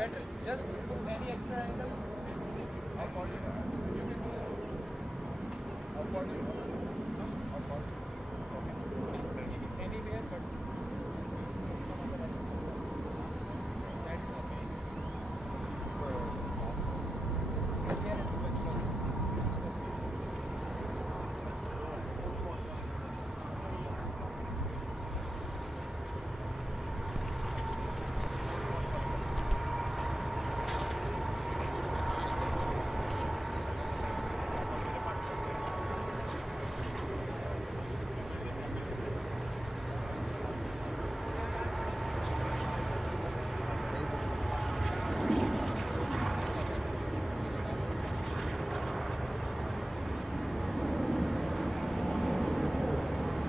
better. Just put any extra angle. According to anywhere, but some other angle. That is okay.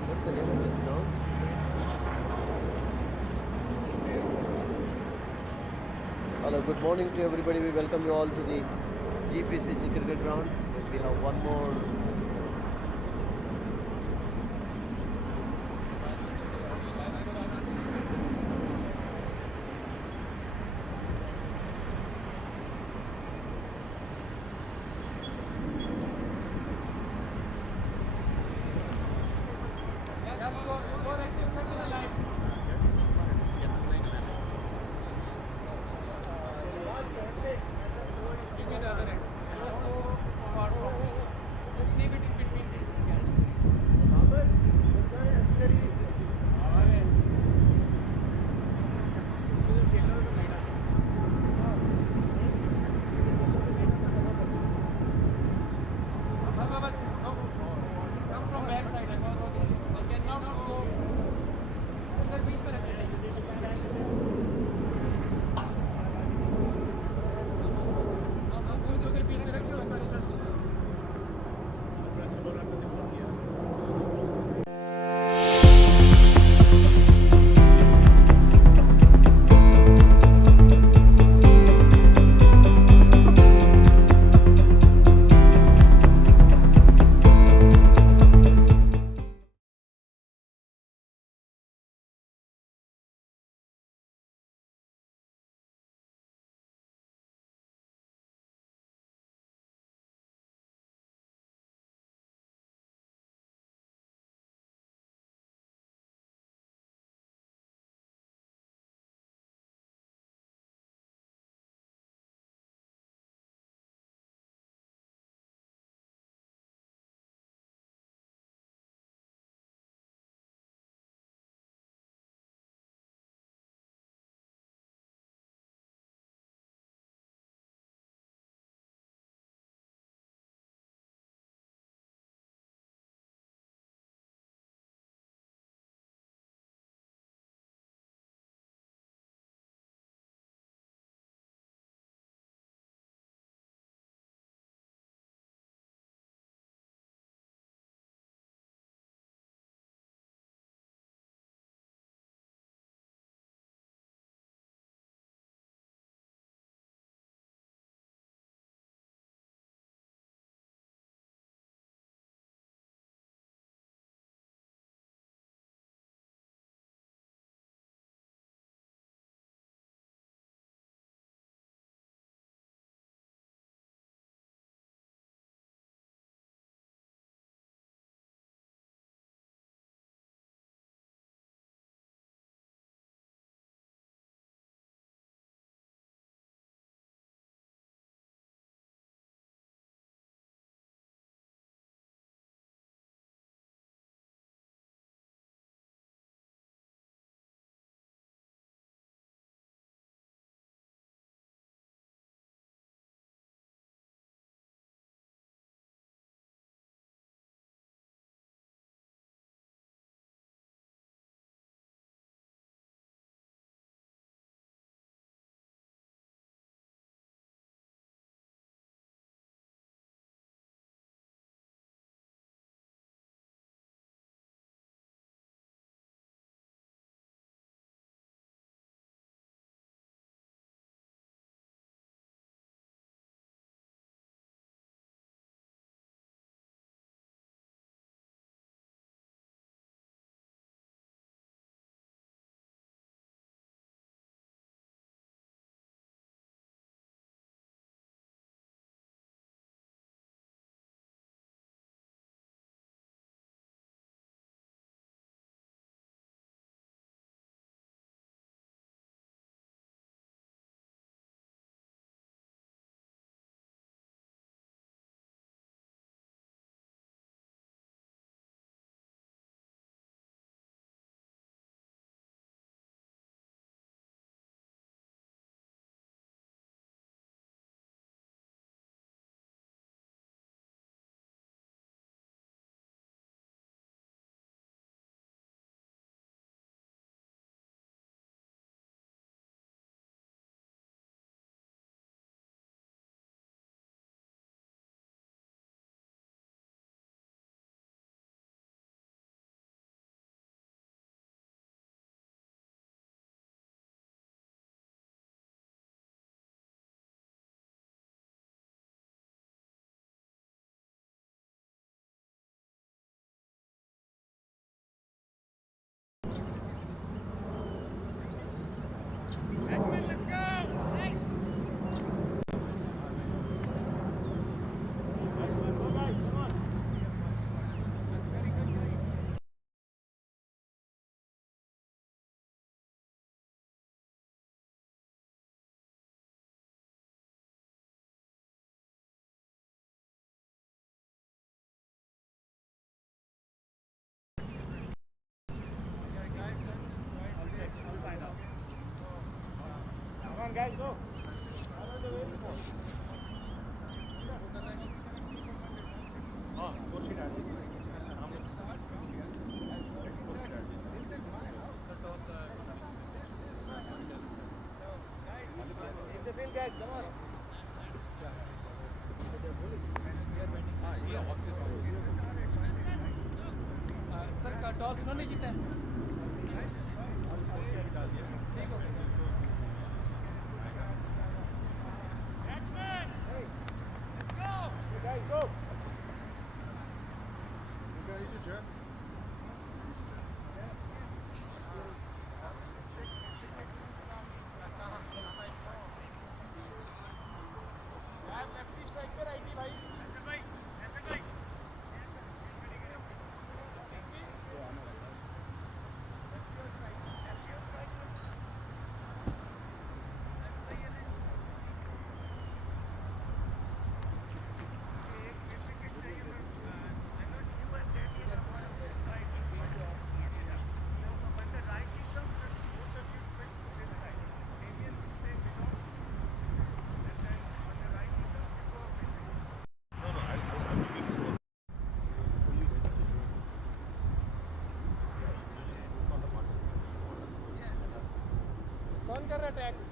What's the name of this ground? Hello, good morning to everybody. We welcome you all to the GPCC cricket ground. We have one more. on, guys, go. Oh, good shit, in the field, guys, come on. Sir toss उन्होंने जीता है Guys, go. कौन कर रहा है tag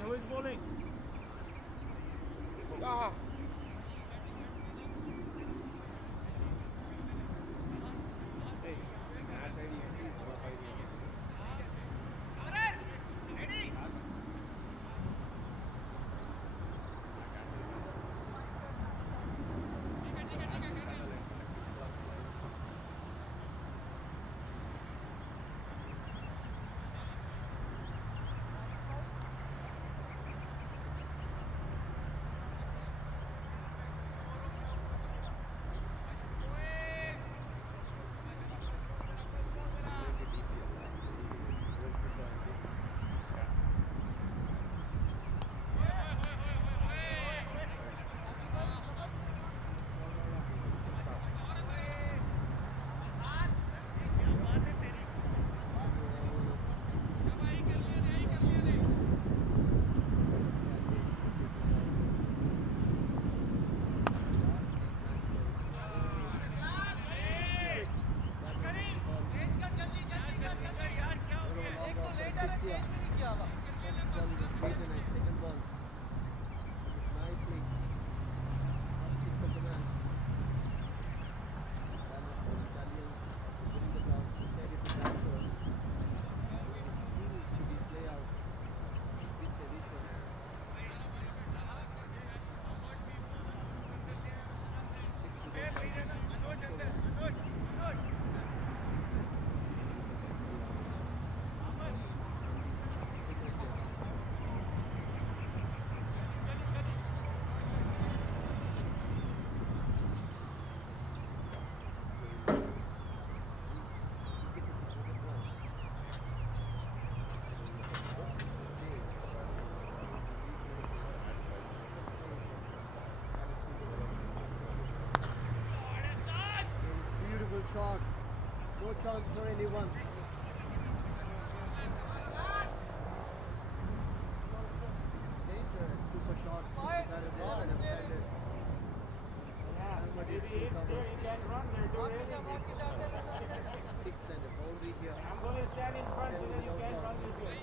Who is bowling? Beautiful shot. No chance for anyone. Dangerous. Super shot. Mr. Barrett left-handed. Somebody still covers. You can run there, do anything. Six and a boundary here. I'm going to stand in front so that you can run this way.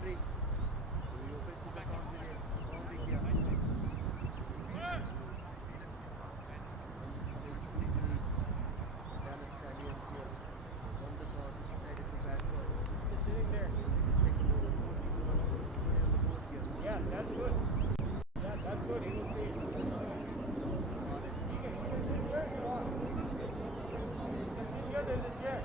Boundary boundary किया Dallas Stallions here won the toss, decided to bat first. Just sitting there. Second over, 42 runs on the board here. Yeah, that's good. Yeah, that's good. He will stay. He can sit where you are. Sit here, there's a chair.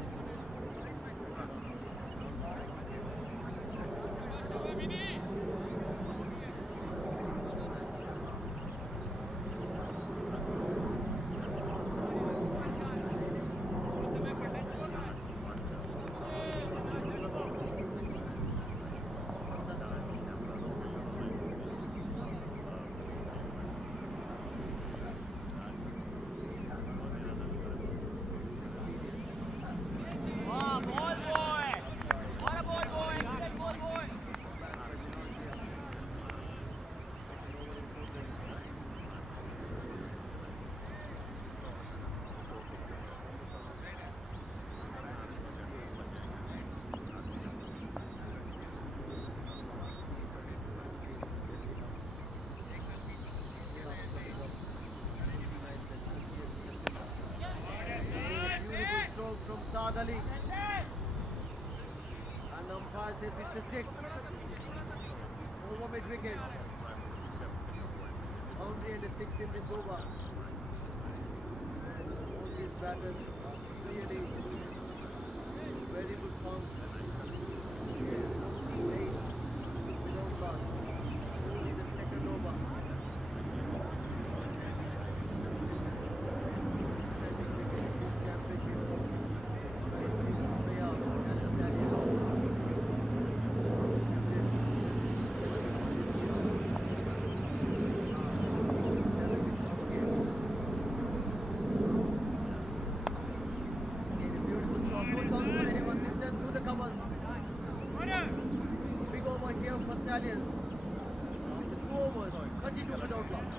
From Saad Ali and umpire says it's a 6 over mid wicket, boundary and a 6 in this over. All these batters are really very good form. 8 without loss, only the second over. Big over here for Stallions. After 2 overs, 32 without loss.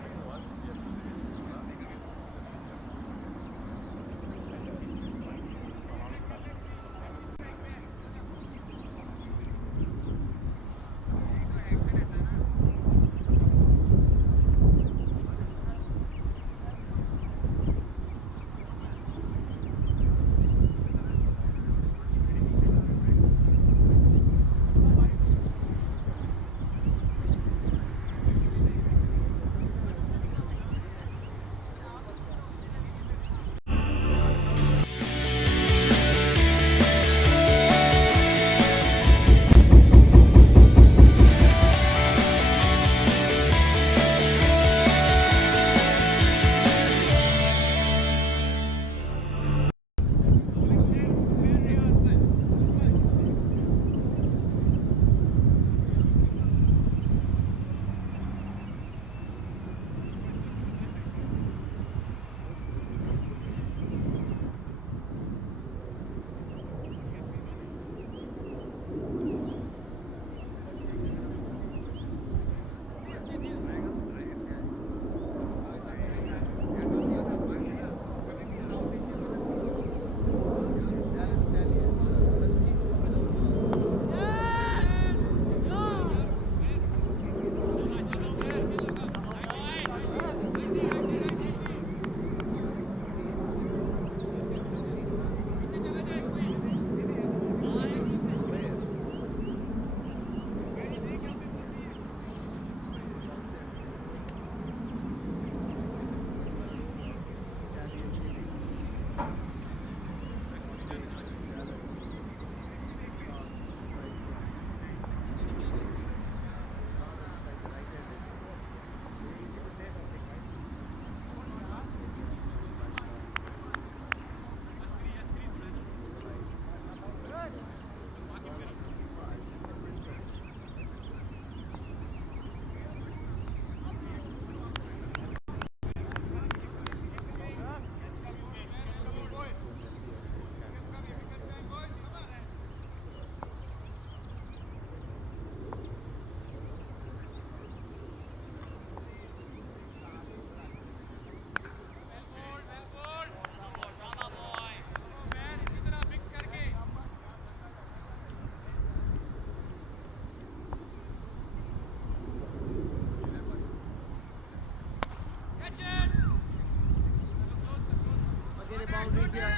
boundary here.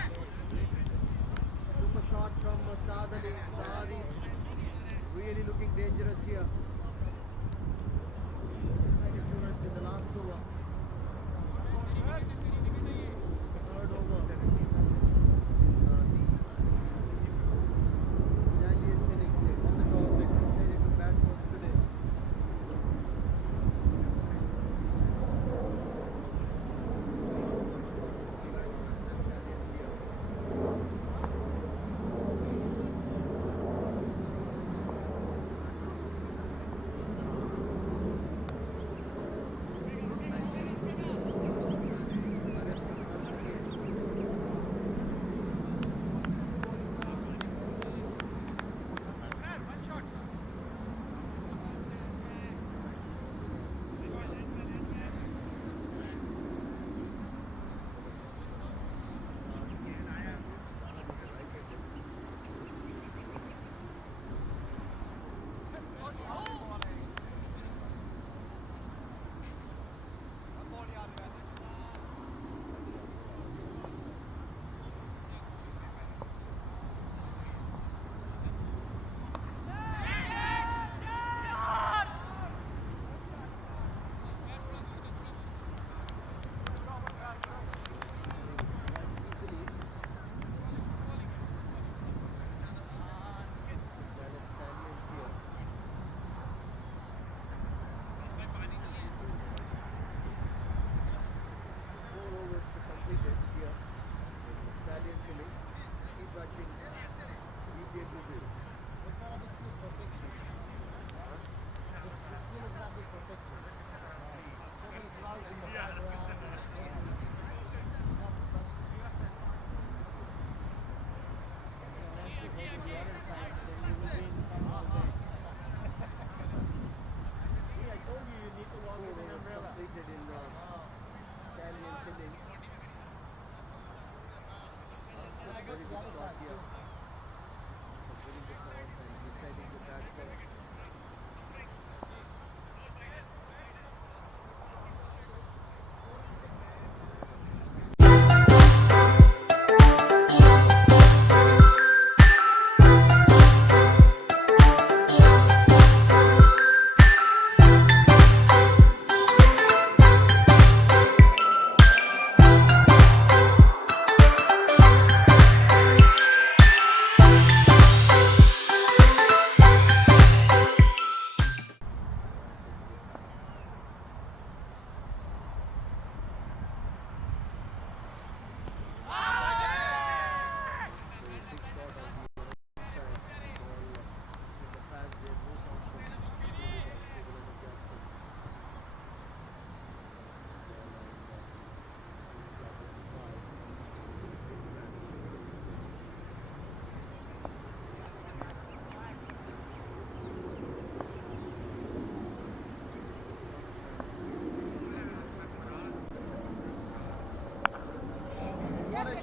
Super shot from Saad Ali. Saad is really looking dangerous here. 92 runs in the last over. Third over. The Stallions innings, they won the toss and decided to bat first today.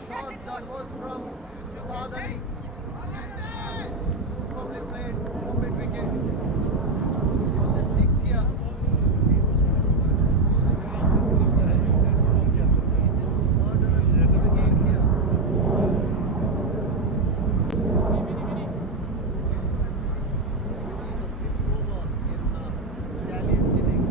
Shot that was from Saad Ali. Superbly played off mid wicket. It's a 6 here. Murderous to the game here. Fifth over in Stallions innings.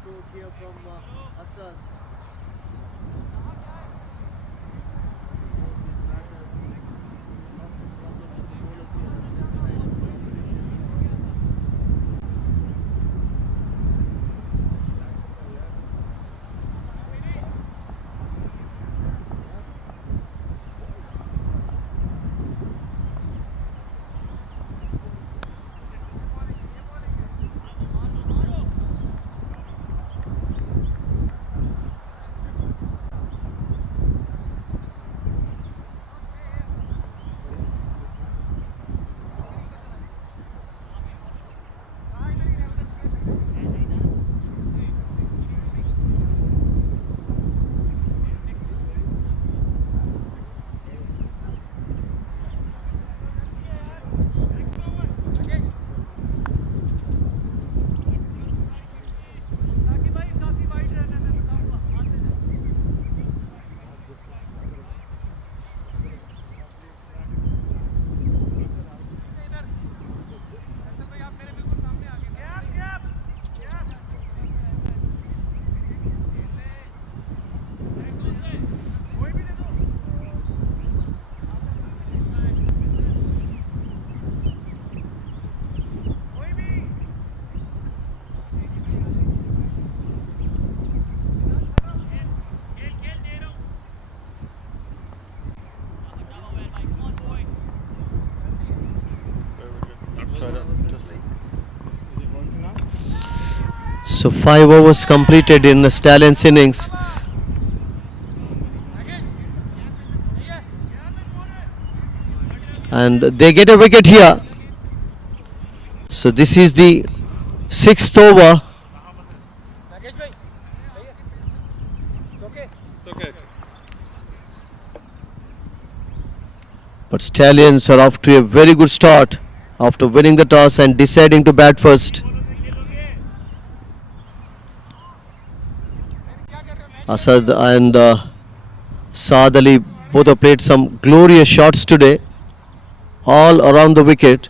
Stroke here from Hassan. So 5 overs completed in the Stallions innings. And they get a wicket here. So this is the 6th over. Rakesh भाई भैया okay It's okay. But Stallions are off to a very good start after winning the toss and deciding to bat first. Asad and Saad Ali both have played some glorious shots today, all around the wicket.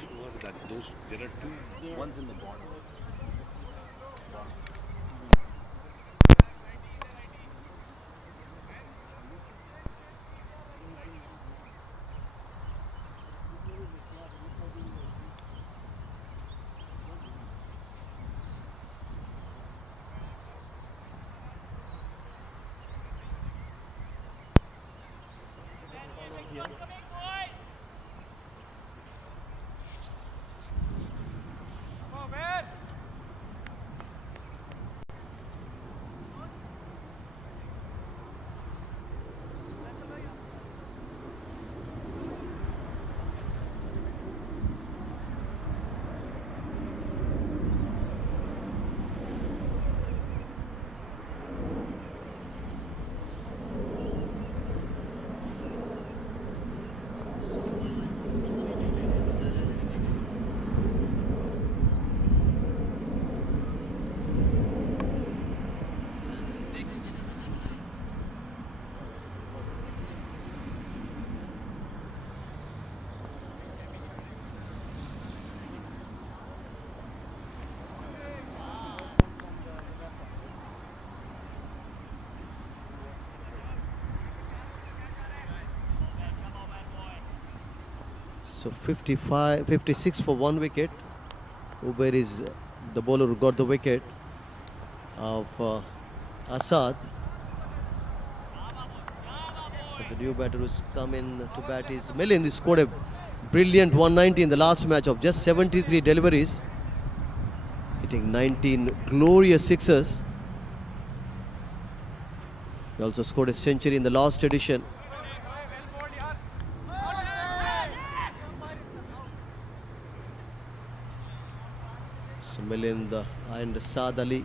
Sure that there are two ones in the bottom. So 56 for 1 wicket. Uber is the bowler who got the wicket of Asad. So the new batter who's come in to bat is Milind. He scored a brilliant 190 in the last match of just 73 deliveries, hitting 19 glorious sixes. He also scored a century in the last edition. So Milind and Saad Ali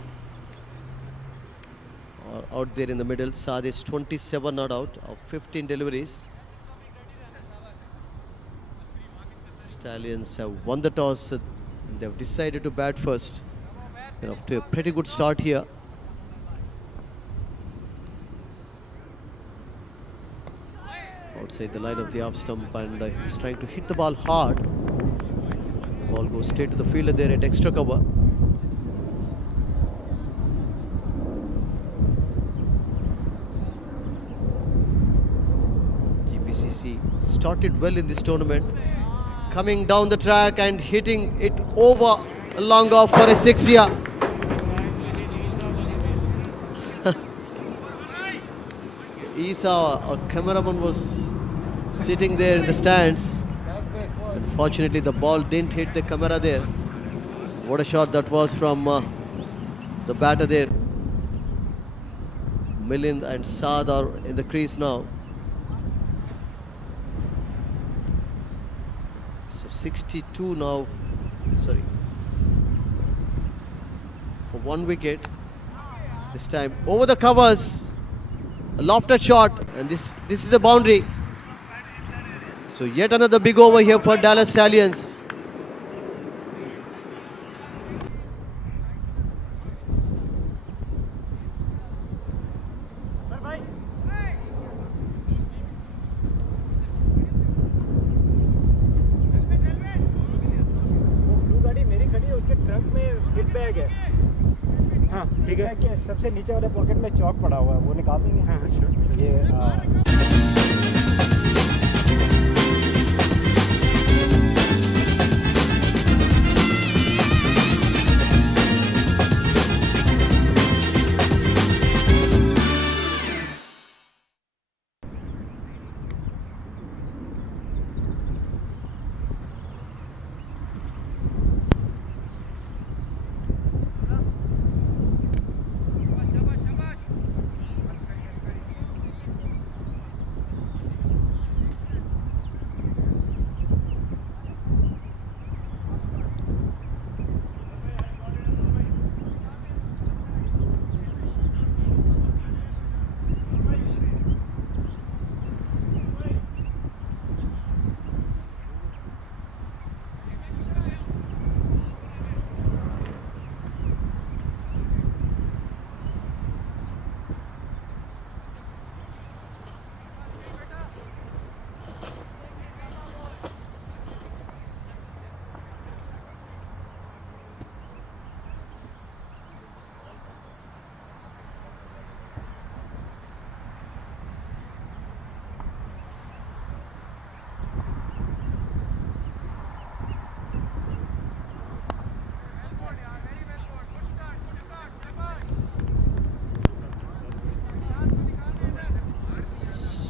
are out there in the middle. Saad is 27 not out of 15 deliveries. Stallions have won the toss and they have decided to bat first. They're off to a pretty good start here. Outside the line of the off stump, and he's trying to hit the ball hard. The ball goes straight to the fielder there at extra cover. GPCC started well in this tournament, coming down the track and hitting it over a long off for a 6 here. So Isa, our cameraman, was sitting there in the stands. Unfortunately, the ball didn't hit the camera there. What a shot that was from the batter there. Milind and Saad are in the crease now. So 62 now, sorry, for 1 wicket. This time over the covers, a lofted shot, and this is a boundary. So yet another big over here for Dallas Stallions. Bag है। हाँ ठीक है। कि सबसे नीचे वाले pocket में चौक पड़ा हुआ है, वो निकाल देंगे। हाँ श्योर। ये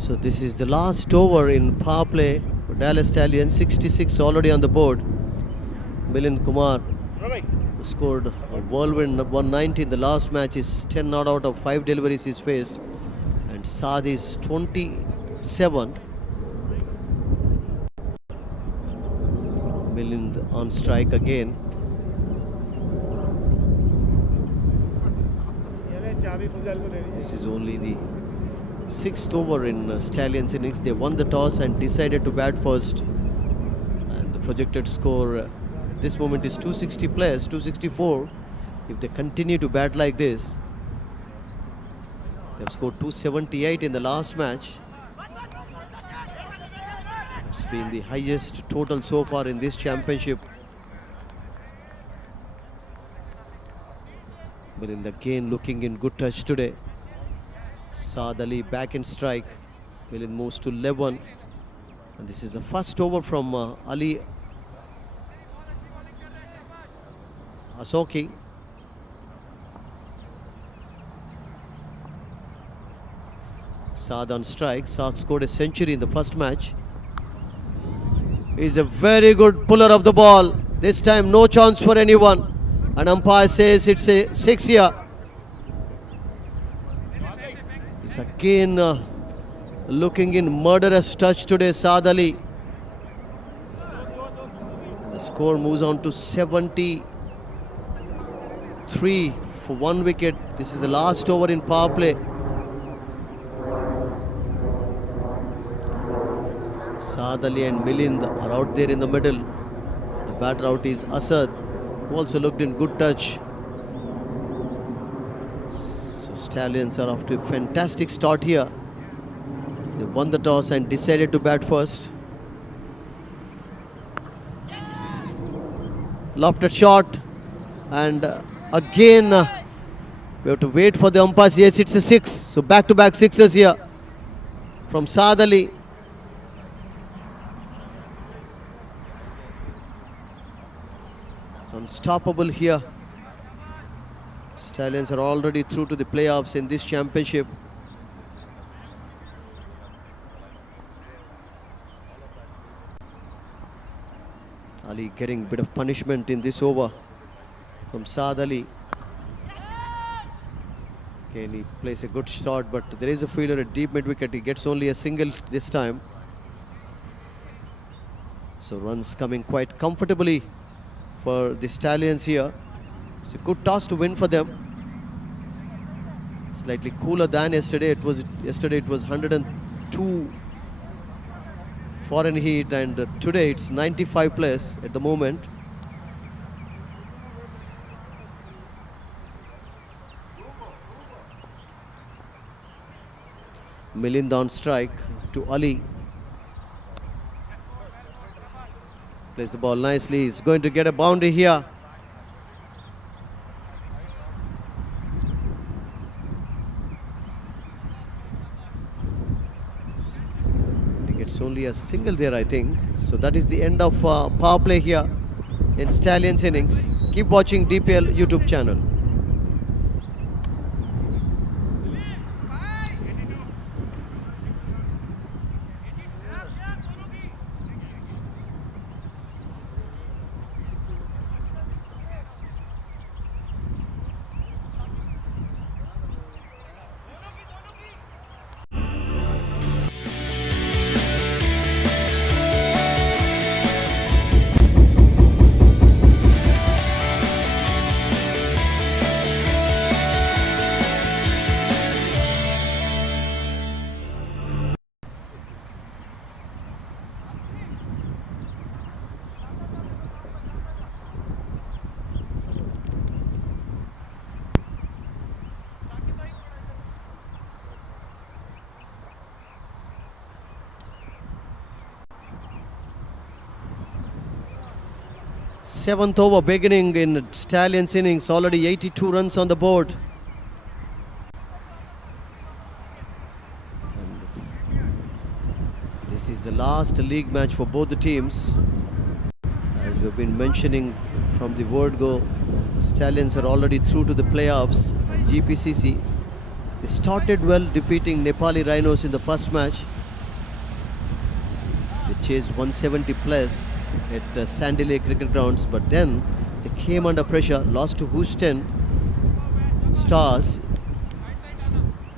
So this is the last over in power play for Dallas Stallions. 66 already on the board. Milind Kumar scored a whirlwind 190 in the last match. Is 10 not out of 5 deliveries he's faced. And Saad is 27. Milind on strike again. This is only the 6th over in Stallions innings. They won the toss and decided to bat first. And the projected score at this moment is 260 plus, 264. If they continue to bat like this, they've scored 278 in the last match. It's been the highest total so far in this championship. But in the game looking in good touch today. Saad Ali back in strike. Milind moves to 11. And this is the first over from Ali Asoki. Saad on strike. Saad scored a century in the first match. He's a very good puller of the ball. This time no chance for anyone. And umpire says it's a 6 here. He's again looking in murderous touch today, Saad Ali. And the score moves on to 73 for 1 wicket. This is the last over in power play. Saad Ali and Milind are out there in the middle. The batter out is Asad, who also looked in good touch. So Stallions are off to a fantastic start here. They won the toss and decided to bat first. Lofted shot, and again we have to wait for the umpires. Yes, it's a 6. So back-to-back sixes here from Saad Ali. It's unstoppable here. Stallions are already through to the playoffs in this championship. Ali getting a bit of punishment in this over from Saad Ali. Again, he plays a good shot, but there is a fielder at deep mid-wicket. He gets only a single this time. So runs coming quite comfortably for the Stallions here. It's a good toss to win for them. Slightly cooler than yesterday. It was 102 foreign heat, and today it's 95 plus at the moment. Milind on strike to Ali. Plays the ball nicely. He's going to get a boundary here. It's only a single there, I think. So that is the end of power play here in Stallions innings. Keep watching DPL YouTube channel. Seventh over beginning in Stallions innings, already 82 runs on the board. And this is the last league match for both the teams. As we've been mentioning from the word go, Stallions are already through to the playoffs. And GPCC, they started well, defeating Nepali Rhinos in the first match. They chased 170 plus at the Sandy Lake Cricket Grounds, but then they came under pressure, lost to Houston Stars.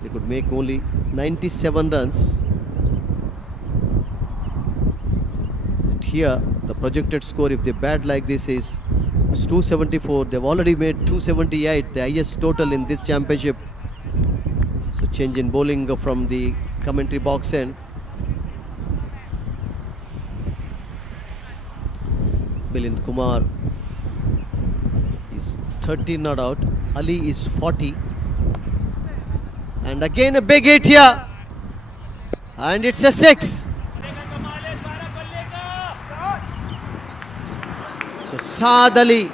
They could make only 97 runs. And here, the projected score, if they bat like this, is 274. They've already made 278, the highest total in this championship. So change in bowling from the commentary box end. Milind Kumar is 30 not out. Ali is 40. And again a big hit here. And it's a 6. So Saad Ali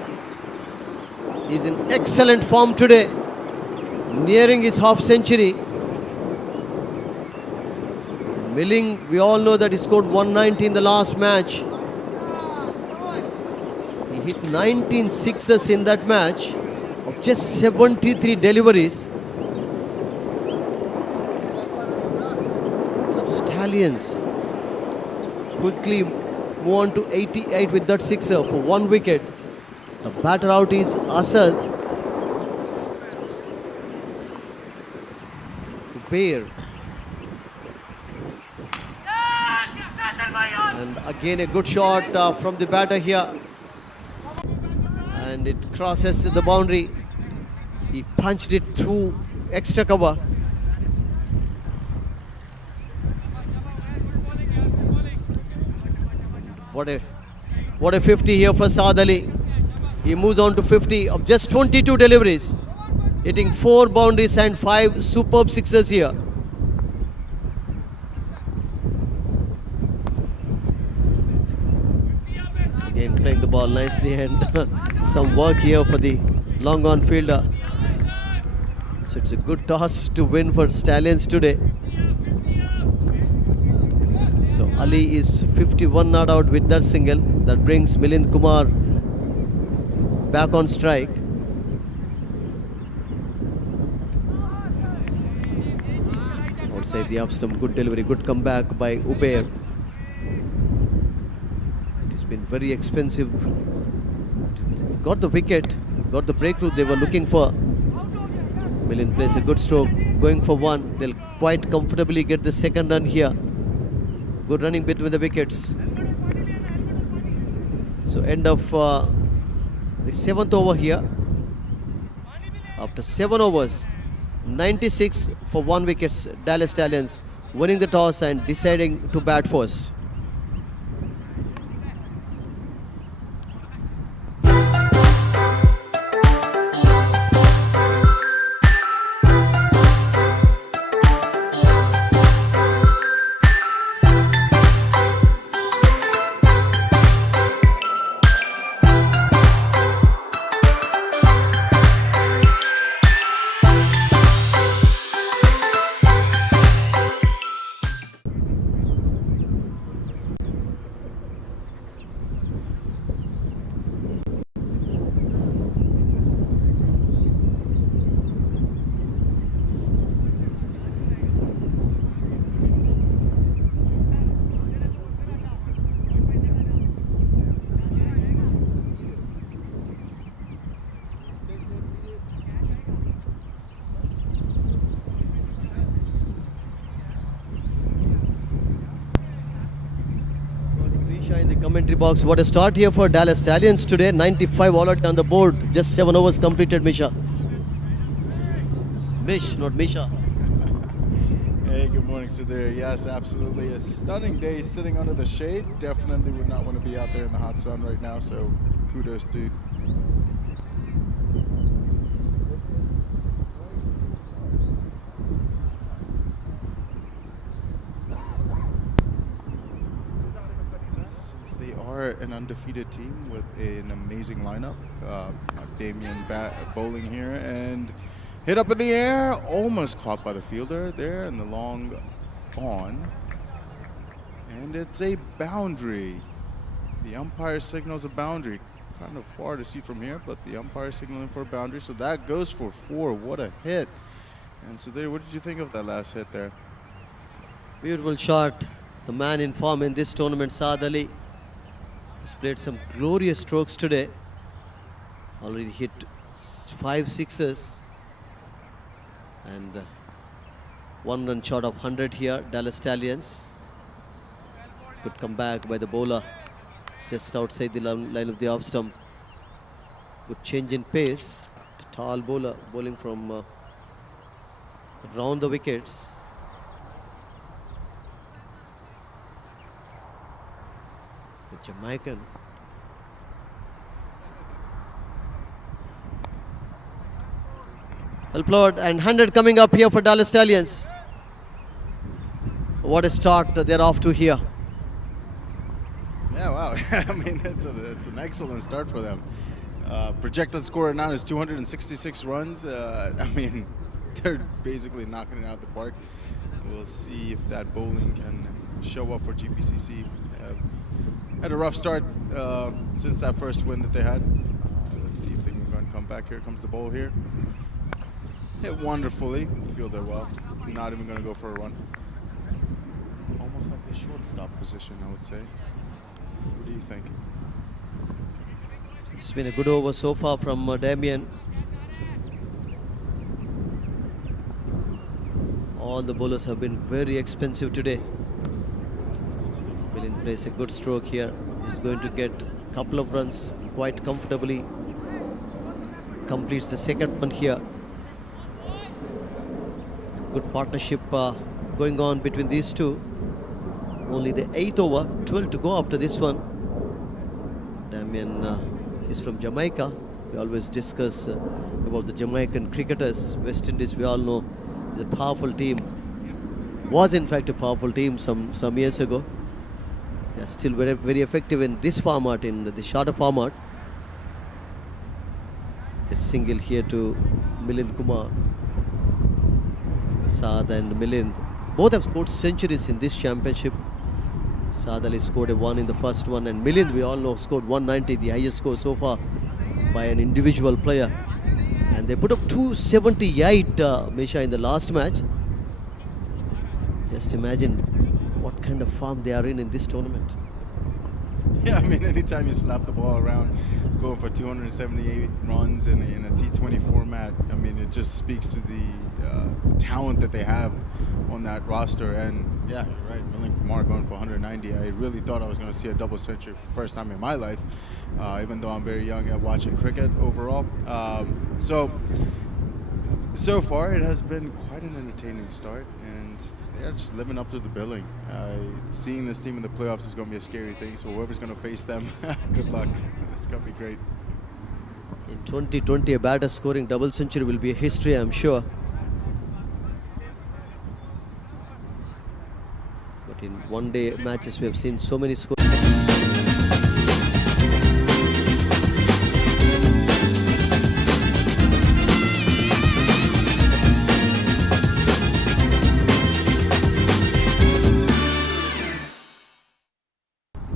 is in excellent form today, nearing his half century. Milling, we all know that he scored 190 in the last match. He hit 19 sixes in that match of just 73 deliveries. So Stallions quickly move on to 88 with that sixer for 1 wicket. The batter out is Asad. Ubair. And again a good shot from the batter here. And it crosses the boundary. He punched it through extra cover. What a 50 here for Saad Ali. He moves on to 50 of just 22 deliveries, hitting 4 boundaries and 5 superb sixes here. Again playing the ball nicely, and some work here for the long on fielder. So it's a good toss to win for Stallions today. So Ali is 51 not out with that single. That brings Milind Kumar back on strike. Outside the off stump, good delivery, good comeback by Ubair. It has been very expensive. He's got the wicket, got the breakthrough they were looking for. Milind plays a good stroke, going for 1. They'll quite comfortably get the second run here. Good running between the wickets. So end of the 7th over here. After 7 overs, 96 for 1 wicket. Dallas Stallions winning the toss and deciding to bat first. Misha in the commentary box. What a start here for Dallas Stallions today. 95 already on the board. Just 7 overs completed, Misha. Mish, not Misha. Hey, good morning, Sudhir. Yes, absolutely. A stunning day sitting under the shade. Definitely would not want to be out there in the hot sun right now, so kudos to you. Since they are an undefeated team with an amazing lineup. Damien bowling here and hit up in the air, almost caught by the fielder there in the long on. And it's a boundary. The umpire signals a boundary. Kind of far to see from here, but the umpire signaling for a boundary. So that goes for 4. What a hit. And so there, what did you think of that last hit there? Beautiful shot. The man in form in this tournament, Saad Ali, has played some glorious strokes today. Already hit 5 sixes. And 1 run short of 100 here, Dallas Stallions. Good comeback by the bowler, just outside the line of the off stump. Good change in pace. The tall bowler bowling from around the wickets. The Jamaican. Well played, and 100 coming up here for Dallas Stallions. What a start they're off to here. Yeah, wow. I mean, it's an excellent start for them. Projected score now is 266 runs. I mean, they're basically knocking it out of the park. We'll see if that bowling can show up for GPCC. Had a rough start since that first win that they had. Let's see if they can go and come back. Here comes the bowl here. Hit wonderfully. Fielded well. Not even going to go for a run. Almost like the shortstop position, I would say. What do you think? It's been a good over so far from Damien. All the bowlers have been very expensive today. Milind plays a good stroke here. He's going to get a couple of runs quite comfortably. Completes the second one here. Good partnership going on between these two. Only the 8th over, 12 to go after this one. Damien is from Jamaica. We always discuss about the Jamaican cricketers. West Indies, we all know, is a powerful team. Was in fact a powerful team some years ago. They are still very, very effective in this format, in the shorter format. A single here to Milind Kumar. Saad and Milind both have scored centuries in this championship. Saad Ali scored a 1 in the first one, and Milind, we all know, scored 190, the highest score so far by an individual player. And they put up 278, Misha, in the last match. Just imagine what kind of form they are in this tournament. Yeah, I mean, anytime you slap the ball around, going for 278 runs in a T20 format, I mean, it just speaks to the talent that they have on that roster. And yeah, you're right, Milind Kumar going for 190. I really thought I was going to see a double century for the first time in my life, even though I'm very young at watching cricket overall. So far, it has been quite an entertaining start, and they're just living up to the billing. Seeing this team in the playoffs is going to be a scary thing, so whoever's going to face them, good luck. It's going to be great. In 2020, a batter scoring double century will be a history, I'm sure. But in one-day matches, we have seen so many scores.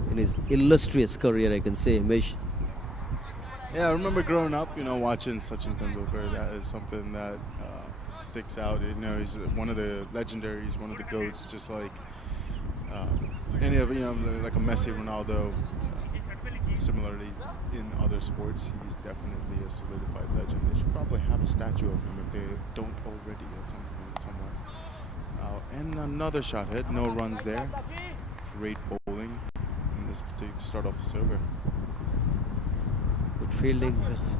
In his illustrious career, I can say, Mish. Yeah, I remember growing up, watching Sachin Tendulkar. That is something that sticks out. He's one of the legendaries, one of the GOATs, just like any of, like a Messi, Ronaldo. Similarly, in other sports, he's definitely a solidified legend. They should probably have a statue of him if they don't already at some point somewhere. And another shot hit, no runs there. Great bowling in the to start off the server. Good fielding,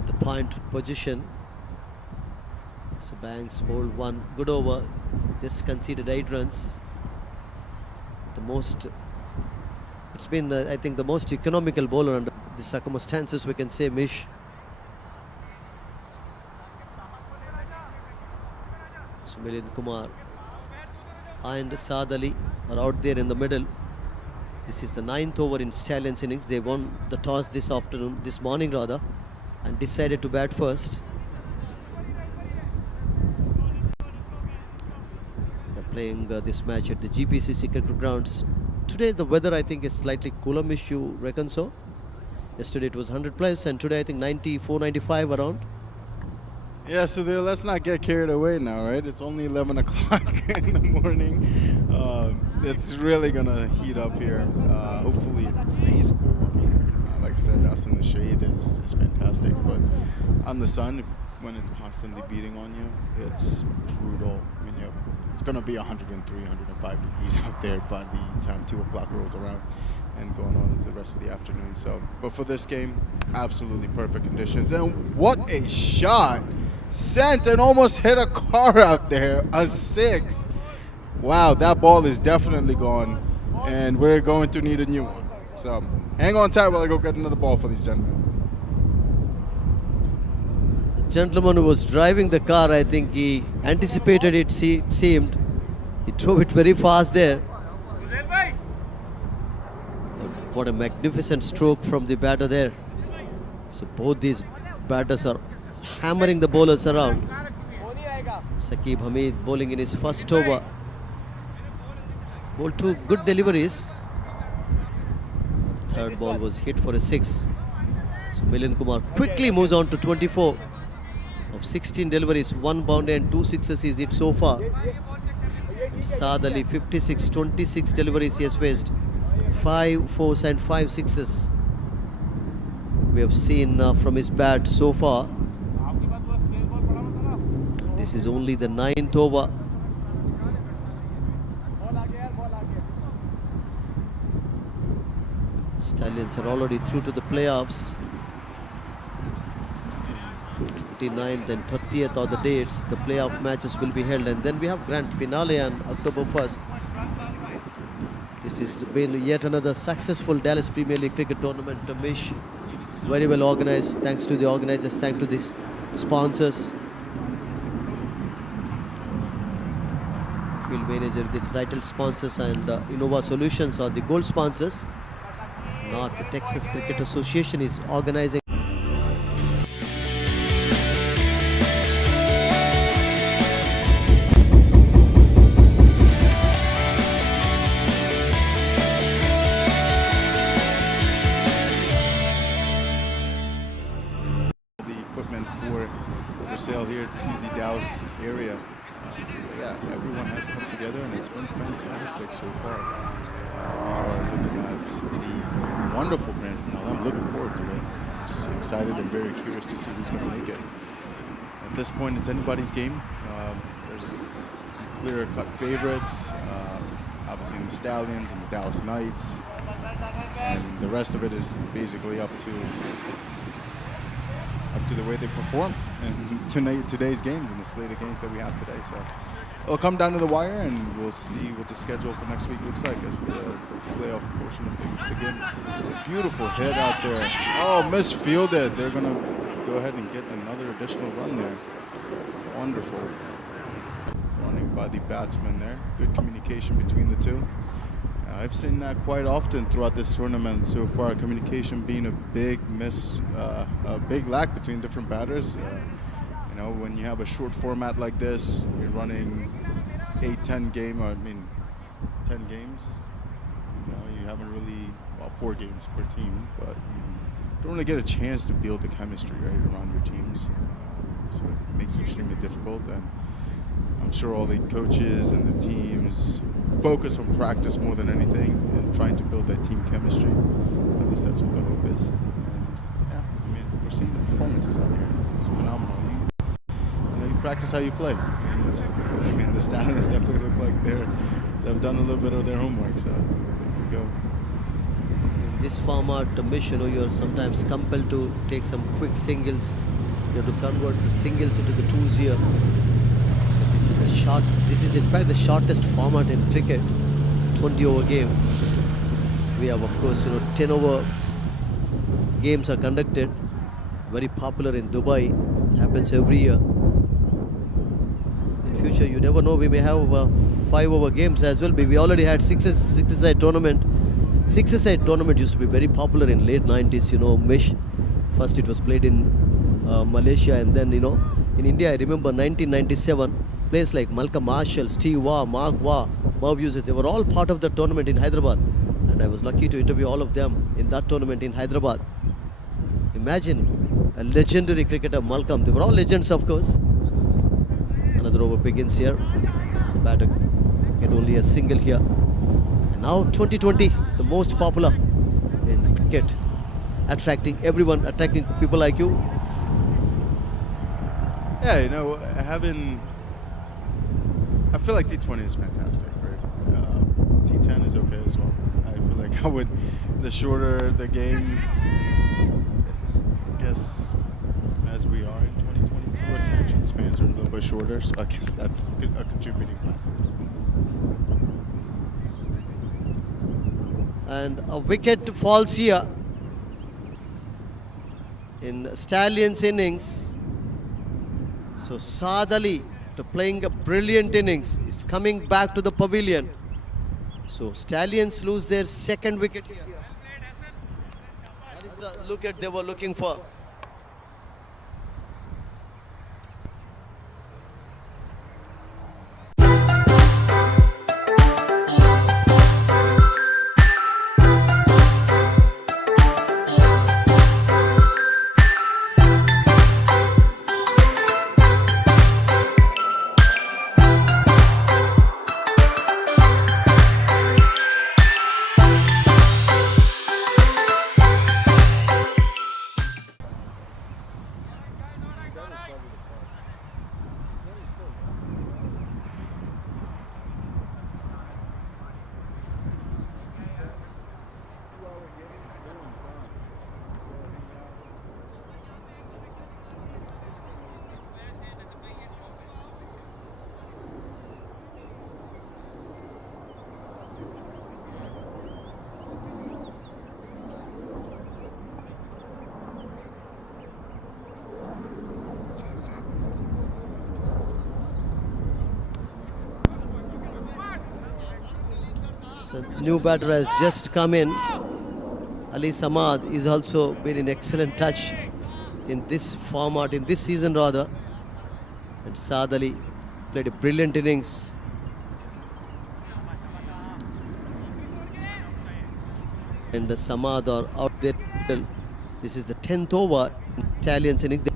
the point position. So Banks bowled one good over, just conceded 8 runs. The most, it's been I think the most economical bowler under the circumstances, we can say, Mish. So Milind Kumar and Saad Ali are out there in the middle. This is the 9th over in Stallions innings. They won the toss this morning rather, and decided to bat first. They're playing this match at the GPCC cricket grounds. Today the weather I think is slightly cooler, Mish, you reckon so? Yesterday it was 100 plus, and today I think 94, 95 around. Yeah, so there, let's not get carried away now, right? It's only 11 o'clock in the morning. It's really going to heat up here. Hopefully it stays cool. Like I said, us in the shade is fantastic. But on the sun, when it's constantly beating on you, it's brutal. I mean, it's going to be 103, 105 degrees out there by the time 2 o'clock rolls around and going on into the rest of the afternoon. So, but for this game, absolutely perfect conditions. And what a shot! Sent and almost hit a car out there. A 6. Wow, that ball is definitely gone, and we're going to need a new one. So hang on tight while I go get another ball for these gentlemen. The gentleman who was driving the car, I think he anticipated it, seemed. He drove it very fast there. But what a magnificent stroke from the batter there. So both these batters are hammering the bowlers around. Saqib Hamid bowling in his first over. Bowled 2 good deliveries. The third ball was hit for a 6. So Milind Kumar quickly moves on to 24. Of 16 deliveries, 1 boundary and 2 sixes is it so far. And Saad Ali 56, 26 deliveries he has faced. 5 fours and 5 sixes we have seen from his bat so far. This is only the 9th over. Stallions are already through to the playoffs. 29th and 30th are the dates. The playoff matches will be held, and then we have grand finale on October 1st. This has been yet another successful Dallas Premier League cricket tournament. Mish, very well organized. Thanks to the organizers, thanks to the sponsors. Field manager, the title sponsors, and Innova Solutions are the gold sponsors. North Texas Cricket Association is organizing. The equipment for sale here to the Dallas area. Yeah, everyone has come together, and it's been fantastic so far. We are looking at the wonderful grand finale. I'm looking forward to it. Just excited and very curious to see who's going to make it. At this point, it's anybody's game. There's some clear-cut favorites. Obviously, the Stallions and the Dallas Knights, and the rest of it is basically up to the way they perform in today's games and the slate of games that we have today. So it'll come down to the wire, and we'll see what the schedule for next week looks like as the playoff portion of the game. Beautiful hit out there. Oh, misfielded. They're going to go ahead and get another additional run there. Wonderful running by the batsman there. Good communication between the two. I've seen that quite often throughout this tournament so far, communication being a big a big lack between different batters. You know, when you have a short format like this, you're running 10 games. You know, you haven't really, 4 games per team, but you don't really get a chance to build the chemistry right around your teams. So it makes it extremely difficult, and I'm sure all the coaches and the teams focus on practice more than anything and trying to build that team chemistry. At least that's what the hope is. And yeah, I mean, we're seeing the performances out here. It's phenomenal. You practice how you play. And, I mean, the Stallions definitely look like they've done a little bit of their homework. So here we go. This format, you're sometimes compelled to take some quick singles. You have to convert the singles into the twos here. But this is in fact the shortest format in cricket, 20 over game. We have, of course, 10 over games are conducted. Very popular in Dubai, happens every year. In future, you never know, we may have 5 over games as well. We already had six-a-side tournament. Six-a-side tournament used to be very popular in late 90s, Mish. First it was played in Malaysia, and then, in India, I remember 1997, players like Malcolm Marshall, Steve Waugh, Mark Waugh, Merv Yusuf, they were all part of the tournament in Hyderabad. And I was lucky to interview all of them in that tournament in Hyderabad. Imagine a legendary cricketer, Malcolm. They were all legends, of course. Another over begins here. The batter get only a single here. And now 2020 is the most popular in cricket. Attracting everyone, attracting people like you. Yeah, I feel like T20 is fantastic, right? T10 is okay as well. I feel like the shorter the game, I guess, as we are in 2022, attention spans are a little bit shorter, so I guess that's a contributing factor. And a wicket falls here in Stallions innings. So Saad Ali, after playing a brilliant innings, is coming back to the pavilion. So Stallions lose their second wicket here. That is the wicket they were looking for. So new batter has just come in. Ali Samad is also been in excellent touch in this format, in this season rather. And Saad Ali played a brilliant innings. And the Samad are out there. This is the 10th over. Italians innings.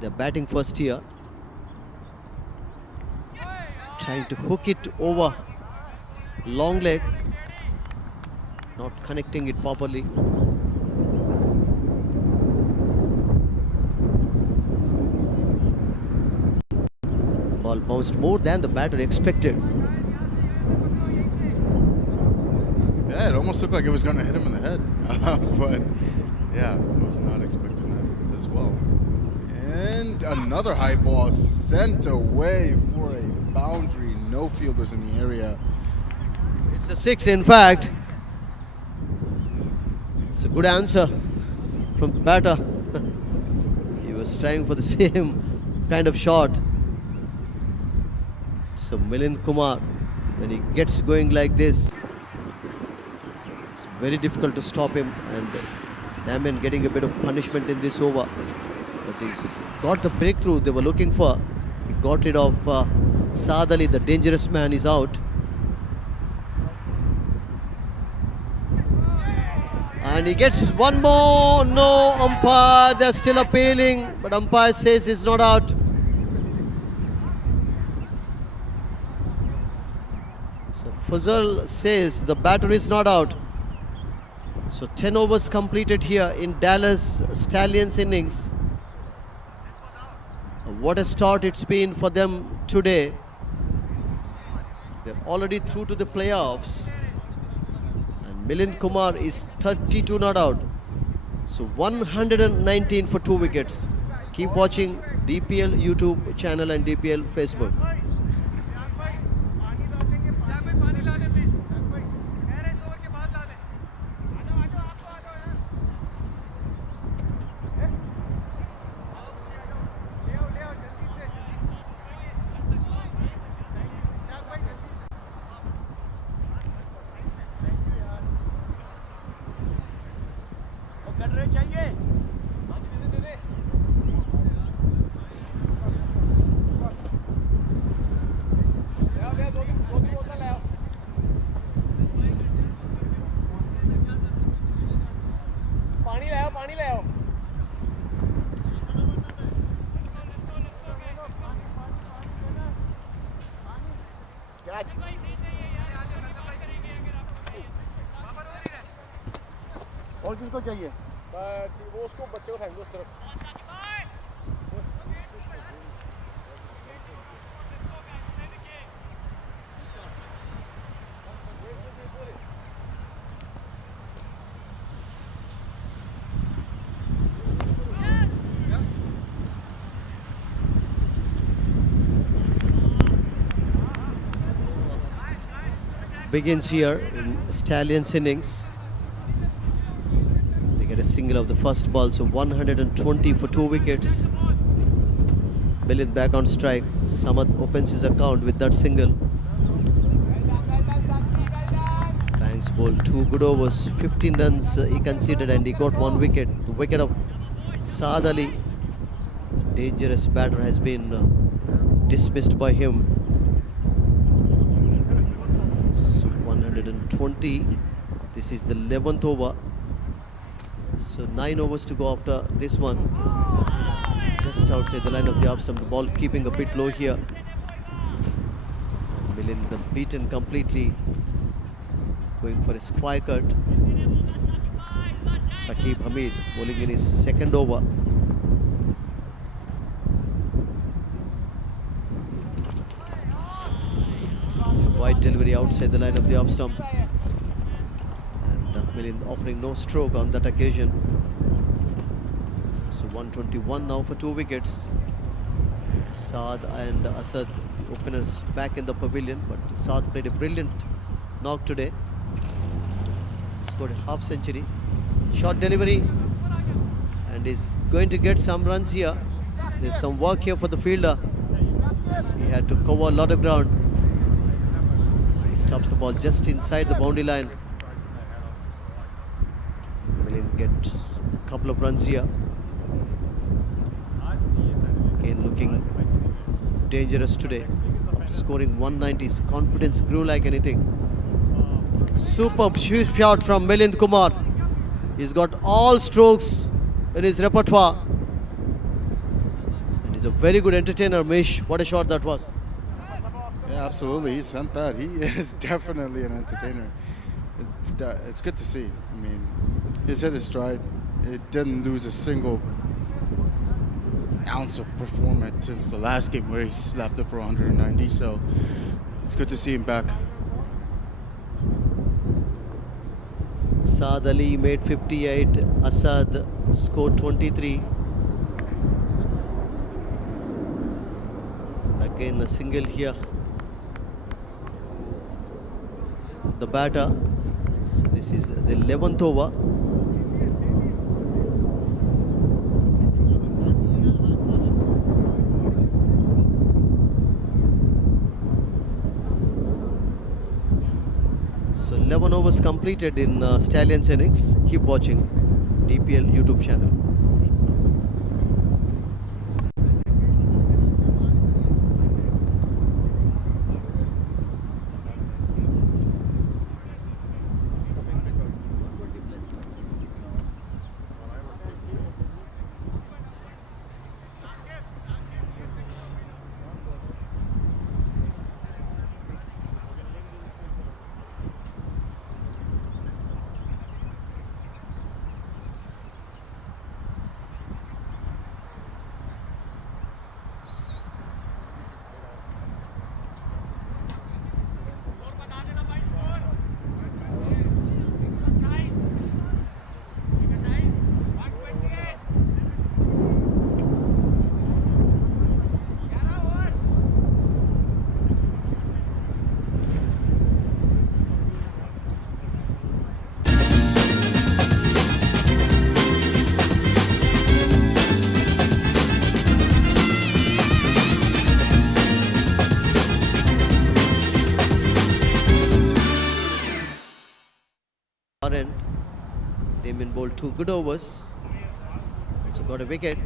They're batting first here. Trying to hook it over. Long leg, not connecting it properly. Ball bounced more than the batter expected. Yeah, it almost looked like it was going to hit him in the head. But yeah, I was not expecting that as well. And another high ball sent away for a boundary. No fielders in the area. It's a 6, in fact. It's a good answer from the batter. He was trying for the same kind of shot. So Milind Kumar, when he gets going like this, it's very difficult to stop him, and Damien getting a bit of punishment in this over. But he's got the breakthrough they were looking for. He got rid of Saad Ali, the dangerous man, is out. And he gets one more. No, umpire, they're still appealing, but umpire says he's not out. So Fazal says the batter is not out. So 10 overs completed here in Dallas Stallions innings. What a start it's been for them today. They're already through to the playoffs. Milind Kumar is 32 not out. So 119 for 2 wickets. Keep watching DPL YouTube channel and DPL Facebook. पानी ले आओ और किसको चाहिए? वो उसको बच्चे को फेंक दो उस तरफ Begins here in Stallions innings. They get a single of the first ball, so 120 for 2 wickets. Milind back on strike. Samad opens his account with that single. Banks bowled 2 good overs, 15 runs he conceded, and he got 1 wicket. The wicket of Saad Ali, dangerous batter, has been dismissed by him. 120. This is the 11th over. So 9 overs to go after this one. Just outside the line of the off stump. The ball keeping a bit low here. Milind beaten completely. Going for a square cut. Saqib Hamid bowling in his second over. Wide delivery outside the line of the off stump, and Milind offering no stroke on that occasion. So 121 now for 2 wickets. Saad and Asad, the openers, back in the pavilion, but Saad played a brilliant knock today. Scored a half century. Short delivery, and is going to get some runs here. There's some work here for the fielder. He had to cover a lot of ground. He stops the ball just inside the boundary line. Milind gets a couple of runs here. Again looking dangerous today. After scoring 190, his confidence grew like anything. Superb shot from Milind Kumar. He's got all strokes in his repertoire. And he's a very good entertainer, Mish. What a shot that was. Yeah, absolutely. He sent that. He is definitely an entertainer. It's good to see. I mean, he's hit his stride. It didn't lose a single ounce of performance since the last game where he slapped it for 190. So it's good to see him back. Saad Ali made 58. Asad scored 23. Again a single here. The batter. So this is the 11th over. So 11 overs completed in Stallions innings. Keep watching DPL YouTube channel. been bowled 2 good overs. Also got a wicket.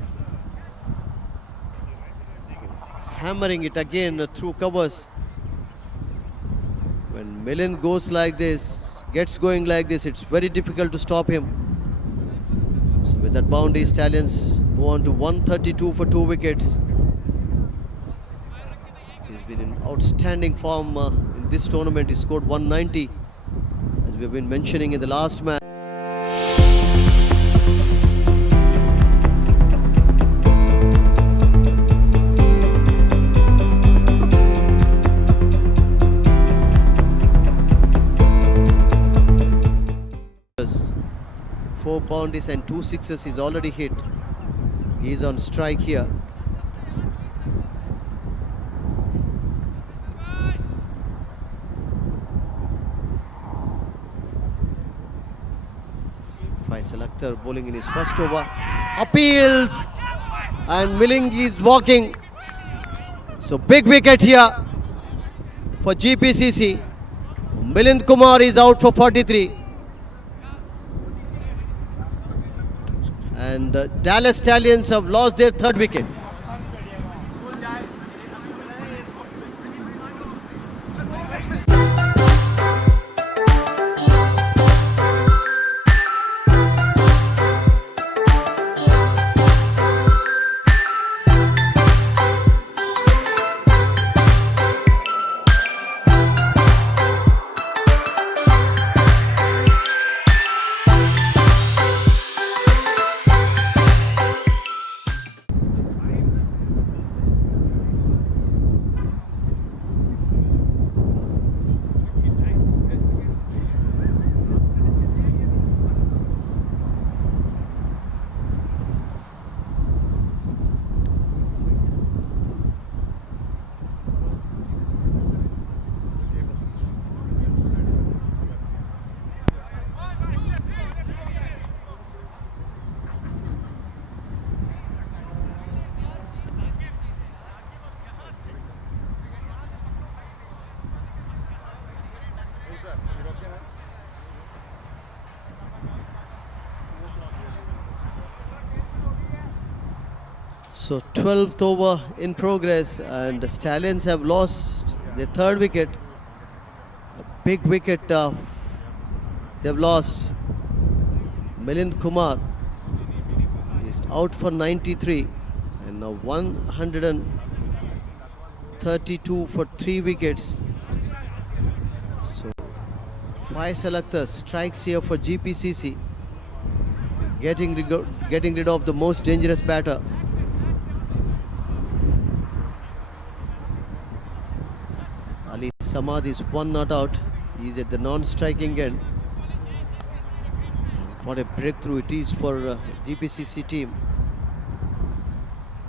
Hammering it again through covers. When Milind goes like this, gets going like this, it's very difficult to stop him. So with that boundary, Stallions move on to 132 for 2 wickets. He's been in outstanding form in this tournament. He scored 190, as we've been mentioning in the last match. Four boundaries and 2 sixes is already hit. He is on strike here. Faisal Akhtar bowling in his first over. Appeals! And Milind is walking. So big wicket here for GPCC. Milind Kumar is out for 43. And Dallas Stallions have lost their 3rd wicket. So 12th over in progress, and the Stallions have lost their 3rd wicket. A big wicket they've lost. Milind Kumar is out for 93, and now 132 for 3 wickets. So Faisal Akhtar strikes here for GPCC, getting rid of the most dangerous batter. Ali Samad is 1 not out. He is at the non-striking end. What a breakthrough it is for GPCC team.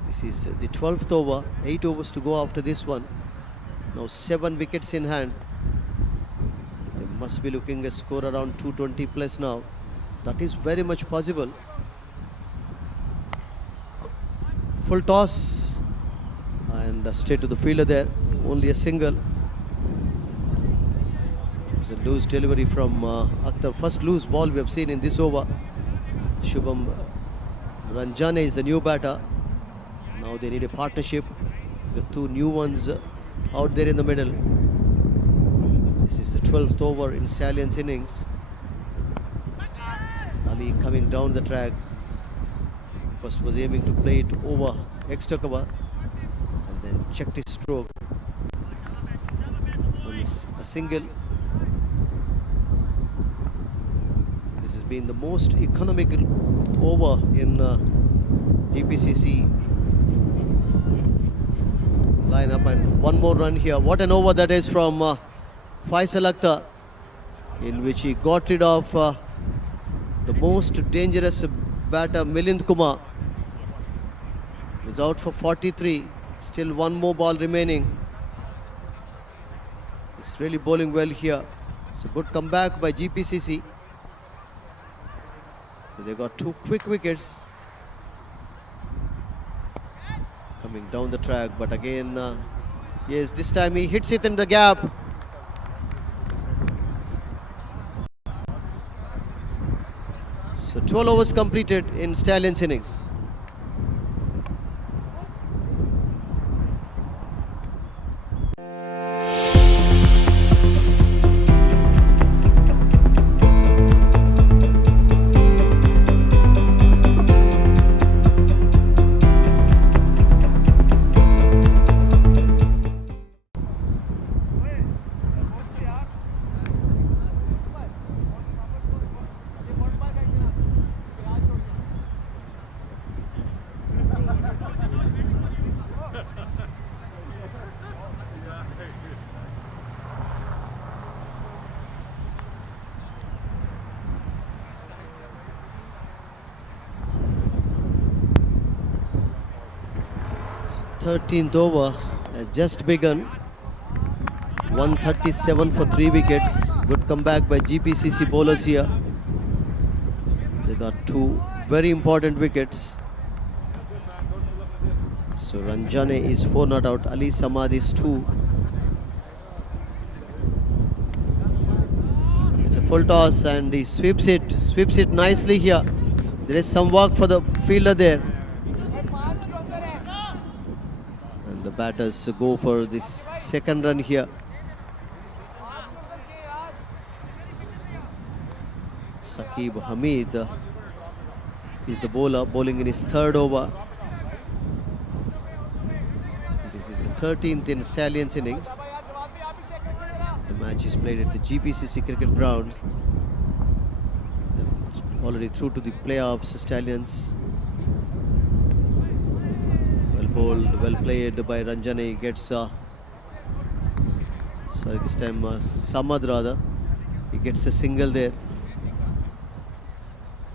This is the 12th over. 8 overs to go after this one. Now 7 wickets in hand. They must be looking at score around 220 plus now. That is very much possible. Full toss and straight to the fielder there. Only a single. A loose delivery from Akhtar. First loose ball we have seen in this over. Shubham Ranjane is the new batter. Now they need a partnership with 2 new ones out there in the middle. This is the 12th over in Stallions innings. Ali coming down the track. First was aiming to play it over extra cover and then checked his stroke. Only a single. This has been the most economical over in GPCC lineup, and one more run here. What an over that is from Faisal Akhtar, in which he got rid of the most dangerous batter Milind Kumar. He's out for 43. Still one more ball remaining. He's really bowling well here. It's a good comeback by GPCC. So they got 2 quick wickets coming down the track, but again, yes, this time he hits it in the gap. So 12 overs completed in Stallions innings. So 13th over has just begun. 137 for 3 wickets. Good comeback by GPCC bowlers here. They got 2 very important wickets. So Ranjane is 4 not out. Ali Samad is 2. It's a full toss and he sweeps it nicely here. There is some work for the fielder there. And the batters go for this second run here. Saqib Hamid is the bowler, bowling in his 3rd over. This is the 13th in Stallions innings. The match is played at the GPCC cricket ground. It's already through to the playoffs. Stallions. Well bowled, well played by Ranjane. Gets this time Samad rather. He gets a single there.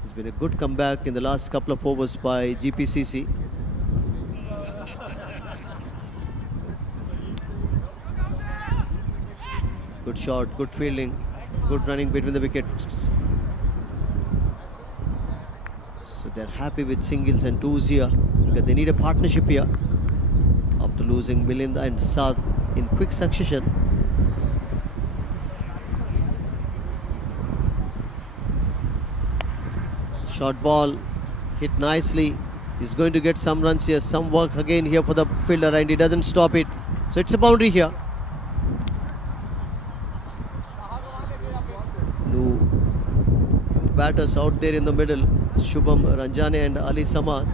It's been a good comeback in the last couple of overs by GPCC. Good shot, good fielding, good running between the wickets. So they're happy with singles and twos here because they need a partnership here after losing Milinda and Saad in quick succession. Short ball hit nicely. He's going to get some runs here, some work again here for the fielder, and he doesn't stop it. So it's a boundary here. New batters out there in the middle, Shubham, Ranjane and Ali Samad.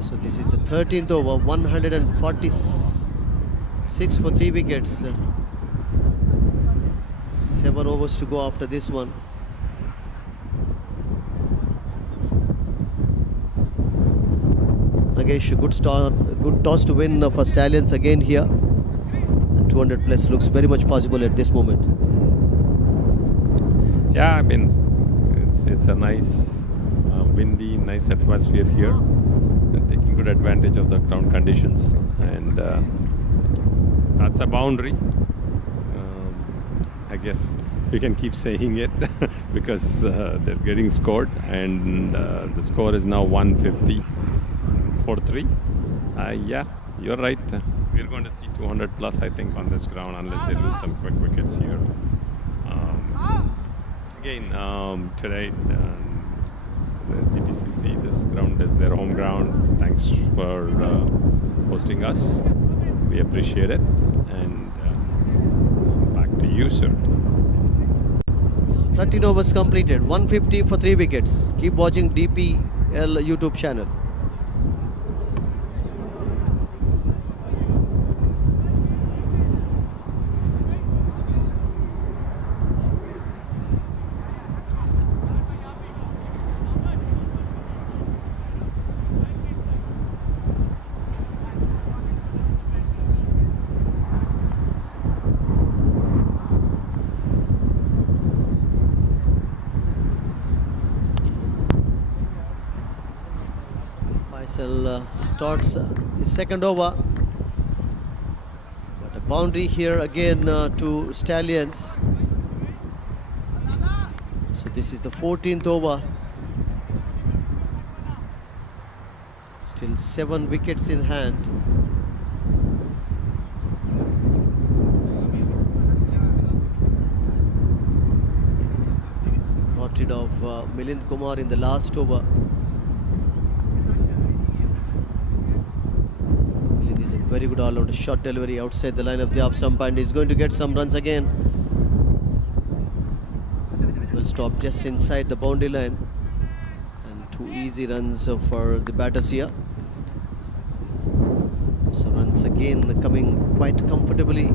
So this is the 13th over, 146 for 3 wickets. 7 overs to go after this one. Nagesh, good toss to win for Stallions again here. And 200 plus looks very much possible at this moment. Yeah, I mean, it's a nice, windy, nice atmosphere here. They're taking good advantage of the ground conditions, and that's a boundary. I guess you can keep saying it because they're getting scored, and the score is now 150 for 3. Yeah, you're right. We're going to see 200 plus, I think, on this ground unless they lose some quick wickets here. Again, today, the GPCC, this ground is their home ground. Thanks for hosting us. We appreciate it. And back to you, sir. So 13 overs completed, 150 for 3 wickets. Keep watching DPL YouTube channel. Starts his second over, but a boundary here again to Stallions. So this is the 14th over. Still 7 wickets in hand. got rid of Milind Kumar in the last over. Milind is a very good all-rounder. Shot delivery outside the line of the off stump, and he's going to get some runs again. Will stop just inside the boundary line, and 2 easy runs for the batters here. So runs again coming quite comfortably.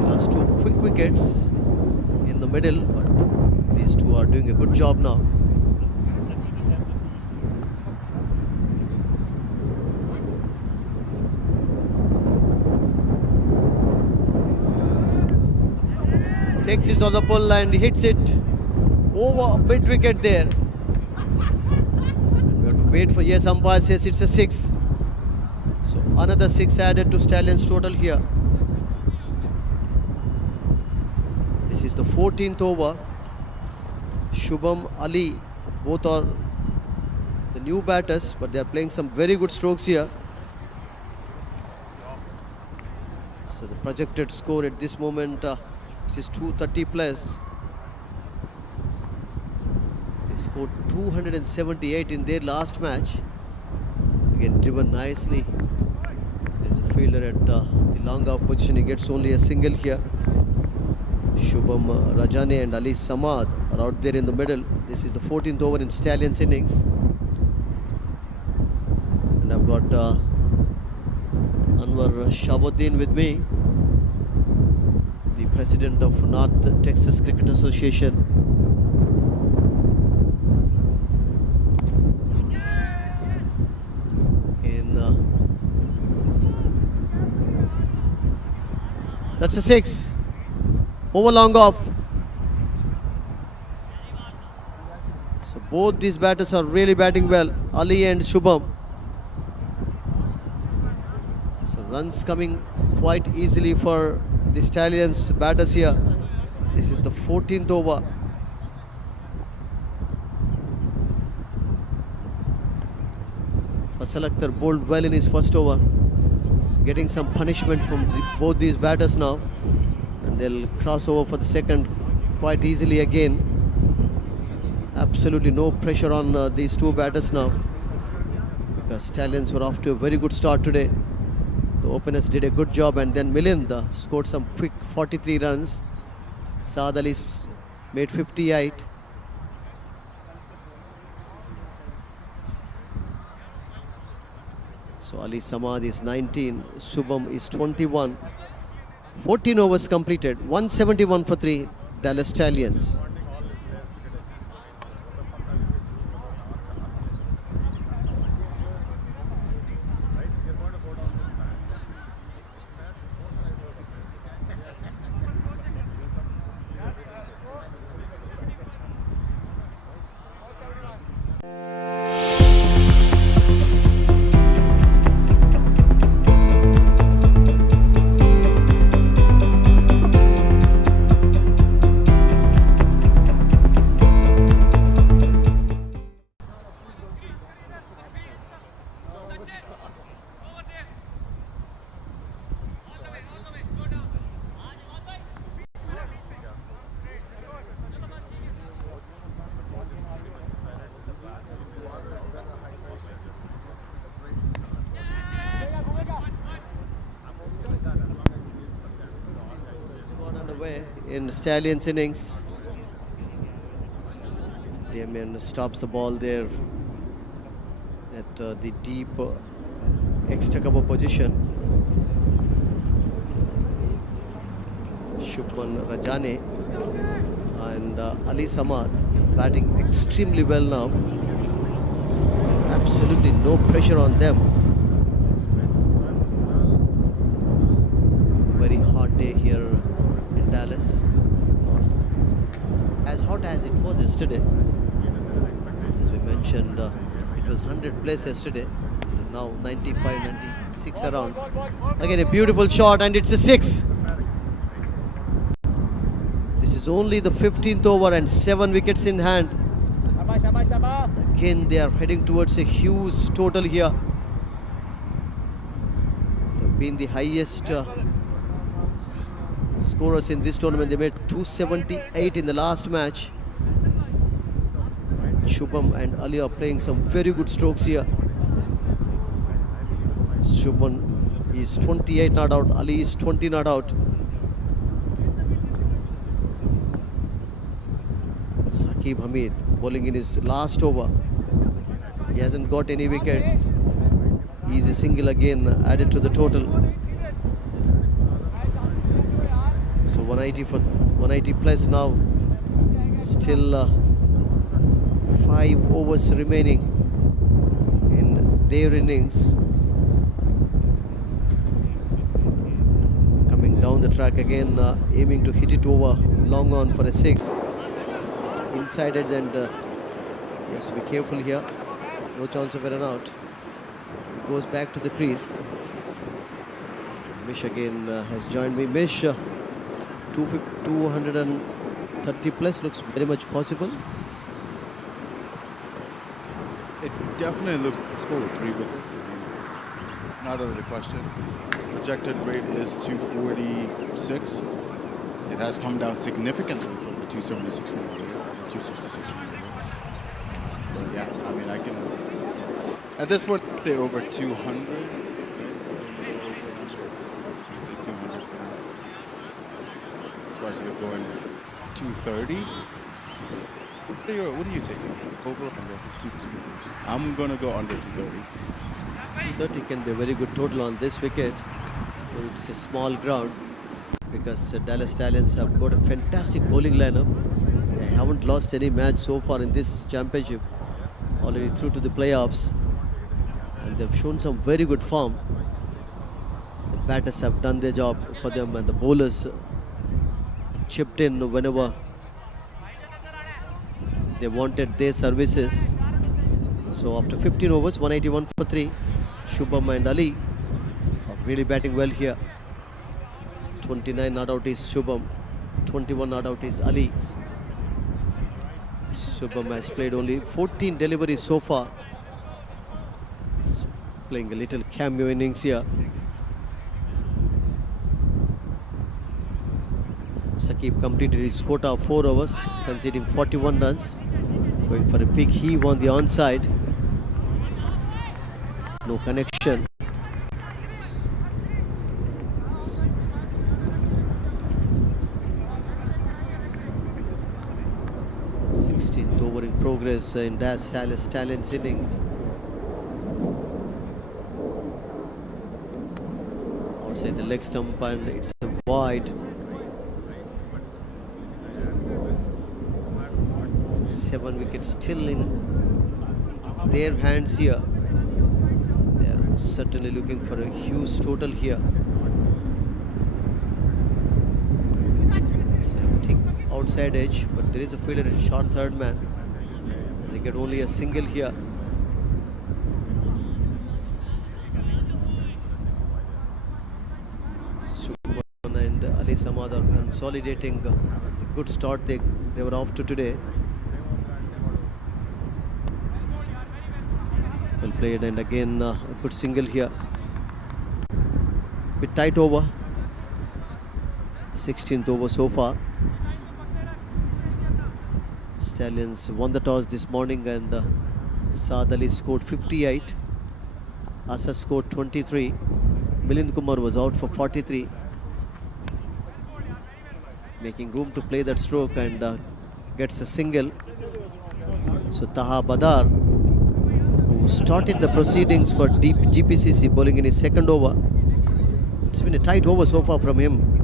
Plus 2 quick wickets in the middle, but these two are doing a good job now. Takes it on the pull and hits it over mid wicket there. And we have to wait for, yes, umpire says it's a 6. So another 6 added to Stallions total here. This is the 14th over. Shubham, Ali, both are the new batters, but they are playing some very good strokes here. So the projected score at this moment, this is 230 plus. They scored 278 in their last match. Again, driven nicely. There's a fielder at the long off position. He gets only a single here. Shubham Rajane and Ali Samad are out there in the middle. This is the 14th over in Stallions innings. And I've got Anwar Shabuddin with me, the president of North Texas Cricket Association. That's a 6. Over long off. So both these batters are really batting well, Ali and Shubham. So runs coming quite easily for the Stallions batters here. This is the 14th over. Faisal Akhtar bowled well in his first over. He's getting some punishment from both these batters now. And they'll cross over for the second quite easily again. Absolutely no pressure on these two batters now, because Stallions were off to a very good start today. The openers did a good job, and then Milind scored some quick 43 runs. Saad Ali made 58. So Ali Samad is 19, Shubham is 21. 14 overs completed, 171 for 3, Dallas Stallions. In Stallions innings, Damien stops the ball there at the deep extra cover position. Shubham Rajane and Ali Samad batting extremely well now. Absolutely no pressure on them. Very hot day here in Dallas. Not as hot as it was yesterday. As we mentioned, it was 100 plus yesterday. Now 95, 96 around. Again a beautiful shot, and it's a 6. This is only the 15th over and 7 wickets in hand. Again they are heading towards a huge total here. They've been the highest scorers in this tournament. They made 278 in the last match. And Shubham and Ali are playing some very good strokes here. Shubham is 28 not out, Ali is 20 not out. Saqib Hamid bowling in his last over. He hasn't got any wickets. He's a single again added to the total. So 180 for 180 plus now. Still 5 overs remaining in their innings. Coming down the track again, aiming to hit it over long on for a 6. Inside edge, and he has to be careful here. No chance of a run out. Goes back to the crease. Mish again has joined me. Mish, 230 plus looks very much possible. It definitely looks good with 3 wickets. I mean, not out of the question. Projected rate is 246. It has come down significantly from the 276 from earlier, 266 from earlier. But yeah, I mean, I can. At this point, they're over 200. Let's say 200 for now. As far as we're going 230. What are you taking? Over or under? 230. I'm gonna go under 230. 230 can be a very good total on this wicket. It's a small ground because Dallas Stallions have got a fantastic bowling lineup. They haven't lost any match so far in this championship. Already through to the playoffs. And they've shown some very good form. The batters have done their job for them, and the bowlers chipped in whenever they wanted their services. So after 15 overs, 181 for 3, Shubham and Ali are really batting well here. 29 not out is Shubham, 21 not out is Ali. Shubham has played only 14 deliveries so far. He's playing a little cameo innings here. Saqib completed his quota of 4 overs, conceding 41 runs. Going for a big heave on the onside. No connection. Over in progress in Dallas Stallions innings. Outside the leg stump, and it's a wide. 7 wickets still in their hands here. They are certainly looking for a huge total here. Outside edge, but there is a fielder at short third man. They get only a single here. Shubham and Ali Samad are consolidating the good start they were off to today. Well played, and again a good single here. Bit tight over. The 16th over so far. Stallions won the toss this morning, and Saad Ali scored 58. Asa scored 23. Milind Kumar was out for 43. Making room to play that stroke, and gets a single. So Taha Badar, who started the proceedings for GPCC, bowling in his 2nd over. It's been a tight over so far from him.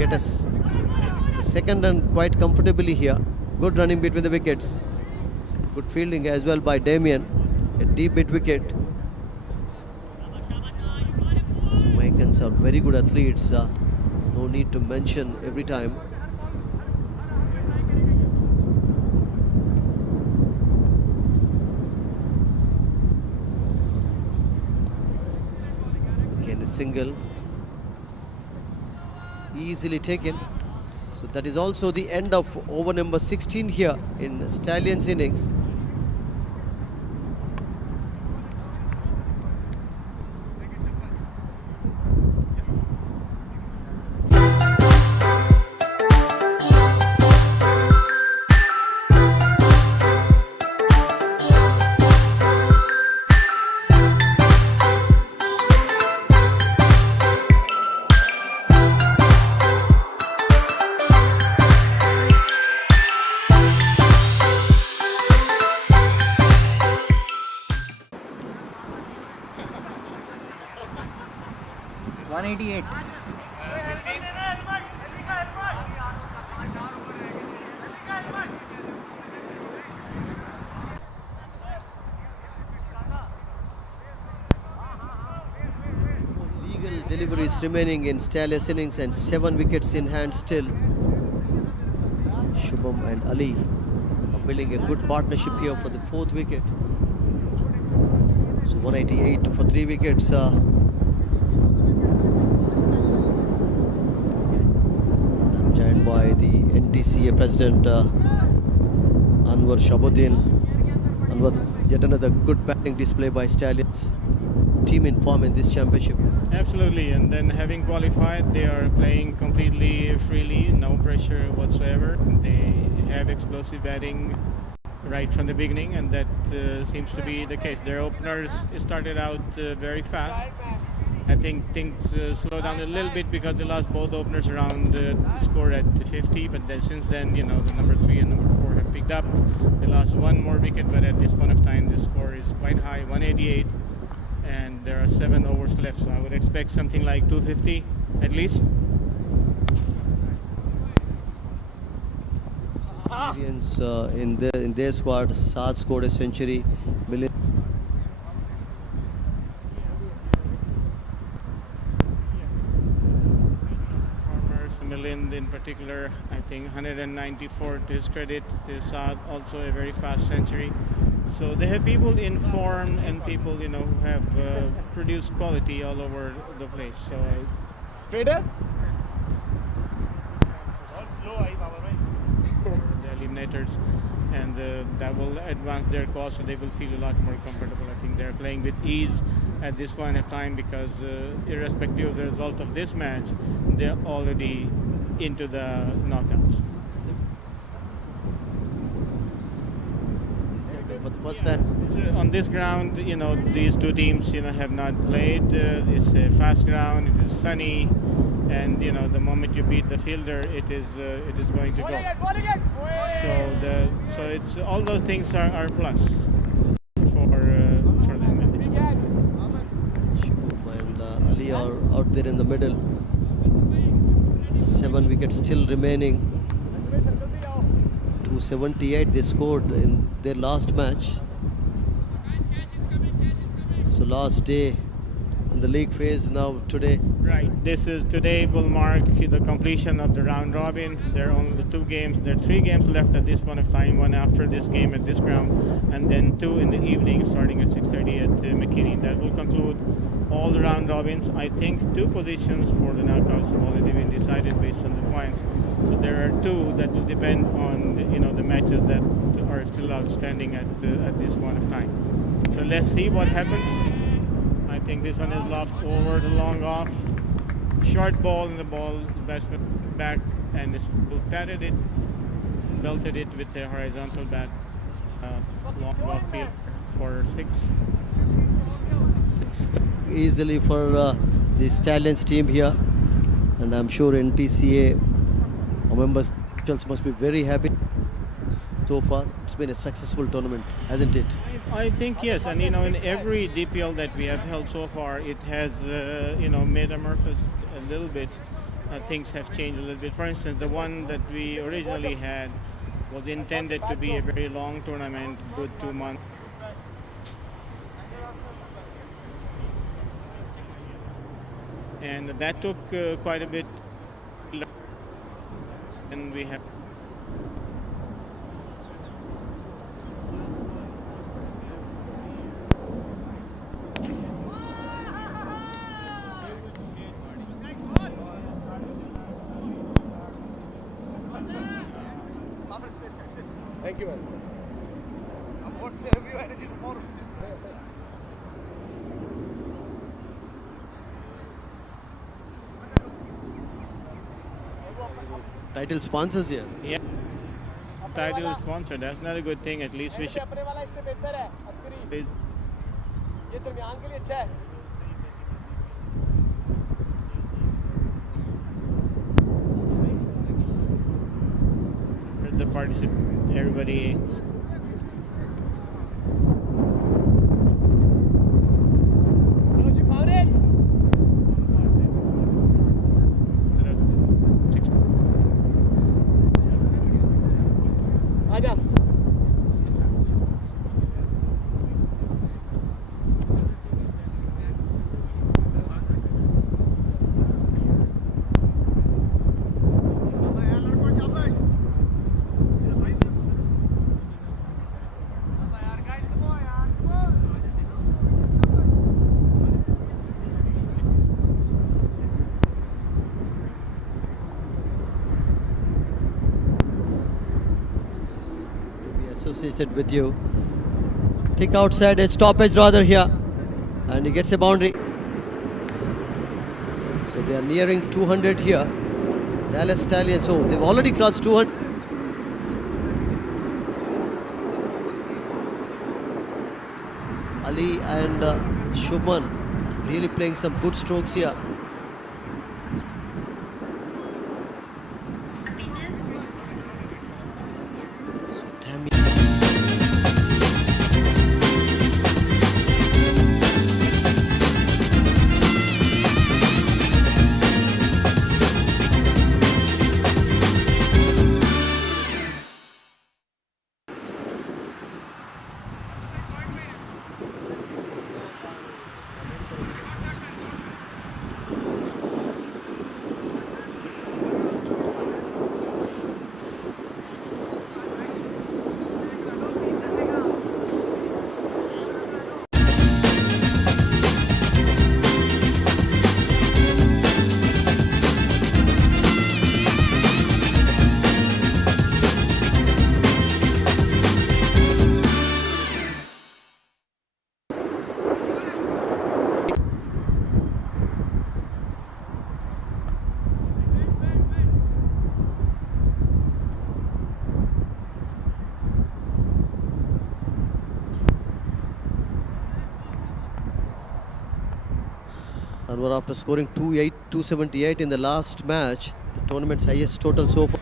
Get us the 2nd run quite comfortably here. Good running between the wickets. Good fielding as well by Damien. A deep mid wicket. Jamaicans are very good athletes. No need to mention every time. Again a single. Easily taken. So that is also the end of over number 16 here in Stallions innings. 188. Legal deliveries remaining in Stallions innings and 7 wickets in hand still. Shubham and Ali are building a good partnership here for the 4th wicket. So 188 for 3 wickets. I'm joined by the NTCA president Anwar Shabuddin. Anwar, yet another good batting display by Stallions. Team in form in this championship. Absolutely, and then having qualified, they are playing completely freely, no pressure whatsoever. They have explosive batting right from the beginning, and that seems to be the case. Their openers started out very fast. I think things slowed down a little bit because they lost both openers around the score at 50, but then since then, you know, the number 3 and number 4 have picked up. They lost 1 more wicket, but at this point of time, the score is quite high, 188. And there are 7 overs left, so I would expect something like 250 at least. Experience in their squad. Saad scored a century. Milind in particular, I think 194 to his credit. Saad also a very fast century. So they have people in form and people, you know, who have produced quality all over the place. So Straighter? the eliminators, and that will advance their cause, so they will feel a lot more comfortable. I think they're playing with ease at this point of time because irrespective of the result of this match, they're already into the knockouts. For the first time. On this ground, you know, these two teams, you know, have not played. It's a fast ground. It is sunny, and you know, the moment you beat the fielder, it is going to go. So it's all those things are plus for them. Shubham and Ali are out there in the middle. 7 wickets still remaining. 278 they scored in their last match. So last day in the league phase now today. Right. This is today will mark the completion of the round robin. There are only 2 games. There are 3 games left at this point of time. 1 after this game at this ground, and then 2 in the evening, starting at 6:30 at McKinney. That will conclude all the round robins. I think 2 positions for the knockouts have already been decided based on the points. So there are 2 that will depend on the matches that are still outstanding at this point of time. So let's see what happens. I think this one is lofted over the long off. Short ball in the ball, the batsman back and patted it, belted it with a horizontal bat. Long off field for 6. 6 easily for the Stallions team here, and I'm sure NTCA members must be very happy. So far, it's been a successful tournament, hasn't it? I think yes, and in every DPL that we have held so far, it has metamorphosed a little bit. Things have changed a little bit. For instance, the one that we originally had was intended to be a very long tournament, good 2 months. And that took quite a bit, and we have Thank you, man. What's the review energy tomorrow? Title sponsors here. Yeah. Title sponsor. That's not a good thing. At least we should. अपने वाला इससे बेहतर है अस्करी ये दरमियान के लिए अच्छा है The participant, everybody. आजा. Associated with you. Thick outside, a stoppage rather here, and he gets a boundary. So they are nearing 200 here. Dallas Stallions, oh, they've already crossed 200. Ali and Shubman really playing some good strokes here. So Tammy. Anwar, after scoring 278 in the last match, the tournament's highest total so far,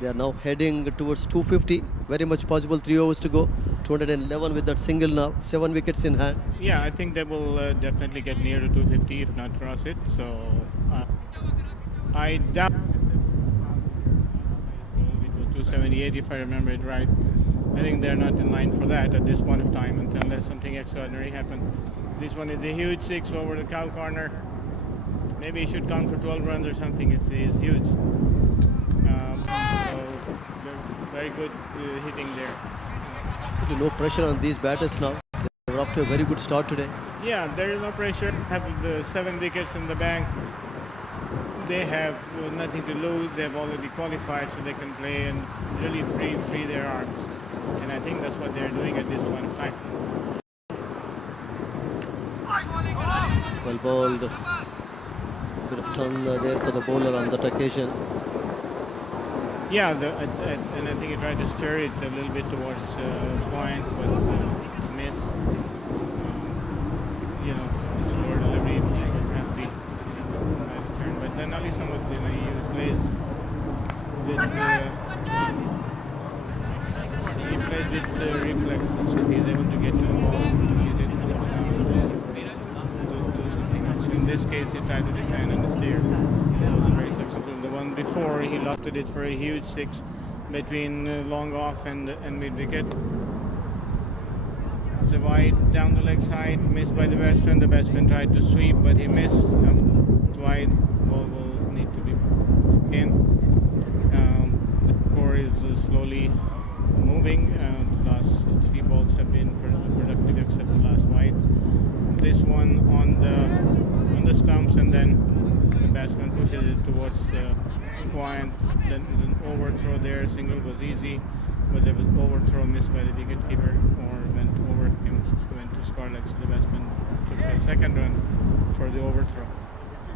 they are now heading towards 250. Very much possible, 3 overs to go. 211 with that single now, 7 wickets in hand. Yeah, I think they will definitely get near to 250 if not cross it. So I doubt it was 278 if I remember it right. I think they're not in line for that at this point of time unless something extraordinary happens. This one is a huge 6 over the cow corner. Maybe he should count for 12 runs or something. It's huge. So very good hitting there. No pressure on these batters now. They're off to a very good start today. Yeah, there is no pressure. Have the 7 wickets in the bank. They have nothing to lose. They've already qualified, so they can play and really free their arms. And I think that's what they're doing at this point of time. Well bowled. Bit of turn there for the bowler on that occasion. Yeah, and I think he tried to stir it a little bit towards point, but missed. Slower delivery, rapidly return. But then Ali somewhat, he plays with reflexes. So he's able to get to the ball, use it, do something else. So in this case, he tried to defend and steer. It wasn't very successful. The one before, he lofted it for a huge 6 between long off and mid wicket. It's a wide down the leg side, missed by the batsman. The batsman tried to sweep, but he missed. Wide, ball will need to be in. The score is slowly moving. The last 3 balls have been productive except the last wide. This one on the stumps, and then the batsman pushes it towards Quine. Then there's an overthrow there. Single was easy, but there was overthrow missed by the wicketkeeper, or went over him, went to score legs. So the batsman took the second run for the overthrow.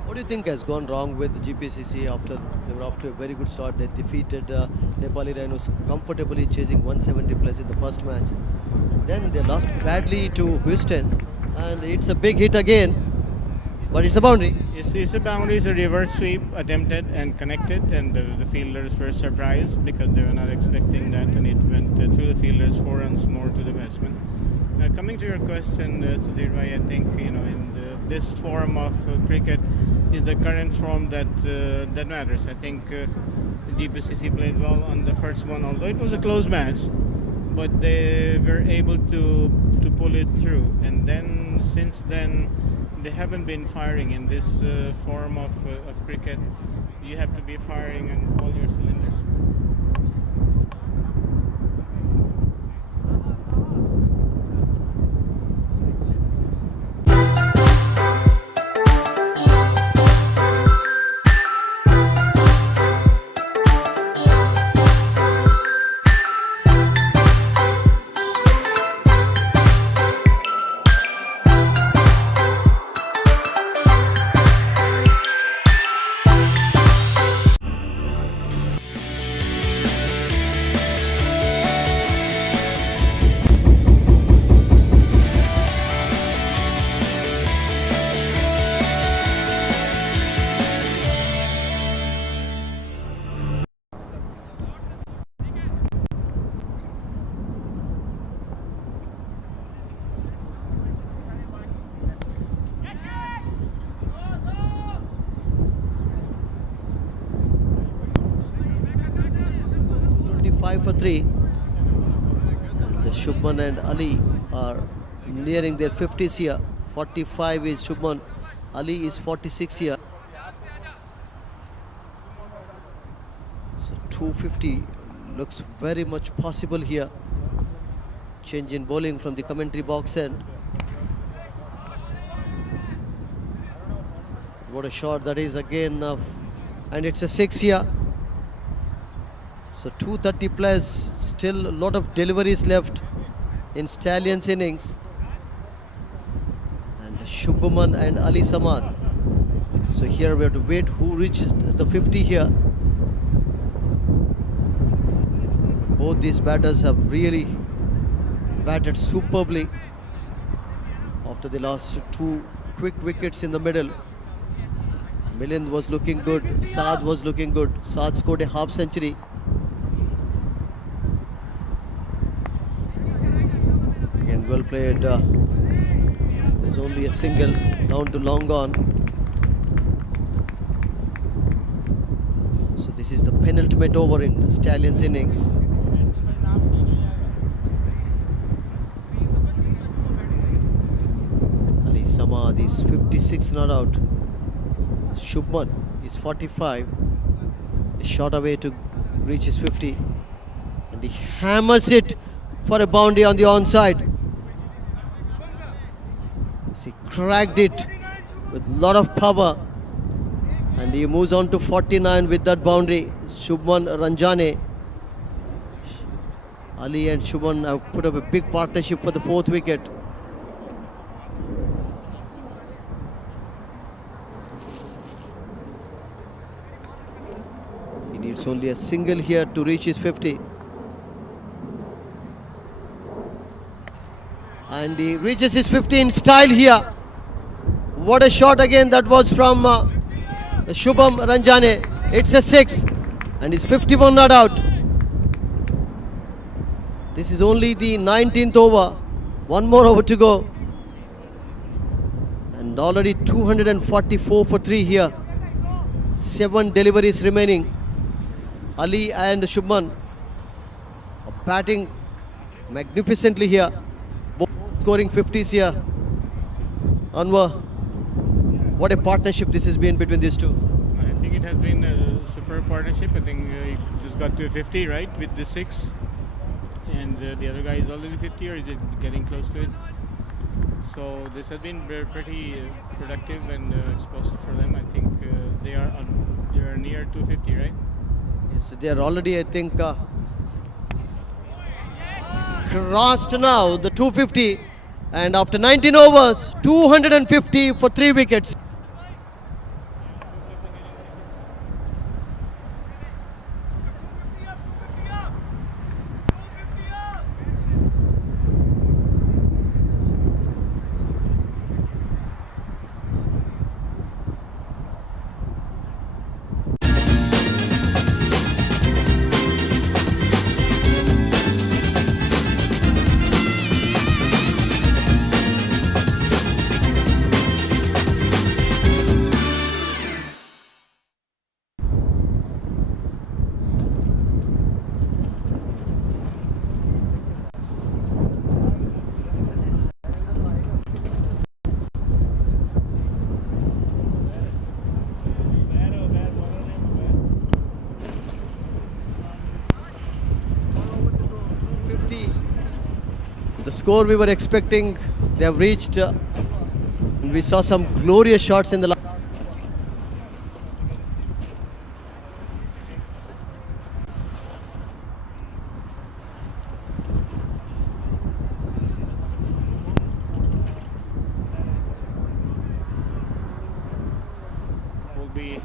What do you think has gone wrong with the GPCC after they were off to a very good start? They defeated Nepali Rhinos comfortably, chasing 170 plus in the first match. And then they lost badly to Houston, and it's a big hit again, but it's a boundary. It's a boundary. It's a reverse sweep attempted and connected, and the fielders were surprised because they were not expecting that, and it went through the fielders, 4 runs more to the batsman. Coming to your question, Sudhir, I think in this form of cricket is the current form that matters. I think GPCC played well on the first one, although it was a close match, but they were able to pull it through. And then since then, they haven't been firing in this form of cricket. You have to be firing on all your cylinders. For 3. And the Shubman and Ali are nearing their 50s here. 45 is Shubman, Ali is 46 here. So 250 looks very much possible here. Change in bowling from the commentary box end. What a shot that is again, and it's a 6 here. So 230 plus, still a lot of deliveries left in Stallions innings. And Shubman and Ali Samad. So here we have to wait who reaches the 50 here. Both these batters have really batted superbly after the last 2 quick wickets in the middle. Milind was looking good, Saad was looking good. Saad scored a half century. Again, well played. There's only a single down to long on. So this is the penultimate over in Stallions innings. Ali Samad is 56 not out. Shubman is 45. A shot away to reach his 50. And he hammers it for a boundary on the onside. He cracked it with a lot of power, and he moves on to 49 with that boundary. Shubman Ranjane. Ali and Shubman have put up a big partnership for the 4th wicket. He needs only a single here to reach his 50. And he reaches his 50 in style here. What a shot again that was from Shubham Ranjane. It's a 6 and he's 51 not out. This is only the 19th over. One more over to go. And already 244 for 3 here. 7 deliveries remaining. Ali and Shubman are batting magnificently here. Scoring 50s here. Anwar, what a partnership this has been between these two. I think it has been a superb partnership. I think he just got to a 50, right, with the 6. And the other guy is already 50, or is it getting close to it? So this has been pretty productive and explosive for them. I think they are near 250, right? Yes, they are already, I think, crossed now the 250. And after 19 overs, 250 for 3 wickets. The score we were expecting, they have reached. We saw some glorious shots in the last. Will be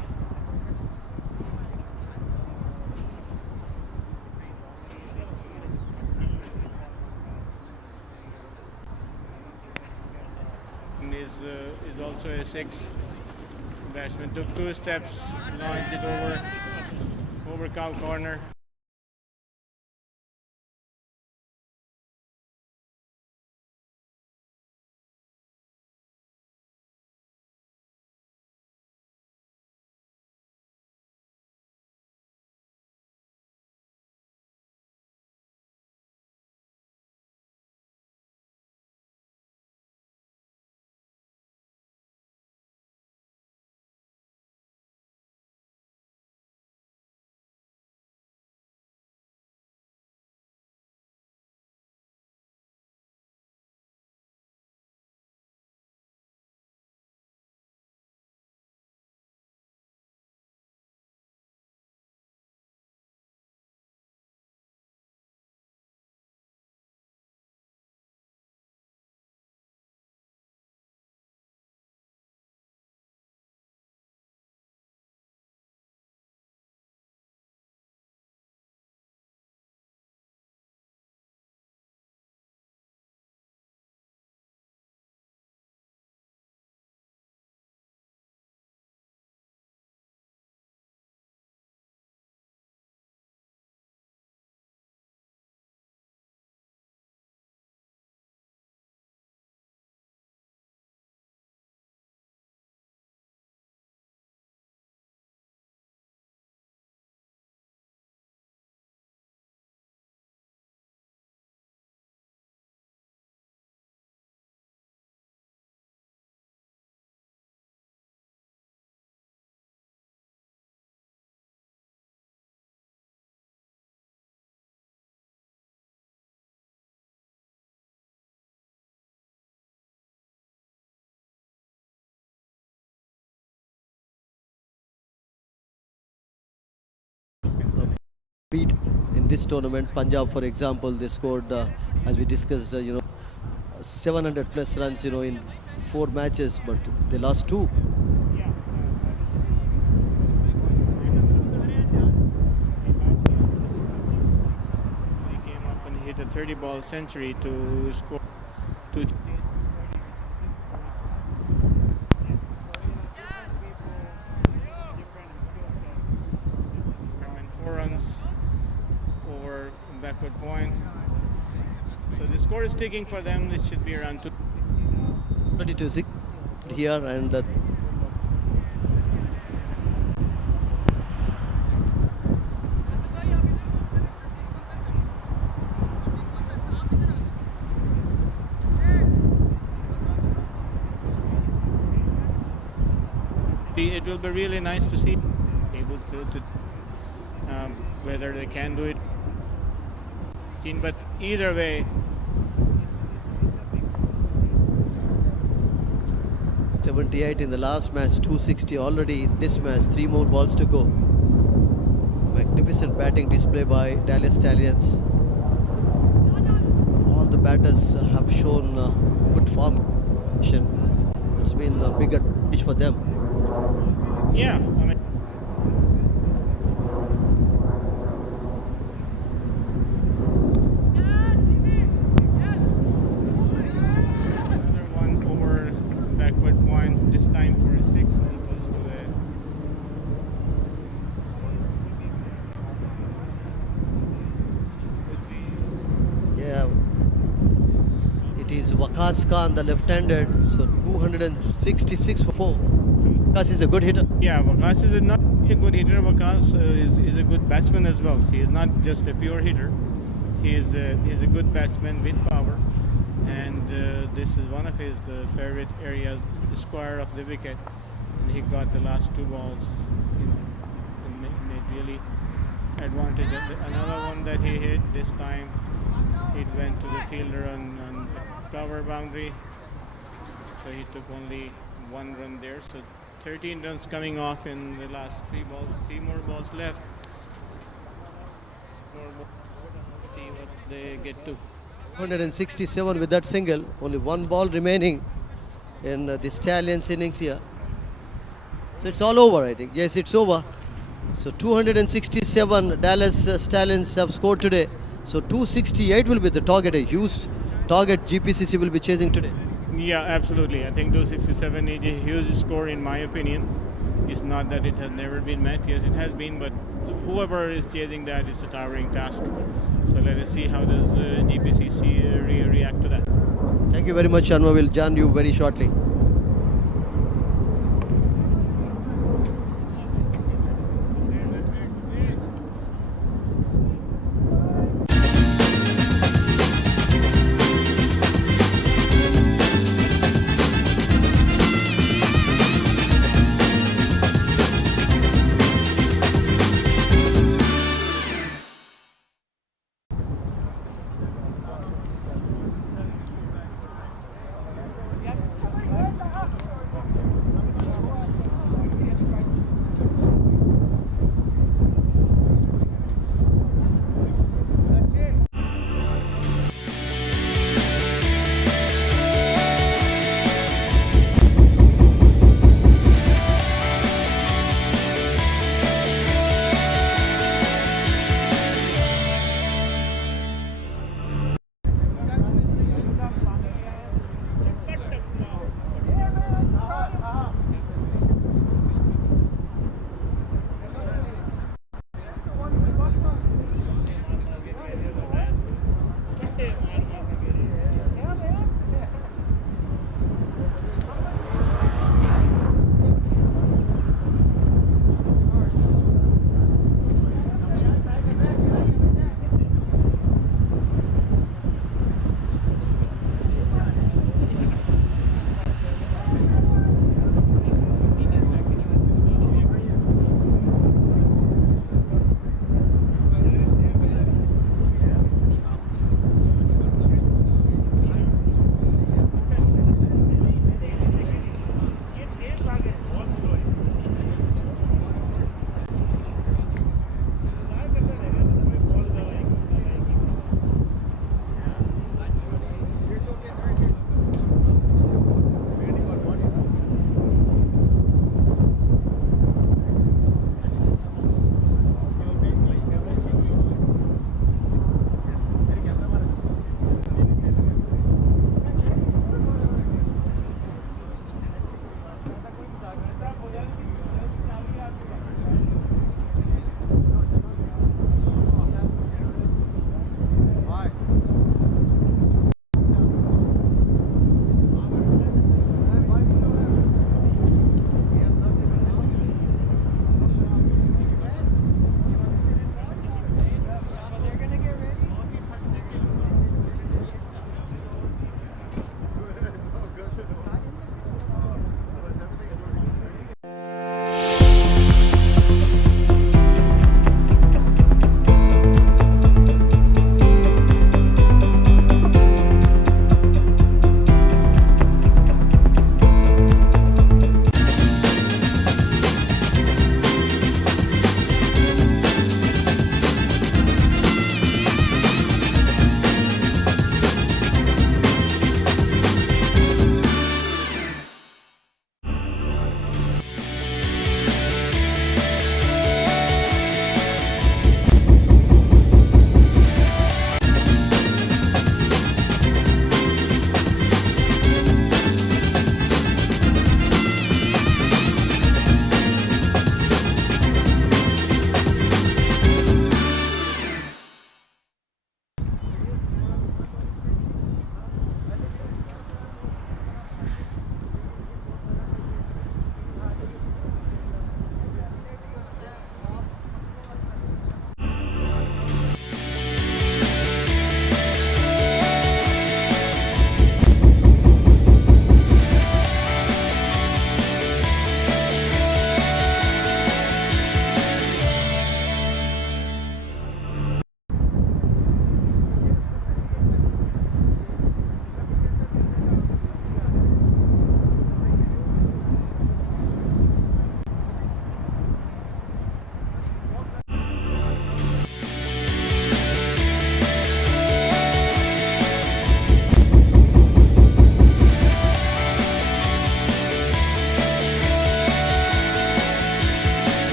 is also a 6. Batsman took 2 steps, launched it over cow corner. Beat in this tournament. Punjab, for example, they scored, as we discussed, 700 plus runs, in 4 matches, but they lost 2. He came up and hit a 30-ball century to score 2. And 4 runs over backward point. So the score is ticking for them. It should be around 2. 22-6 here, and it will be really nice to see able to whether they can do it. But either way, 78 in the last match, 260 already in this match, 3 more balls to go. Magnificent batting display by Dallas Stallions. All the batters have shown good form. It's been a big advantage for them. yeah, I mean, another one over backward point, this time for a 6 as opposed to a. Yeah, it is Waqas Khan, the left-handed, so 266 for 4. Waqas is a good hitter. Yeah, Waqas is not a good hitter. Waqas is a good batsman as well. He is not just a pure hitter. He is a good batsman with power, and this is one of his favorite areas, the square of the wicket. And he got the last 2 balls, and made really advantage. Another one that he hit this time, It went to the fielder on the cover boundary. So he took only 1 run there. So 13 runs coming off in the last 3 balls. 3 more balls left. See what they get to. 267 with that single. Only 1 ball remaining in the Stallions innings here. So it's all over, I think. Yes, it's over. So 267 Dallas Stallions have scored today. So 268 will be the target. A huge target GPCC will be chasing today. Yeah, absolutely. I think 267 is a huge score in my opinion. It's not that it has never been met. Yes, it has been, but whoever is chasing that is a towering task. So let us see how does DPCC react to that. Thank you very much, Anwar. We'll join you very shortly.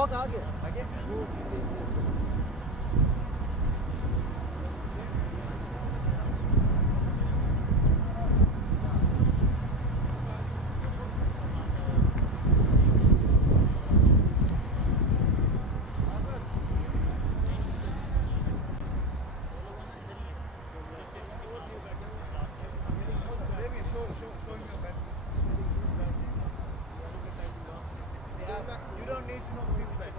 चौक आगे आगे You don't need to know this back.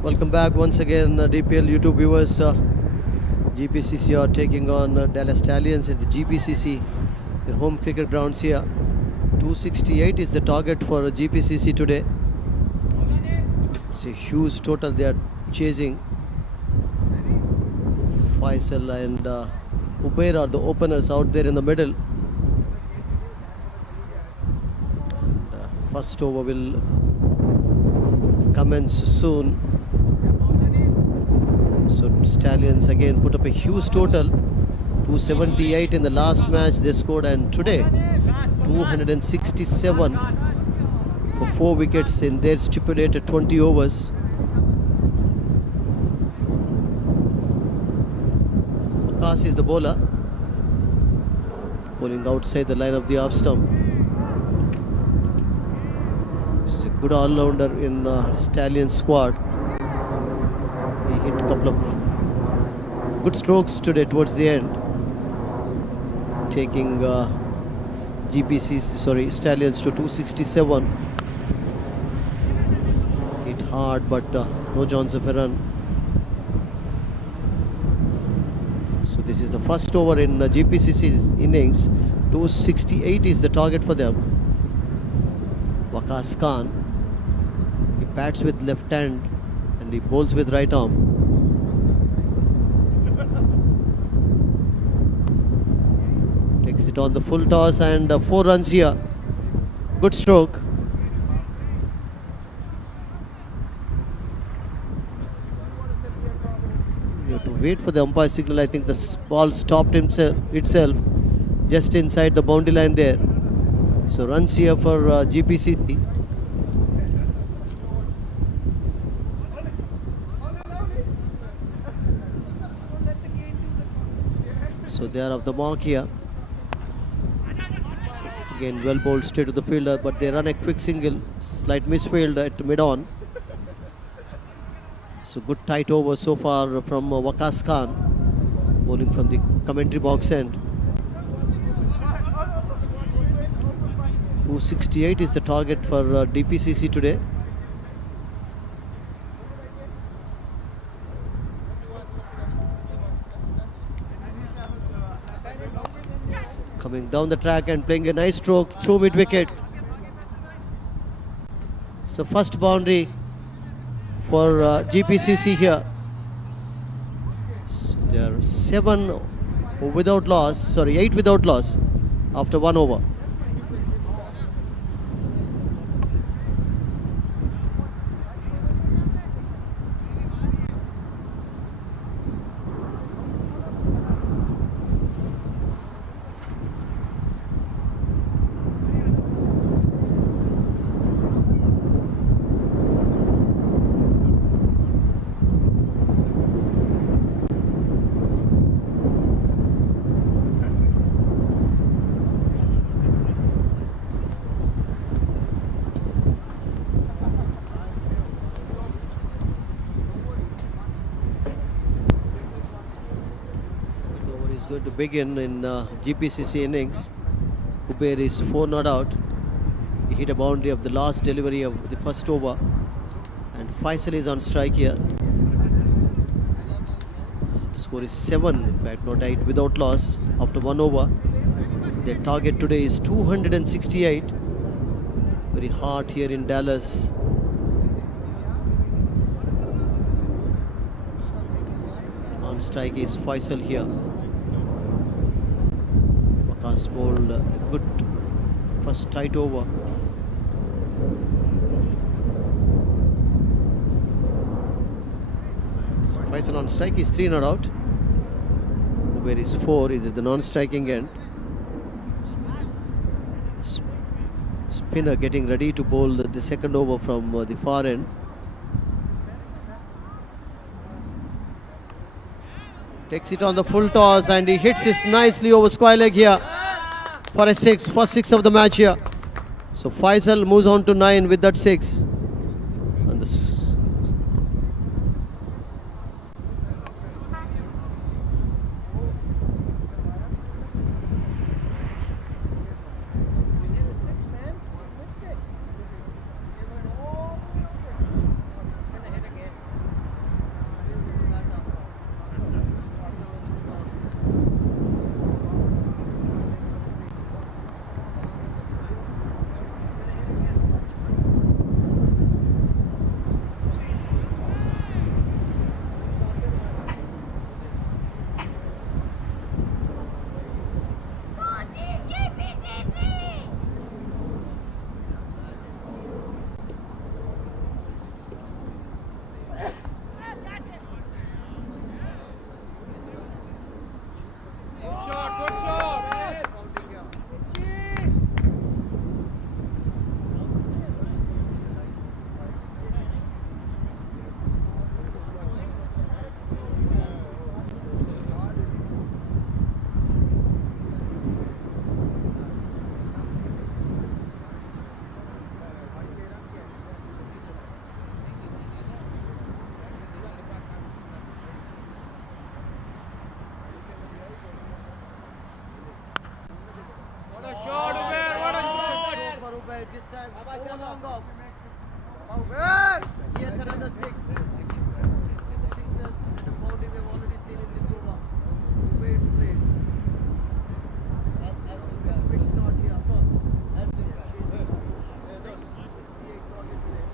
Welcome back once again, DPL YouTube viewers. GPCC are taking on Dallas Stallions at the GPCC, their home cricket grounds here. 268 is the target for GPCC today. It's a huge total they are chasing. Faisal and Ubair are the openers out there in the middle. And, first over will commence soon. So Stallions again put up a huge total, 278 in the last match they scored, and today 267 for 4 wickets in their stipulated 20 overs. Akas is the bowler. Pulling outside the line of the off stump. He's a good all-rounder in Stallions squad. He hit a couple of good strokes today towards the end, taking Stallions to 267. Hit hard, but no chance of a run. So this is the first over in GPCC's innings. 268 is the target for them. Waqas Khan, he bats with left hand and he bowls with right arm. Takes it on the full toss and 4 runs here. Good stroke. You have to wait for the umpire signal. I think the ball stopped itself just inside the boundary line there. So runs here for GPCC. So they are off the mark here. Again, well bowled straight to the fielder, but they run a quick single. Slight misfield at mid-on. So good tight over so far from Waqas Khan, bowling from the commentary box end. 268 is the target for DPCC today. Coming down the track and playing a nice stroke through mid-wicket. So first boundary for GPCC here. So there are 8 without loss after 1 over. Going to begin in GPCC innings. Uber is 4 not out. He hit a boundary of the last delivery of the first over, and Faisal is on strike here. The score is 7, in fact, not 8 without loss after 1 over. Their target today is 268. Very hard here in Dallas. On strike is Faisal here. Bowled a good first tight over. So Faisal on strike is 3 not out. Uber is 4, is at the non-striking end. Spinner getting ready to bowl the second over from the far end. Takes it on the full toss and he hits it nicely over square leg here for a 6, first 6 of the match here. So Faisal moves on to 9 with that 6. And a long off. Well, Yet another six. Sixes and a boundary we have already seen in this over. The way it's played. As this guy, fixed not here. As this guy. 68 not in today.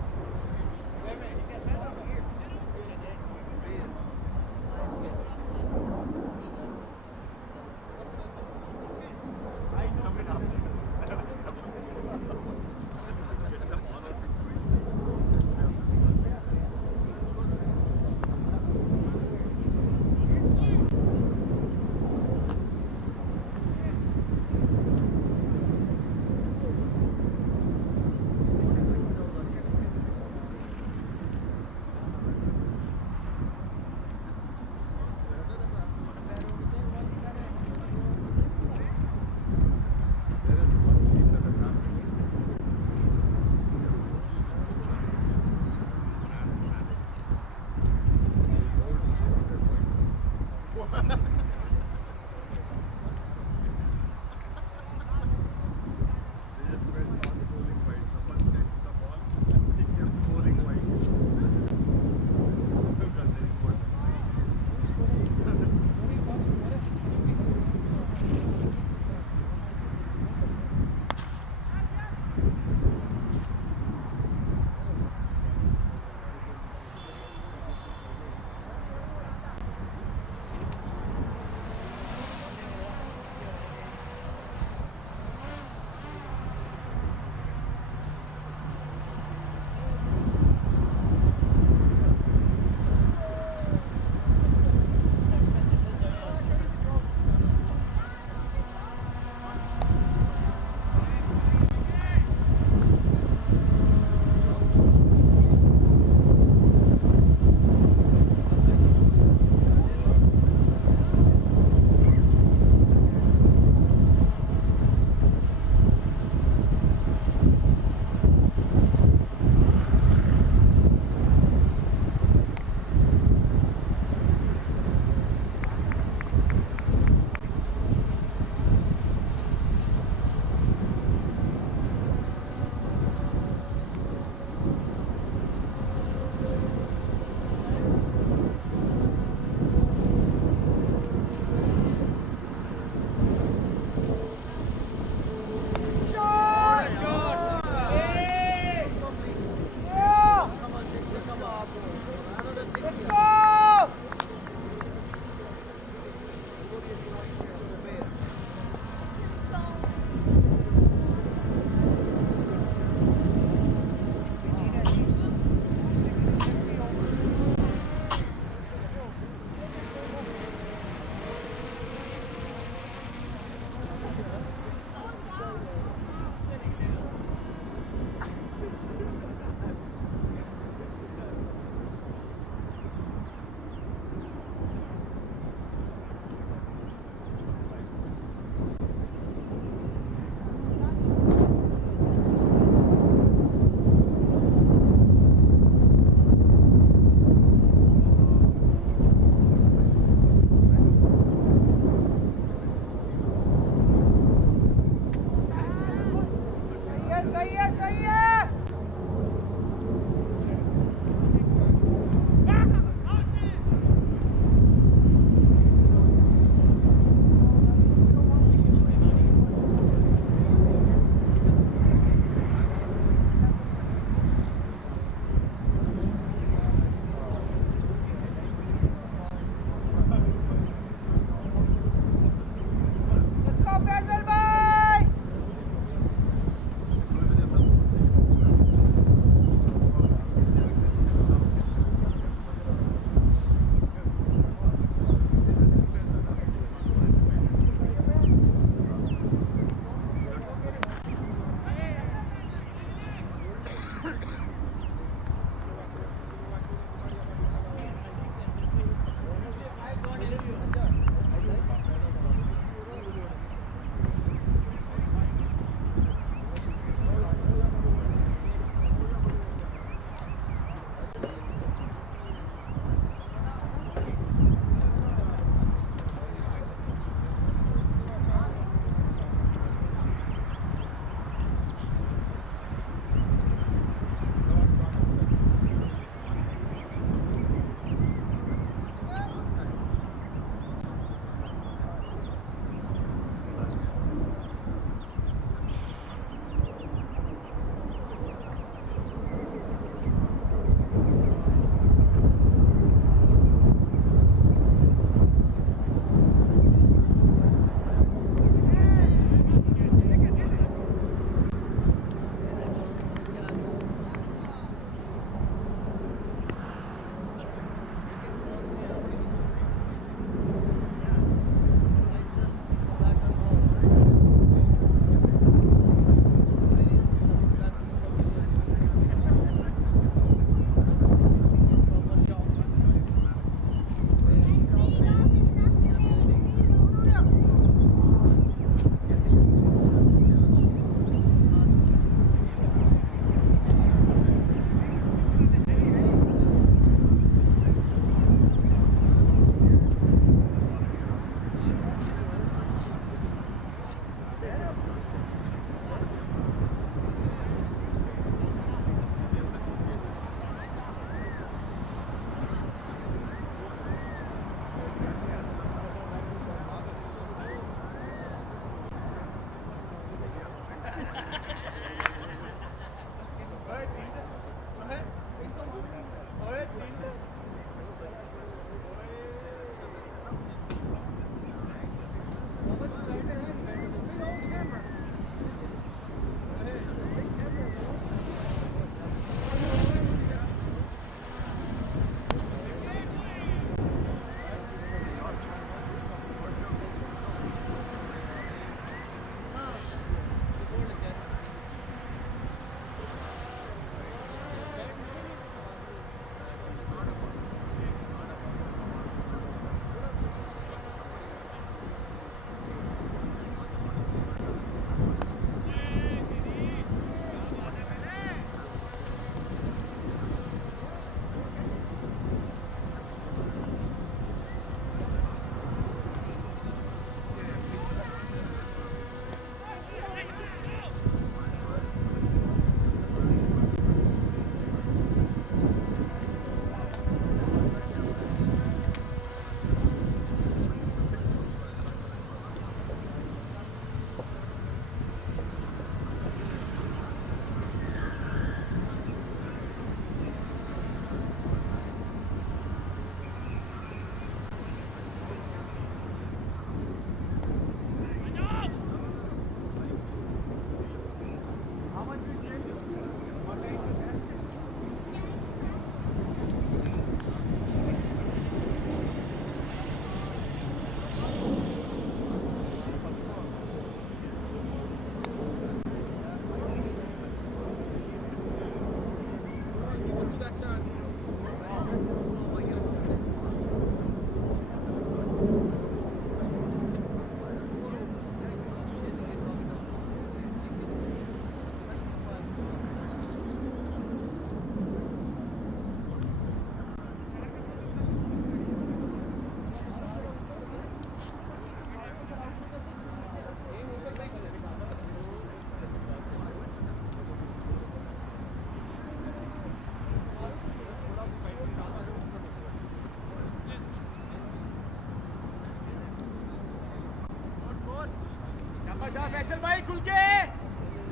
Faisal भाई खुल के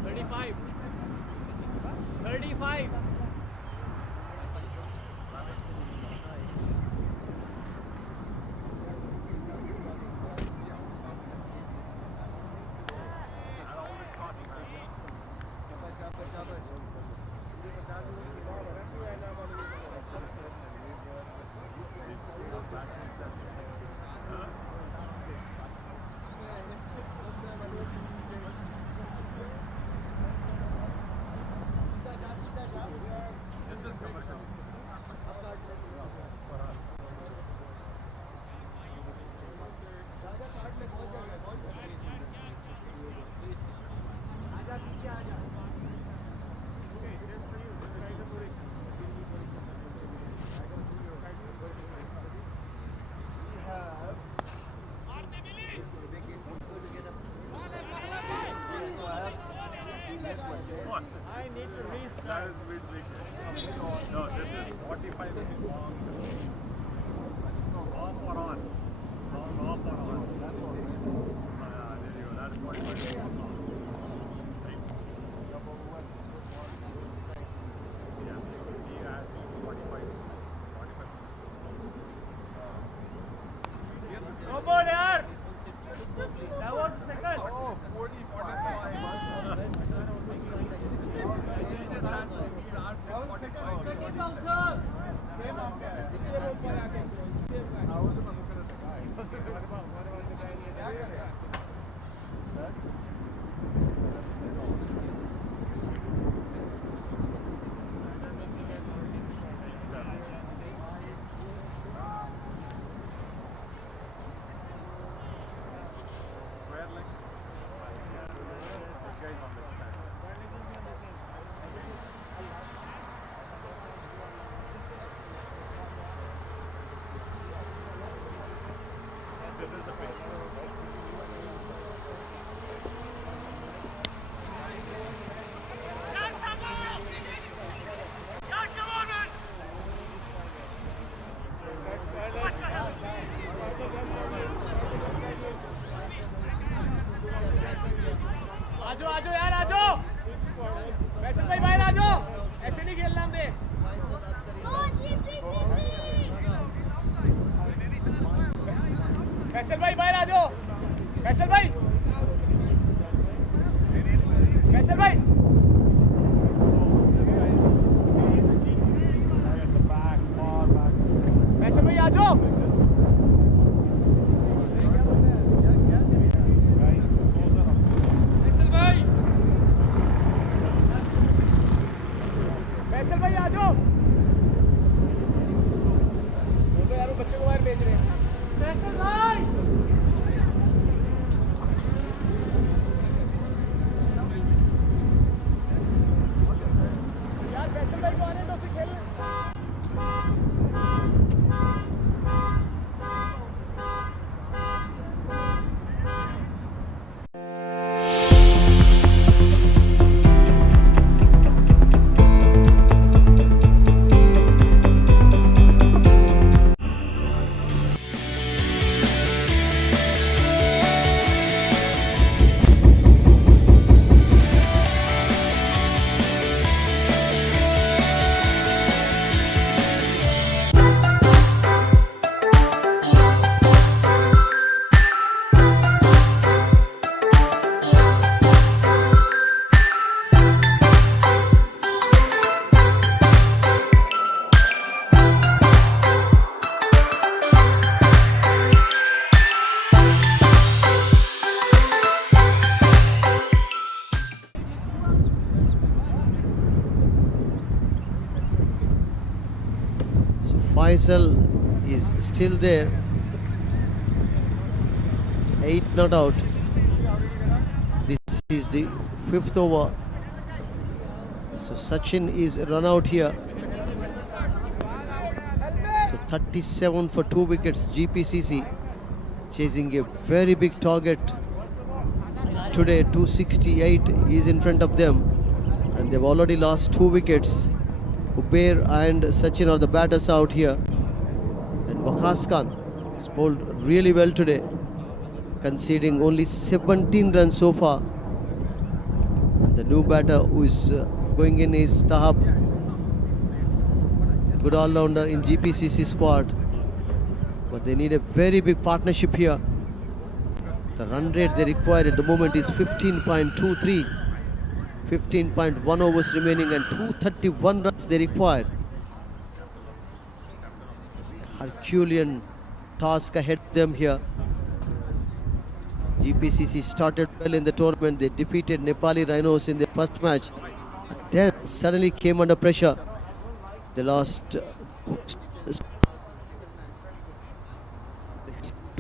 35 This is the pitch. आजो आजो यार आजो वैसे भाई बाहर आजो ऐसे नहीं खेलना हमने फैसल भाई बाहर आ जाओ फैसल भाई फैसल भाई फैसल भाई आ जाओ फैसल भाई आ जाओ वो तो यार वो बच्चे को बाहर भेज रहे हैं फैसल भाई यार फैसल भाई को आने दो फिर खेल Faisal is still there. 8 not out. This is the 5th over. So Sachin is run out here. So 37 for 2 wickets. GPCC chasing a very big target today. 268 is in front of them, and they've already lost 2 wickets. Ubair and Sachin are the batters out here, and Waqas Khan has bowled really well today, conceding only 17 runs so far. And the new batter who is going in is Tahab, good all-rounder in GPCC squad, but they need a very big partnership here. The run rate they require at the moment is 15.23. 15.1 overs remaining and 231 runs they require. Herculean task ahead of them here. GPCC started well in the tournament. They defeated Nepali Rhinos in their first match. Then suddenly came under pressure. They lost to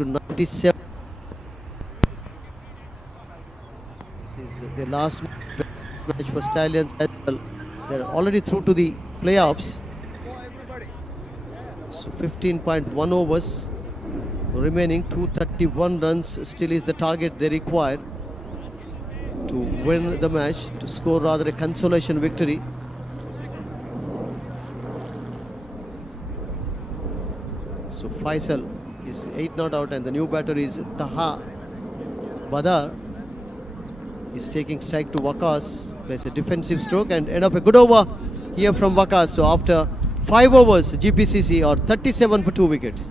97. This is their last match for Stallions as well. They're already through to the playoffs. So 15.1 overs remaining, 231 runs still is the target they require to win the match, to score rather a consolation victory. So Faisal is 8 not out, and the new batter is Taha Badar. Is taking strike to Waqas, plays a defensive stroke, and end up a good over here from Waqas. So after 5 overs, GPCC are 37 for 2 wickets.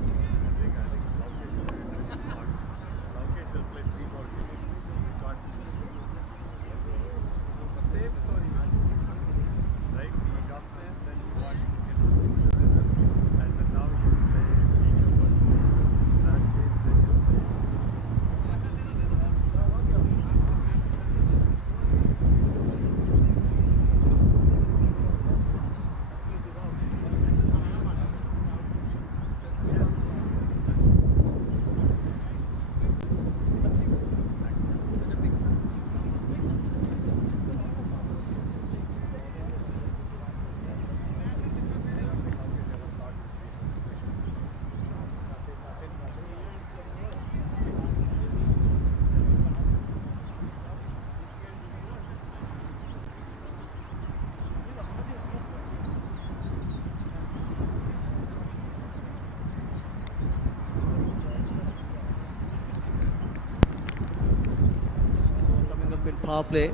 up in power play.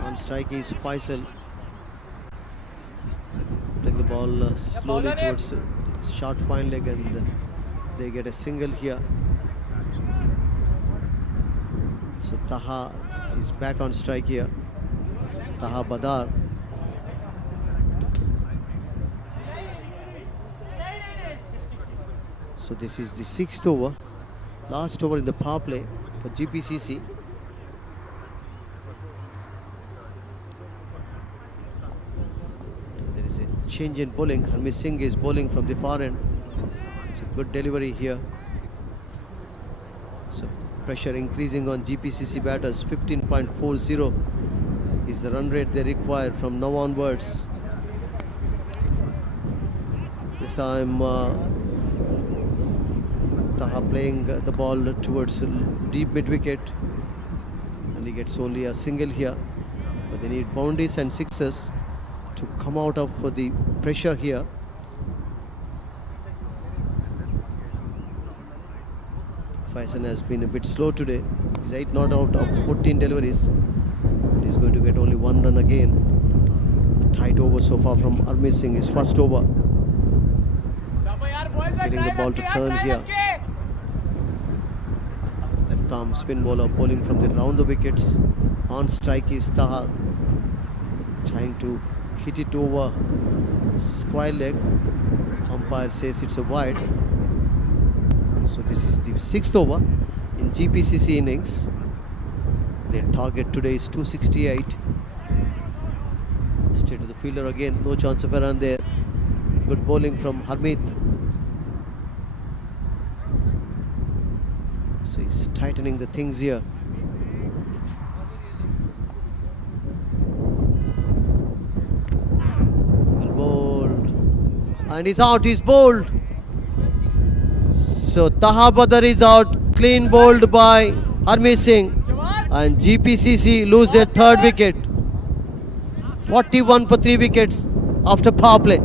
On strike is Faisal. Playing the ball slowly towards short fine leg, and they get a single here. So Taha is back on strike here. Taha Badar. So this is the 6th over, last over in the power play for GPCC. There is a change in bowling. Harmeet Singh is bowling from the far end. It's a good delivery here. So pressure increasing on GPCC batters. 15.40 is the run rate they require from now onwards. This time Taha playing the ball towards deep mid wicket, and he gets only a single here, but they need boundaries and sixes to come out of the pressure here. Faisal has been a bit slow today. He's 8 not out of 14 deliveries. He's going to get only 1 run again. A tight over so far from Harmeet Singh, his first over. Getting the ball to turn here. Left arm spin bowler bowling from the round the wickets. On strike is Taha, trying to hit it over square leg. Umpire says it's a wide. So this is the 6th over in GPCC innings. Their target today is 268. Straight to the fielder again, no chance of a run there. Good bowling from Harmeet. So he's tightening the things here. Well bowled. And he's out, he's bowled. So Taha Badar is out, clean bowled by Harmeet Singh. And GPCC lose their 3rd wicket. 41 for 3 wickets after power play.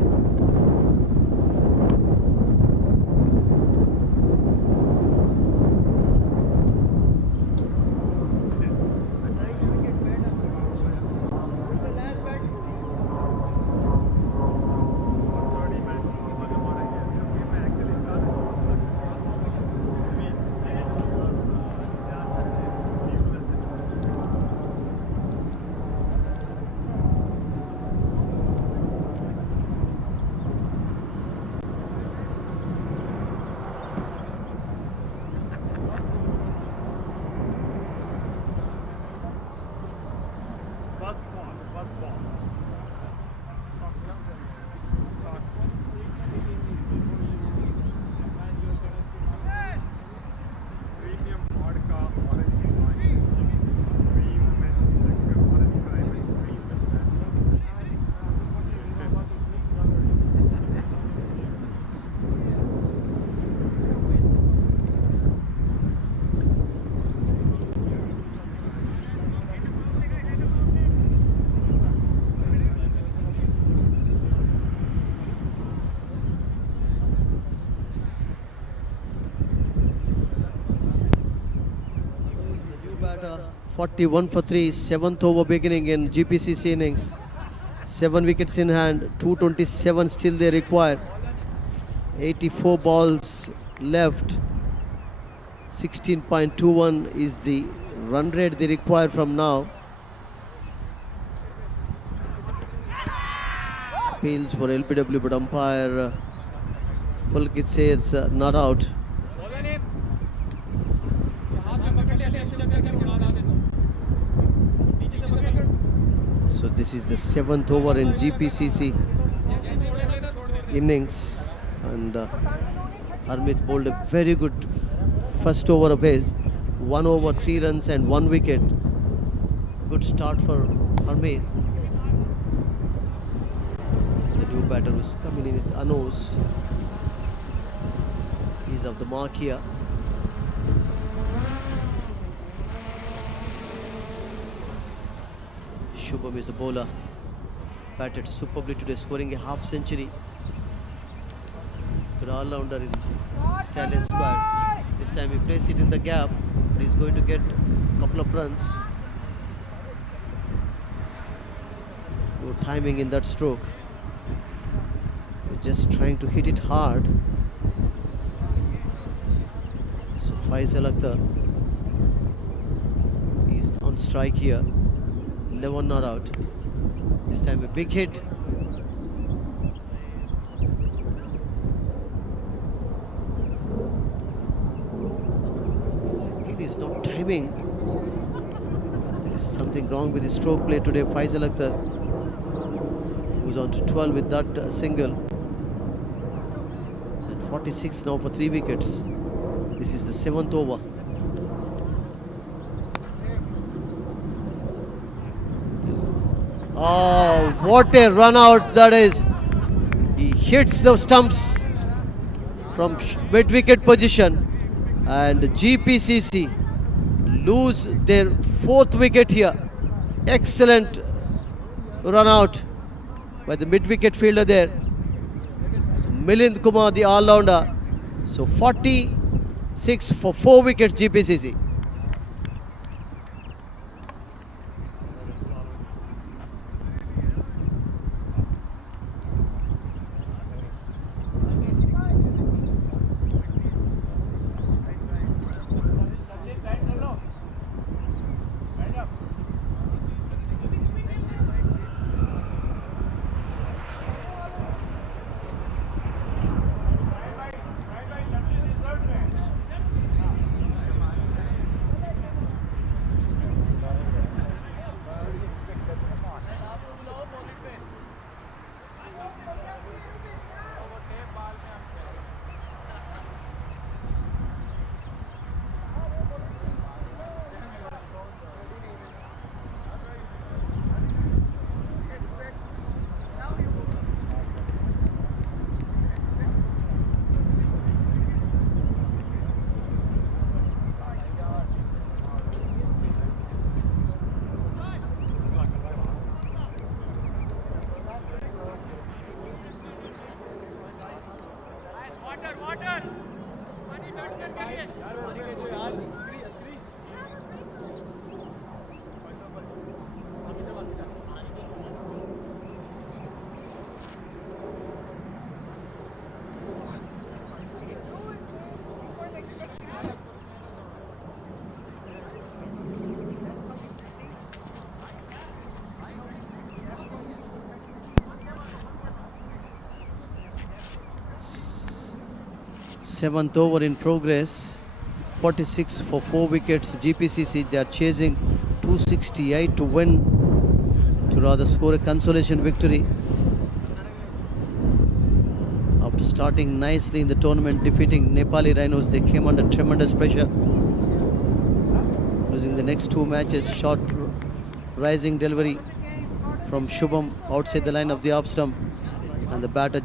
Batter 41 for 3, 7th over beginning in GPCC innings. 7 wickets in hand, 227 still they require. 84 balls left. 16.21 is the run rate they require from now. Appeals for LPW, but umpire Pulkit says not out. So this is the 7th over in GPCC innings, and Harmeet bowled a very good first over of his. 1 over, 3 runs and 1 wicket. Good start for Harmeet. The new batter who's coming in is Anos. He's off the mark here. Shubham is the bowler. Batted superbly today, scoring a half century. Good all-rounder in Stallions squad. This time he placed it in the gap, but he's going to get a couple of runs. Good timing in that stroke. We're just trying to hit it hard. So Faisal Akhtar is on strike here. 11 not out. This time a big hit. Again, he's not timing. There is something wrong with his stroke play today. Faisal Akhtar, who's on to 12 with that single. And 46 now for 3 wickets. This is the 7th over. Oh, what a run out that is. He hits the stumps from mid-wicket position, and GPCC lose their 4th wicket here. Excellent run out by the mid-wicket fielder there. So Milind Kumar, the all-rounder. So 46 for 4 wickets GPCC. Seventh over in progress. 46 for 4 wickets. GPCC, they are chasing 268 to win, to rather score a consolation victory. After starting nicely in the tournament, defeating Nepali Rhinos, they came under tremendous pressure. Losing the next 2 matches. Short rising delivery from Shubham outside the line of the off stump, and the batter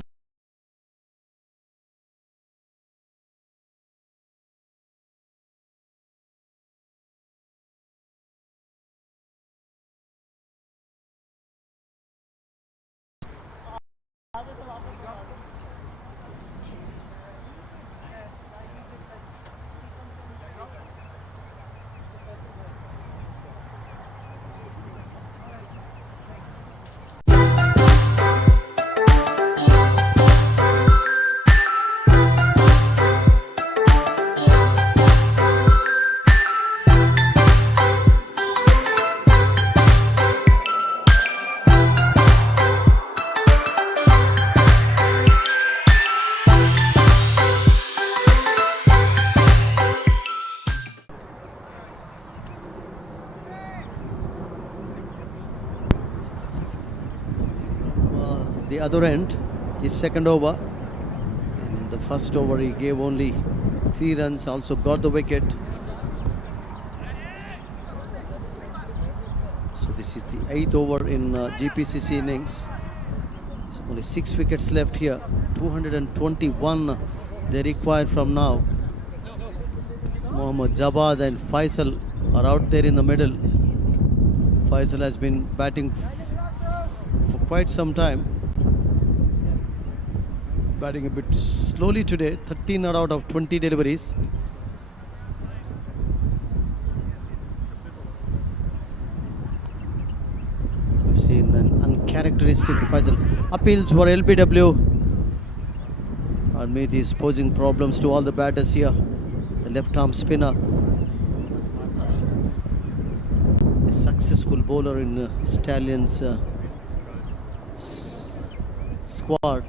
the other end, his second over. In the first over he gave only 3 runs, also got the wicket. So this is the 8th over in GPCC innings. So only 6 wickets left here. 221 they require from now. Mohammad Jabad and Faisal are out there in the middle. Faisal has been batting for quite some time. He's batting a bit slowly today. 13 are out of 20 deliveries. seen an uncharacteristic Faisal. Appeals for LBW. Harmeet is posing problems to all the batters here. The left arm spinner. A successful bowler in Stallions squad.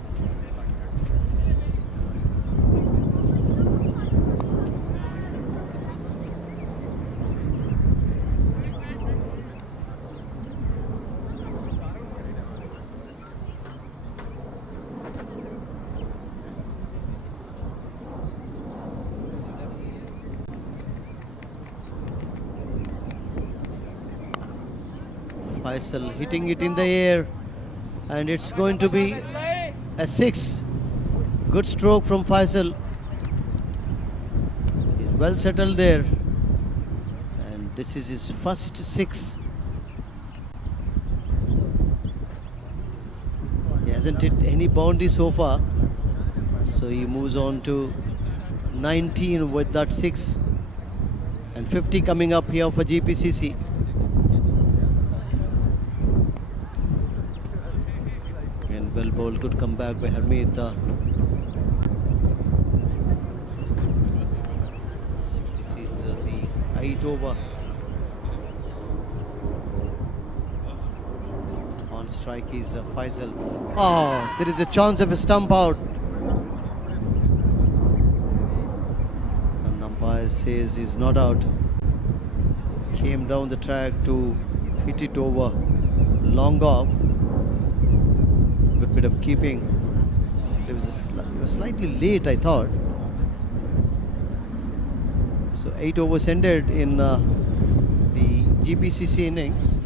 Faisal hitting it in the air, and it's going to be a 6. Good stroke from Faisal. He's well settled there, and this is his first 6. He hasn't hit any boundary so far, so he moves on to 19 with that 6, and 50 coming up here for GPCC. Well bowled, good comeback by Harmeet. This is the 8th over. On strike is Faisal. Oh, there is a chance of a stump out. An umpire says he's not out. Came down the track to hit it over long off. Good bit of keeping. It was slightly late, I thought. So 8 overs ended in the GPCC innings.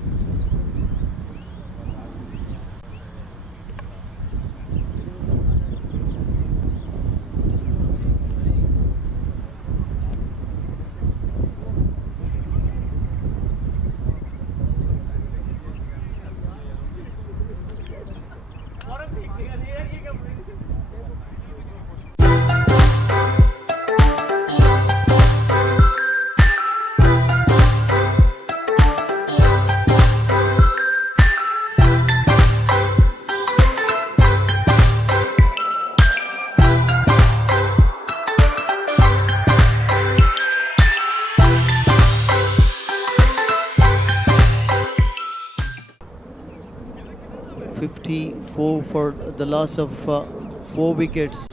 For the loss of 4 wickets.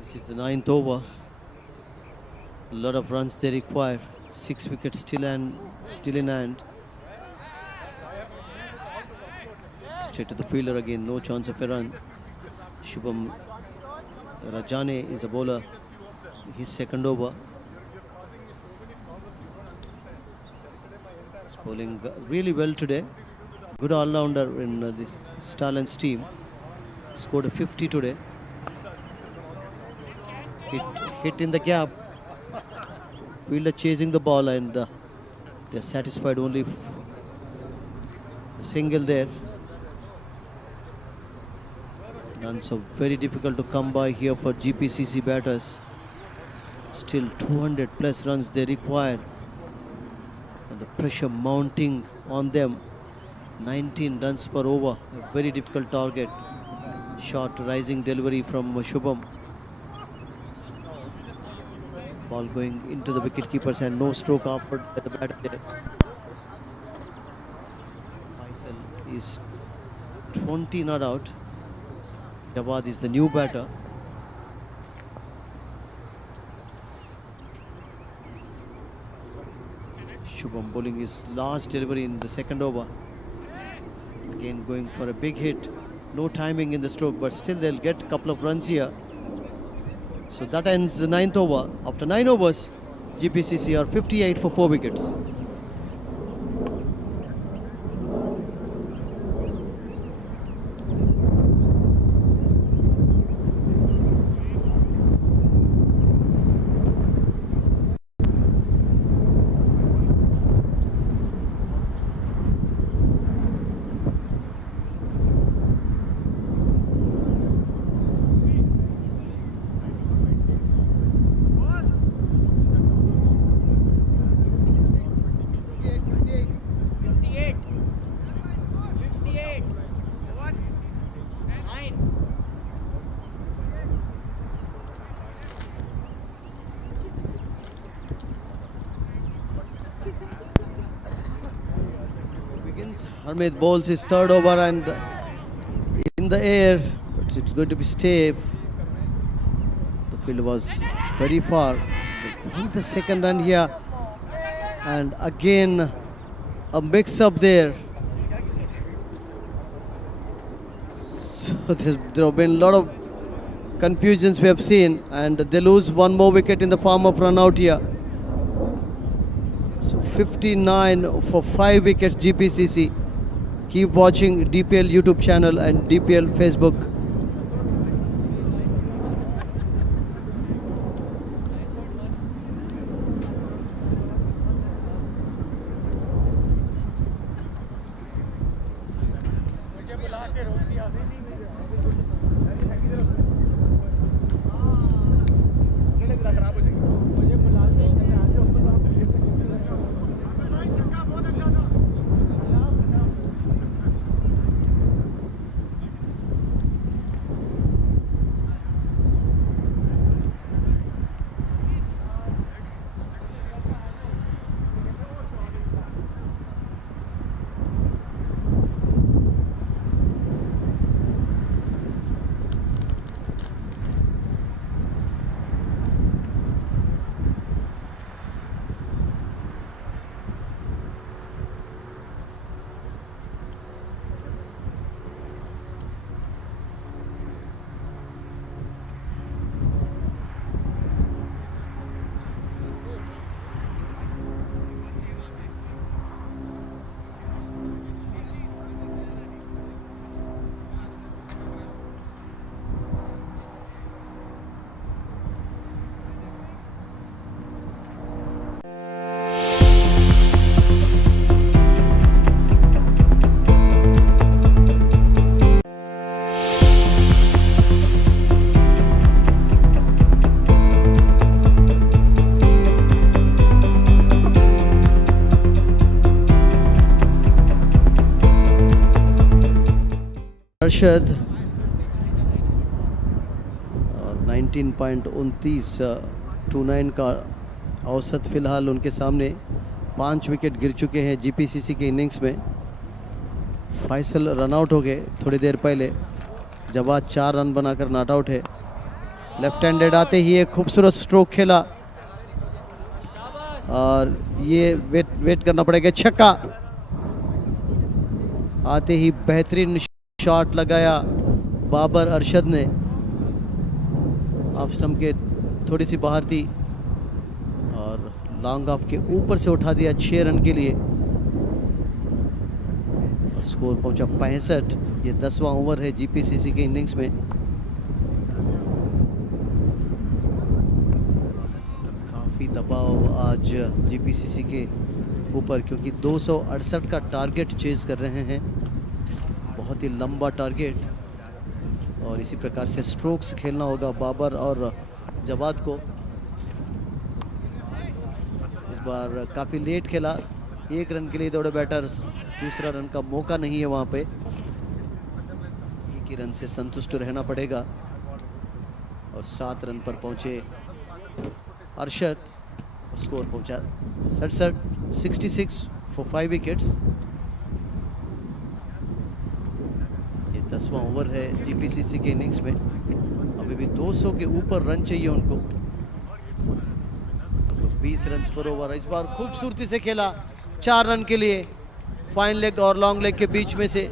This is the 9th over. A lot of runs they require. 6 wickets still in hand. Straight to the fielder again. No chance of a run. Shubham Rajane is the bowler. His 2nd over. He's bowling really well today. Good all-rounder in this Stallions team. Scored a 50 today. Hit in the gap. Fielder chasing the ball, and they're satisfied only the single there. Runs are very difficult to come by here for GPCC batters. Still 200 plus runs they require, and the pressure mounting on them. 19 runs per over, a very difficult target. Short rising delivery from Shubham. Ball going into the wicket keepers, and no stroke offered by the batter there. Faisal is 20 not out. Jawad is the new batter. Shubham bowling his last delivery in the second over. Again going for a big hit. No timing in the stroke, but still they'll get a couple of runs here. So that ends the 9th over. After 9 overs, GPCC are 58 for 4 wickets. Harmeet bowls his third over and in the air, but it's going to be safe. The field was very far. They want the second run here, and again a mix-up there. So there have been a lot of confusions we have seen, and they lose one more wicket in the form of run out here. So 59 for 5 wickets GPCC. Keep watching DPL YouTube channel and DPL Facebook. Arshad 19.29 का औसत फिलहाल उनके सामने 5 wicket गिर चुके हैं जीपीसीसी के innings में। फैसल रन आउट हो गए थोड़ी देर पहले, जवाद 4 रन बनाकर नॉट आउट है। लेफ्ट हैंडेड आते ही एक खूबसूरत स्ट्रोक खेला और ये वेट करना पड़ेगा। छक्का आते ही बेहतरीन शॉट लगाया बाबर अरशद ने, ऑफ स्टंप के थोड़ी सी बाहर थी और लॉन्ग ऑफ के ऊपर से उठा दिया 6 रन के लिए और स्कोर पहुंचा 65। ये 10वां ओवर है जीपीसीसी के इनिंग्स में। काफ़ी दबाव आज जीपीसीसी के ऊपर क्योंकि 268 का टारगेट चेज कर रहे हैं, बहुत ही लंबा टारगेट, और इसी प्रकार से स्ट्रोक्स खेलना होगा बाबर और जवाद को। इस बार काफ़ी लेट खेला, 1 रन के लिए दौड़े बैटर्स, दूसरा रन का मौका नहीं है वहाँ पे, एक ही रन से संतुष्ट रहना पड़ेगा और 7 रन पर पहुँचे अरशद और स्कोर पहुँचा 66 फॉर 5 विकेट्स। 10वां ओवर है जीपीसीसी के इनिंग्स में, अभी भी 200 के ऊपर रन चाहिए उनको। 20 रन पर ओवर। इस बार खूबसूरती से खेला 4 रन के लिए, फाइन लेग और लॉन्ग लेग के बीच में से।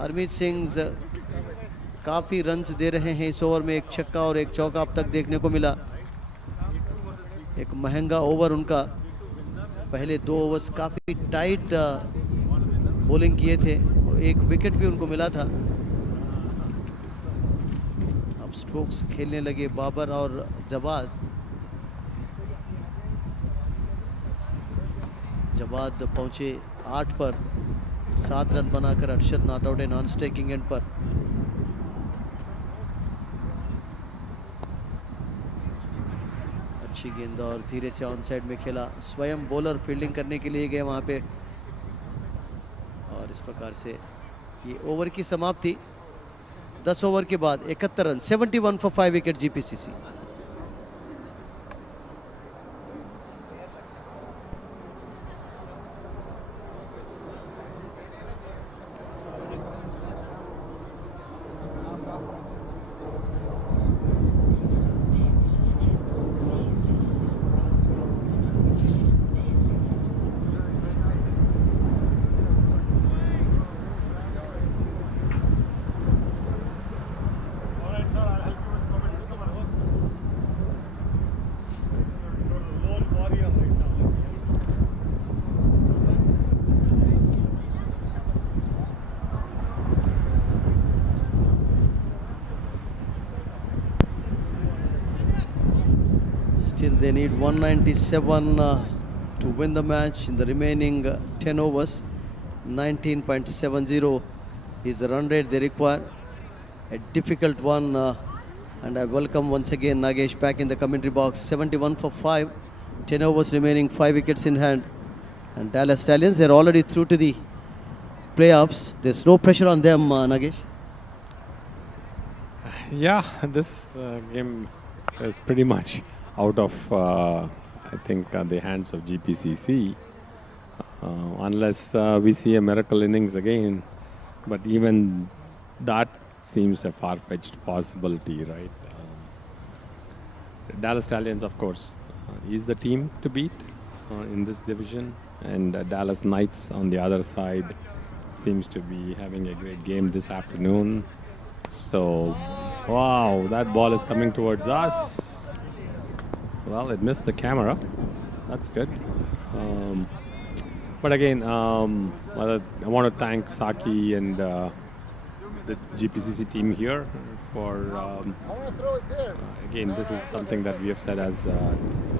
हरमीत सिंह काफ़ी रन्स दे रहे हैं इस ओवर में, एक छक्का और एक चौका अब तक देखने को मिला। एक महंगा ओवर उनका, पहले 2 ओवर्स काफ़ी टाइट बॉलिंग किए थे, एक विकेट भी उनको मिला था। अब स्ट्रोक्स खेलने लगे बाबर और जवाद। जवाद पहुंचे 8 पर, 7 रन बनाकर अरशद नॉट आउट है नॉन स्ट्राइकिंग एंड पर। अच्छी गेंद और धीरे से ऑन साइड में खेला। स्वयं बॉलर फील्डिंग करने के लिए गए वहां पे, और इस प्रकार से ये ओवर की समाप्ति। 10 ओवर के बाद 71 run, 71 for 5 wicket GPCC. Still they need 197 to win the match in the remaining 10 overs. 19.70 is the run rate they require. A difficult one, and I welcome once again Nagesh back in the commentary box. 71 for 5, 10 overs remaining, 5 wickets in hand. And Dallas Stallions, they're already through to the playoffs. There's no pressure on them, Nagesh. Yeah, this game is pretty much out of, I think, the hands of GPCC. Unless we see a miracle innings again. But even that seems a far-fetched possibility, right? Dallas Stallions, of course, is the team to beat in this division. And Dallas Knights on the other side seems to be having a great game this afternoon. So, wow, that ball is coming towards us. Well, it missed the camera. That's good. But again, I want to thank Saki and the GPCC team here for, again, this is something that we have said as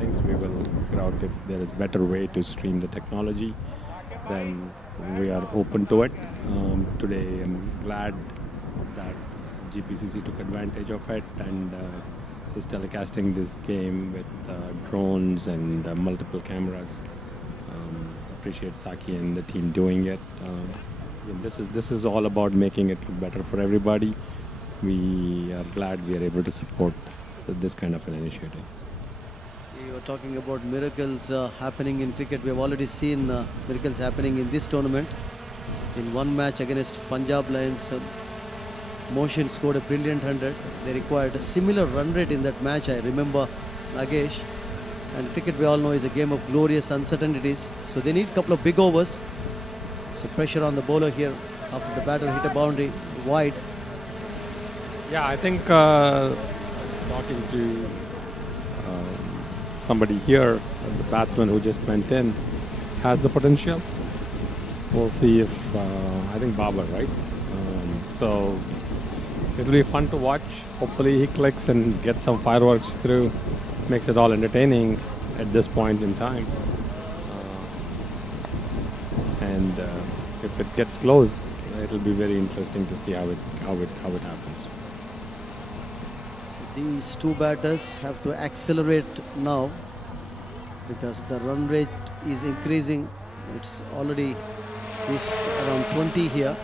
things we will figure out if there is better way to stream the technology, then we are open to it. Today, I'm glad that GPCC took advantage of it and is telecasting this game with drones and multiple cameras. Appreciate Saki and the team doing it. This is all about making it look better for everybody. We are glad we are able to support this kind of an initiative. You are talking about miracles happening in cricket. We have already seen miracles happening in this tournament. In one match against Punjab Lions, Motion scored a brilliant 100. They required a similar run rate in that match, I remember, Nagesh. And cricket, we all know, is a game of glorious uncertainties. So they need a couple of big overs. So pressure on the bowler here after the batter hit a boundary wide. Yeah, I think talking to somebody here, the batsman who just went in, has the potential. We'll see if, I think Babar, right? So it'll be fun to watch. Hopefully he clicks and gets some fireworks through. Makes it all entertaining at this point in time. And if it gets close, it'll be very interesting to see how it happens. So these two batters have to accelerate now because the run rate is increasing. It's already reached around 20 here.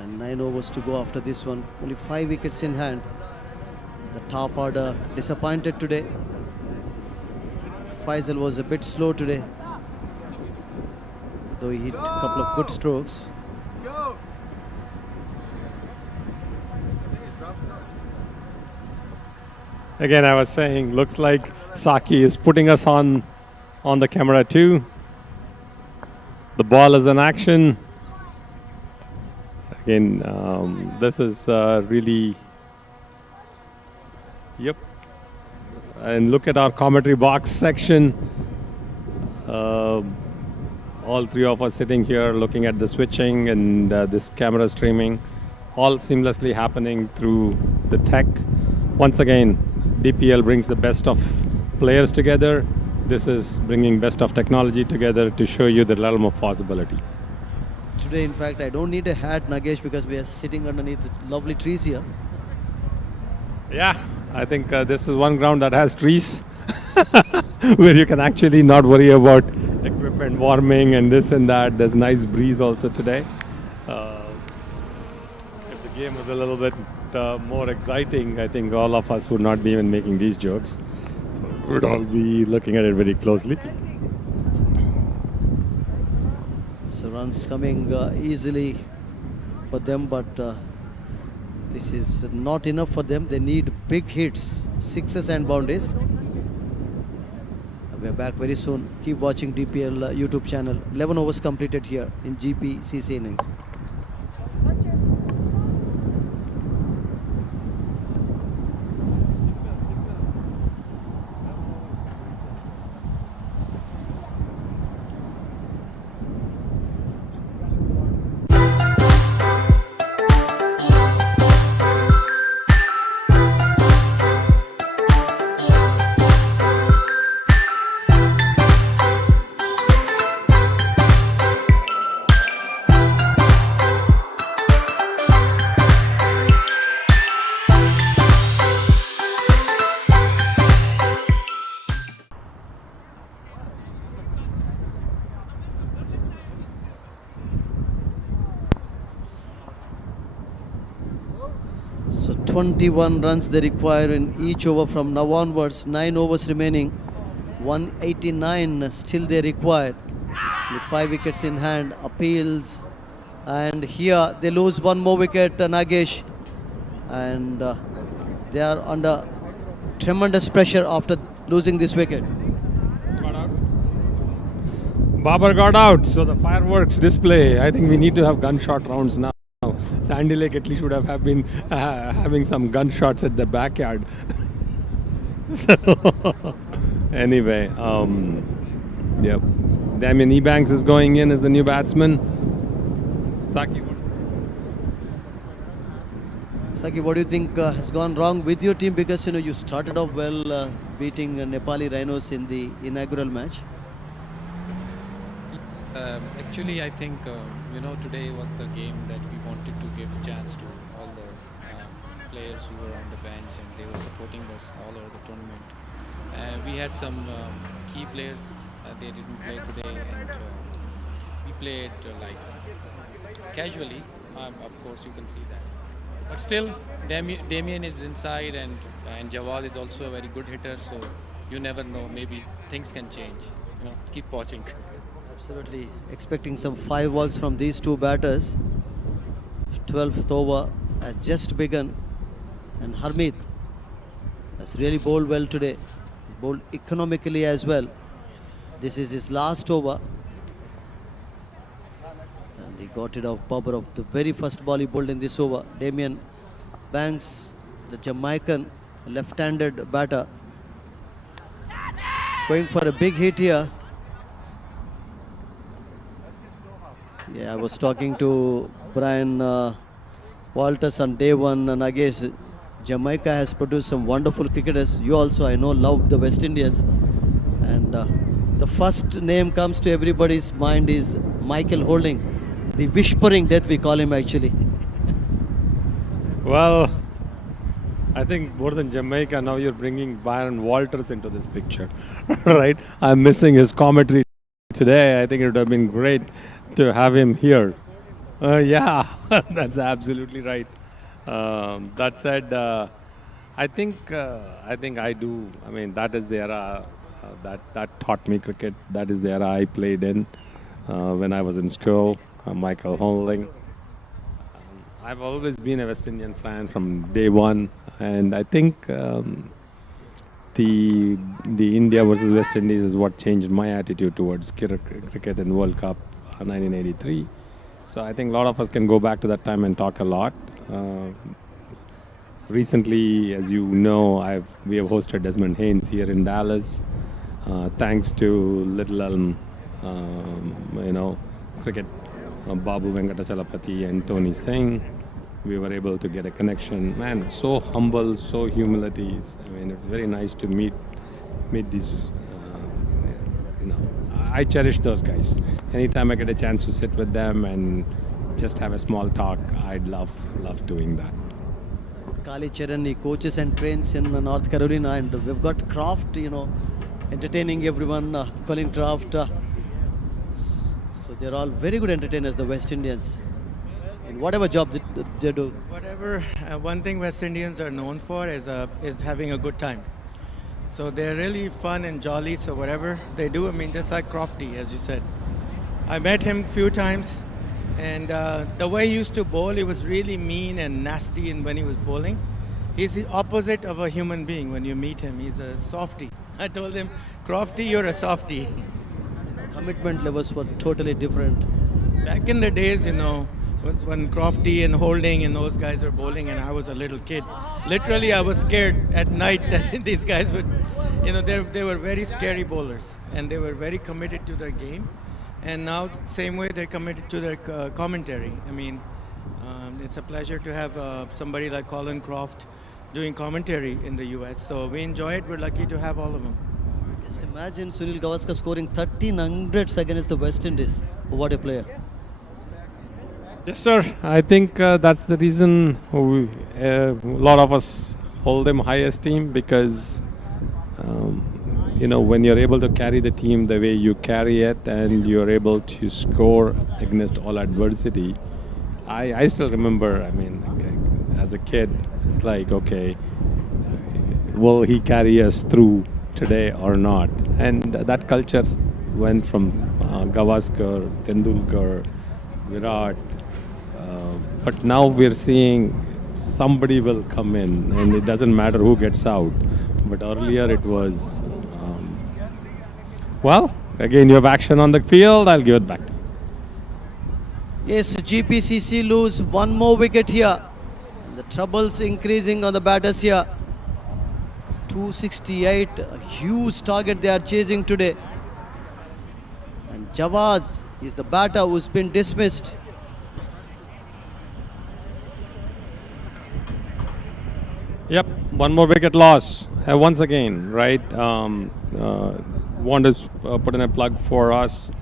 And 9 overs to go after this one. Only 5 wickets in hand. The top order disappointed today. Faisal was a bit slow today, though he hit a couple of good strokes. Again, I was saying, looks like Saki is putting us on the camera too. The ball is in action. Again, this is really, yep. And look at our commentary box section. All three of us sitting here looking at the switching and this camera streaming, all seamlessly happening through the tech. Once again, DPL brings the best of players together. This is bringing best of technology together to show you the realm of possibility. Today, in fact, I don't need a hat, Nagesh, because we are sitting underneath lovely trees here. Yeah, I think this is one ground that has trees where you can actually not worry about equipment warming and this and that. There's nice breeze also today. If the game was a little bit more exciting, I think all of us would not be even making these jokes. We'd all be looking at it very closely. So runs coming easily for them, but this is not enough for them. They need big hits, sixes and boundaries. We're back very soon. Keep watching DPL YouTube channel. 11 overs completed here in GPCC innings. So 21 runs they require in each over from now onwards. 9 overs remaining. 189 still they require. With 5 wickets in hand. Appeals. And here they lose one more wicket, Nagesh. And they are under tremendous pressure after losing this wicket. Babar got out, so the fireworks display. I think we need to have gunshot rounds now. Sandy Lake at least would have been having some gunshots at the backyard. So, anyway, yep. Damien Ebanks is going in as the new batsman. Saki, Saki, what do you think has gone wrong with your team? Because you started off well beating Nepali Rhinos in the inaugural match. Actually, I think today was the game that we wanted to give chance to all the players who were on the bench and they were supporting us all over the tournament. We had some key players; they didn't play today, and we played like casually. Of course, you can see that. But still, Damien is inside, and Jawad is also a very good hitter. So you never know; maybe things can change. Keep watching. Absolutely expecting some fireworks from these two batters. 12th over has just begun, and Harmeet has really bowled well today. He bowled economically as well. This is his last over, and he got it off Babar of the very first ball he bowled in this over. Damien Banks, the Jamaican left-handed batter, going for a big hit here. Yeah, I was talking to Brian Walters on day one, and I guess Jamaica has produced some wonderful cricketers. You also, I know, love the West Indians. And the first name comes to everybody's mind is Michael Holding, the whispering death we call him actually. well, I think more than Jamaica, now you're bringing Brian Walters into this picture, right? I'm missing his commentary today. I think it would have been great to have him here. Yeah, that's absolutely right. That said, I think I do. I mean, that is the era that taught me cricket. That is the era I played in when I was in school. Michael Holding. I've always been a West Indian fan from day one, and I think the India versus West Indies is what changed my attitude towards cricket in World Cup 1983. So I think a lot of us can go back to that time and talk a lot. Recently, as you know, we have hosted Desmond Haynes here in Dallas. Thanks to Little Elm, cricket, Babu Venkatachalapati and Tony Singh, we were able to get a connection. Man, so humble, so humility. I mean, it's very nice to meet these. I cherish those guys. Anytime I get a chance to sit with them and just have a small talk, I'd love doing that. Kali Charan, he coaches and trains in North Carolina, and we've got Kraft, entertaining everyone, Colin Kraft. So they're all very good entertainers, the West Indians, in whatever job they do. Whatever, one thing West Indians are known for is having a good time. So they're really fun and jolly, so whatever they do, I mean, just like Crofty, as you said. I met him a few times, and the way he used to bowl, he was really mean and nasty when he was bowling. He's the opposite of a human being when you meet him. He's a softie. I told him, Crofty, you're a softie. Commitment levels were totally different. Back in the days, when Crofty and Holding and those guys were bowling and I was a little kid, literally I was scared at night that these guys would, they were very scary bowlers and they were very committed to their game. And now, same way, they're committed to their commentary. I mean, it's a pleasure to have somebody like Colin Croft doing commentary in the US. So we enjoy it. We're lucky to have all of them. Just imagine Sunil Gavaskar scoring 1300s against the West Indies. What a player. Yes, sir. I think that's the reason a lot of us hold them high esteem because, when you're able to carry the team the way you carry it and you're able to score against all adversity. I still remember, as a kid, it's like, okay, will he carry us through today or not? And that culture went from Gavaskar, Tendulkar, Virat. But now we're seeing somebody will come in and it doesn't matter who gets out. But earlier it was, again, you have action on the field, I'll give it back to you. Yes, GPCC lose one more wicket here. And the troubles increasing on the batters here. 268, a huge target they are chasing today. And Jawaz is the batter who's been dismissed. Yep, one more wicket loss. Once again, right? Want to put in a plug for us.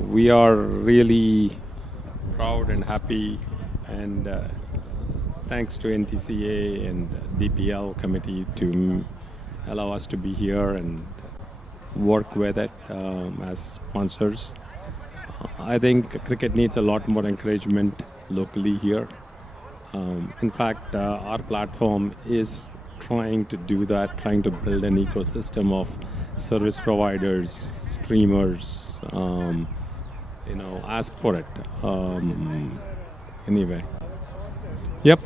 We are really proud and happy, and thanks to NTCA and DPL committee to allow us to be here and work with it as sponsors. I think cricket needs a lot more encouragement locally here. In fact, our platform is trying to do that, trying to build an ecosystem of service providers, streamers, ask for it. Anyway. Yep.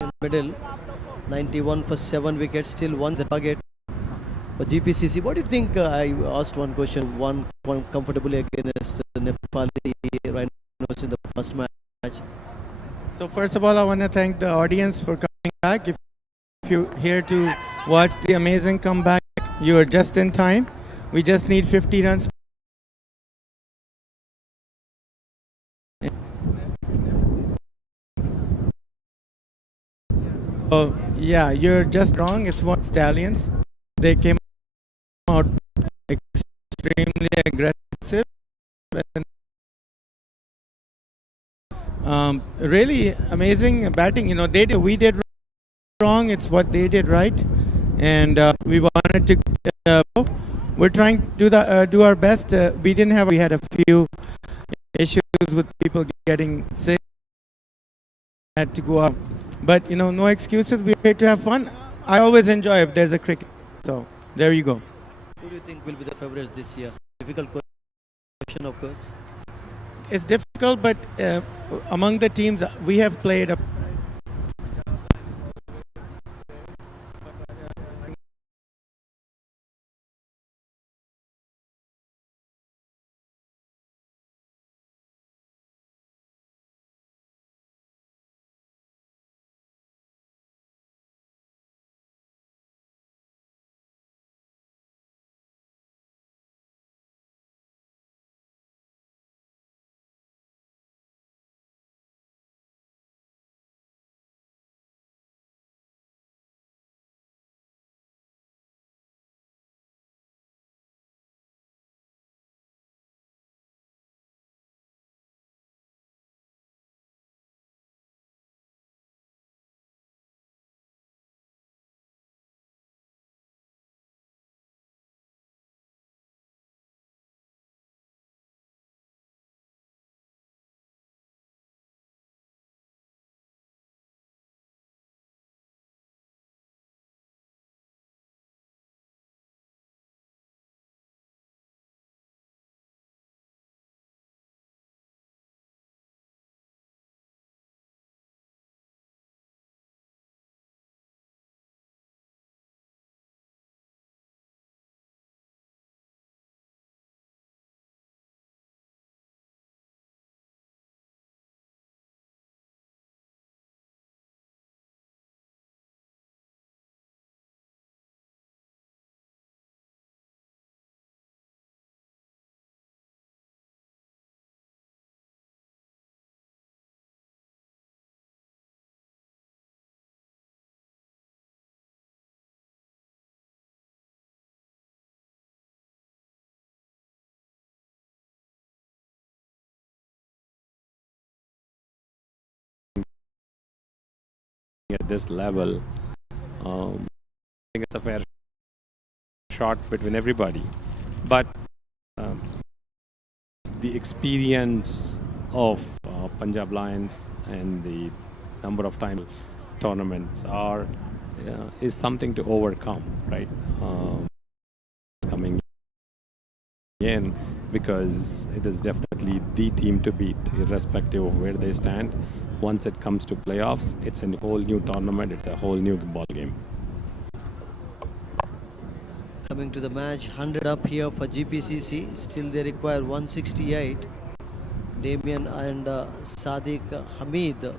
in the middle. 91 for 7 wickets, still one the target for GPCC. What do you think? I asked one question, one comfortably against Nepali Rhinos in the first match. So first of all, I want to thank the audience for coming back. If you're here to watch the amazing comeback, you are just in time. We just need 50 runs. Oh, yeah, you're just wrong. It's one Stallions. They came out extremely aggressive. And, really amazing batting. You know, we did wrong. It's what they did right, and we wanted to. We're trying to do our best. We had a few issues with people getting sick. Had to go out, but you know, no excuses. We're here to have fun. I always enjoy if there's a cricket. So there you go. Who do you think will be the favorites this year? Difficult question, of course. It's difficult, but among the teams we have played. At this level, I think it's a fair shot between everybody. But the experience of Punjab Lions and the number of time tournaments is something to overcome, right? Coming in, because it is definitely the team to beat, irrespective of where they stand. Once it comes to playoffs, it's a whole new tournament, it's a whole new ball game. Coming to the match, 100 up here for GPCC. Still they require 168. Damien and Sadiq Hamid are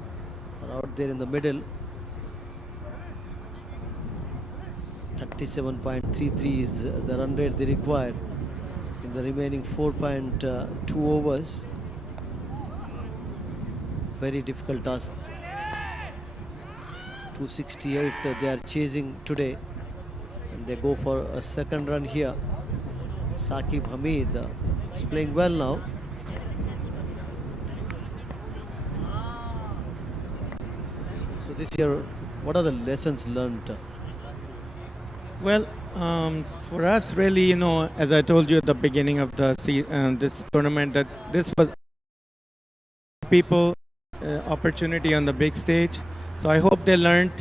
out there in the middle. 37.33 is the run rate they require in the remaining 4.2 overs. Very difficult task. 268 they are chasing today, and they go for a second run here. Saqib Hamid is playing well now. So this year, what are the lessons learned? Well, for us, really, you know, as I told you at the beginning of the this tournament, that this was people opportunity on the big stage. So I hope they learned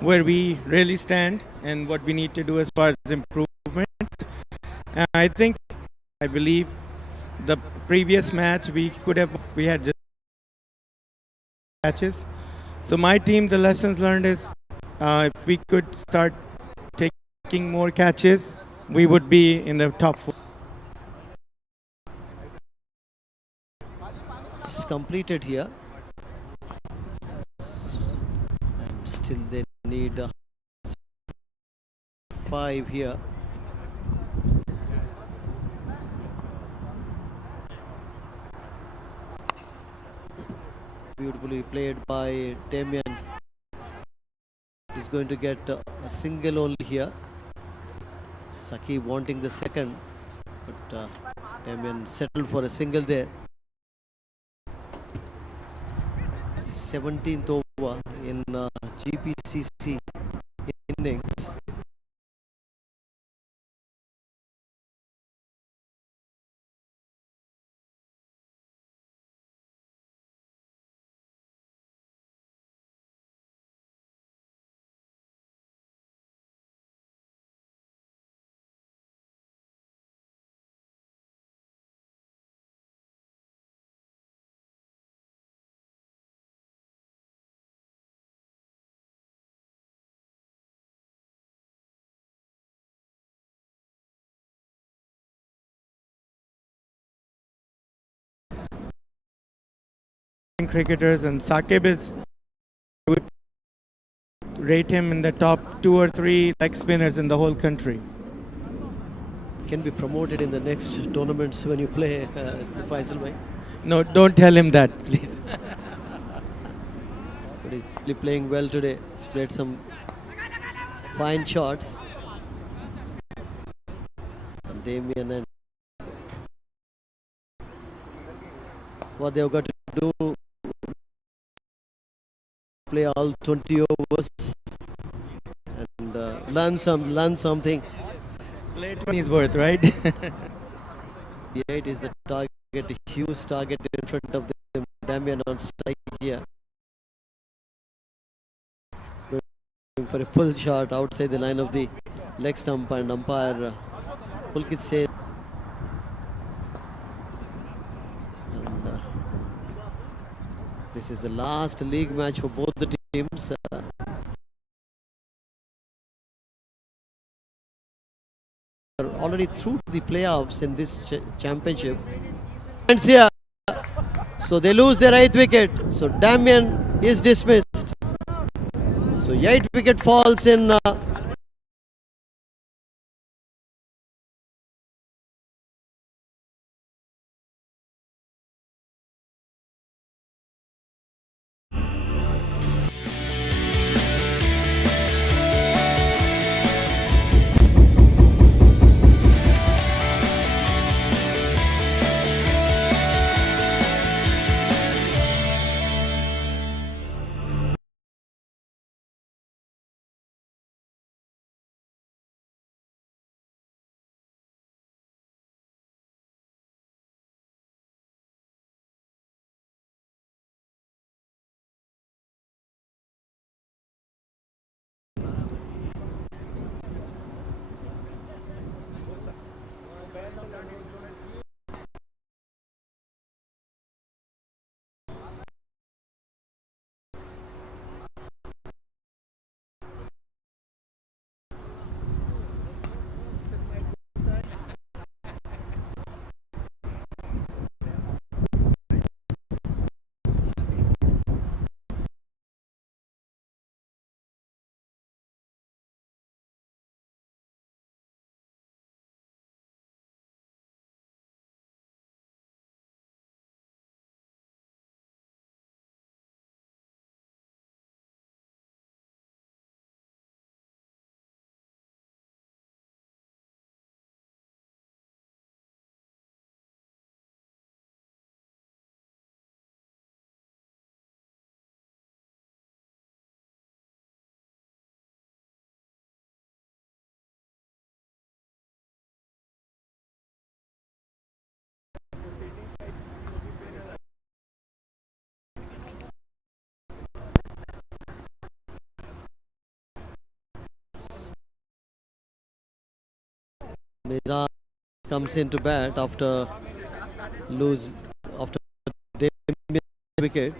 where we really stand and what we need to do as far as improvement. And I believe the previous match we had just matches. So my team, the lessons learned is if we could start taking more catches, we would be in the top 4. It's completed here. And still they need 5 here. Beautifully played by Damian. He's going to get a single only here. Saki wanting the second, but Damian settled for a single there. It's the 17th over in GPCC innings. Cricketers, and Saqib is, I would rate him in the top 2 or 3 leg spinners in the whole country. Can be promoted in the next tournaments when you play Faisal bhai. No, don't tell him that, please. But he's really playing well today. He's played some fine shots. And Damian, and what they've got to do, play all 20 overs and learn something. Play 20 is worth, right? The 8 is the target, a huge target in front of them. Damian on strike here. Going for a full shot outside the line of the leg stump, and umpire Pulkit says. And this is the last league match for both the teams. Are already through to the playoffs in this championship. And here, so they lose their 8th wicket. So Damian is dismissed. So 8th wicket falls in. Mizan comes into bat after Damian's wicket.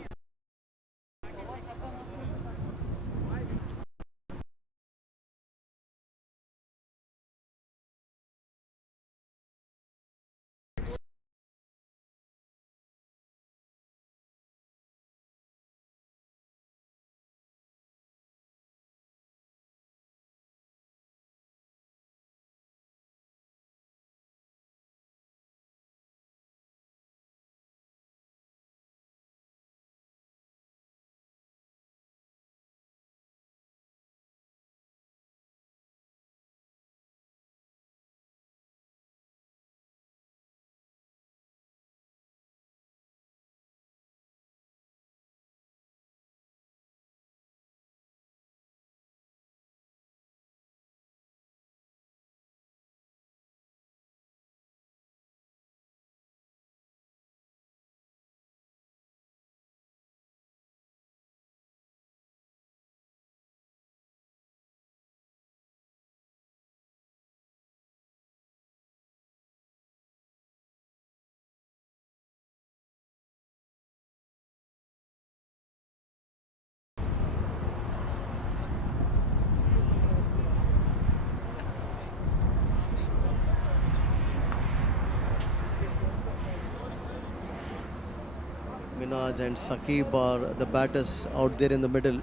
Minaj and Saqib are the batters out there in the middle.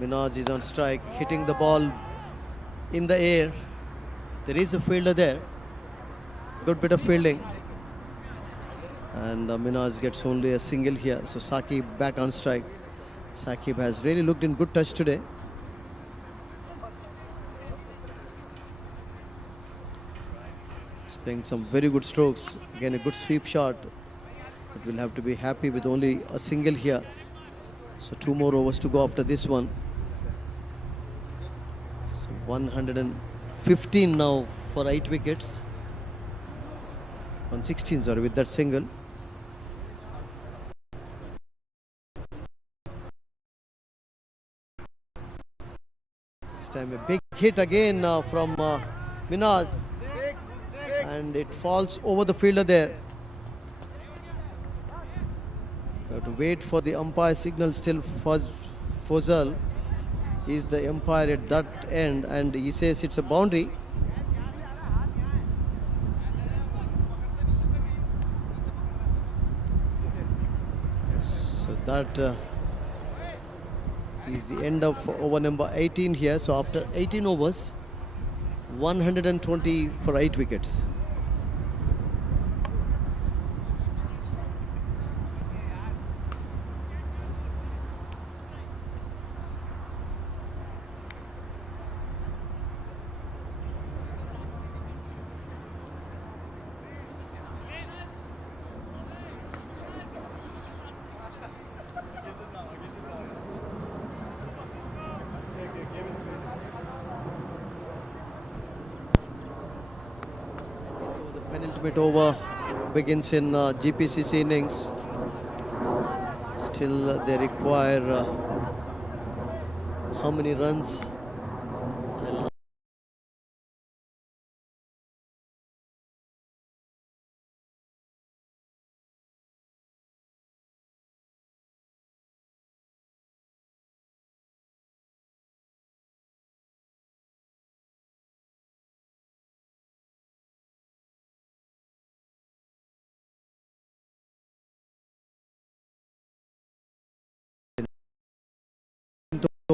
Minaj is on strike, hitting the ball in the air. There is a fielder there. Good bit of fielding. And Minaj gets only a single here. So Saqib back on strike. Saqib has really looked in good touch today. He's playing some very good strokes. Again, a good sweep shot. But we'll have to be happy with only a single here. So 2 more overs to go after this one. So 115 now for 8 wickets. 116, sorry, with that single. This time a big hit again from Minaj. And it falls over the fielder there. We have to wait for the umpire signal still. Fozal is the umpire at that end and he says it's a boundary. So that is the end of over number 18 here. So after 18 overs, 120 for 8 wickets. Penultimate over begins in GPCC innings. Still they require how many runs?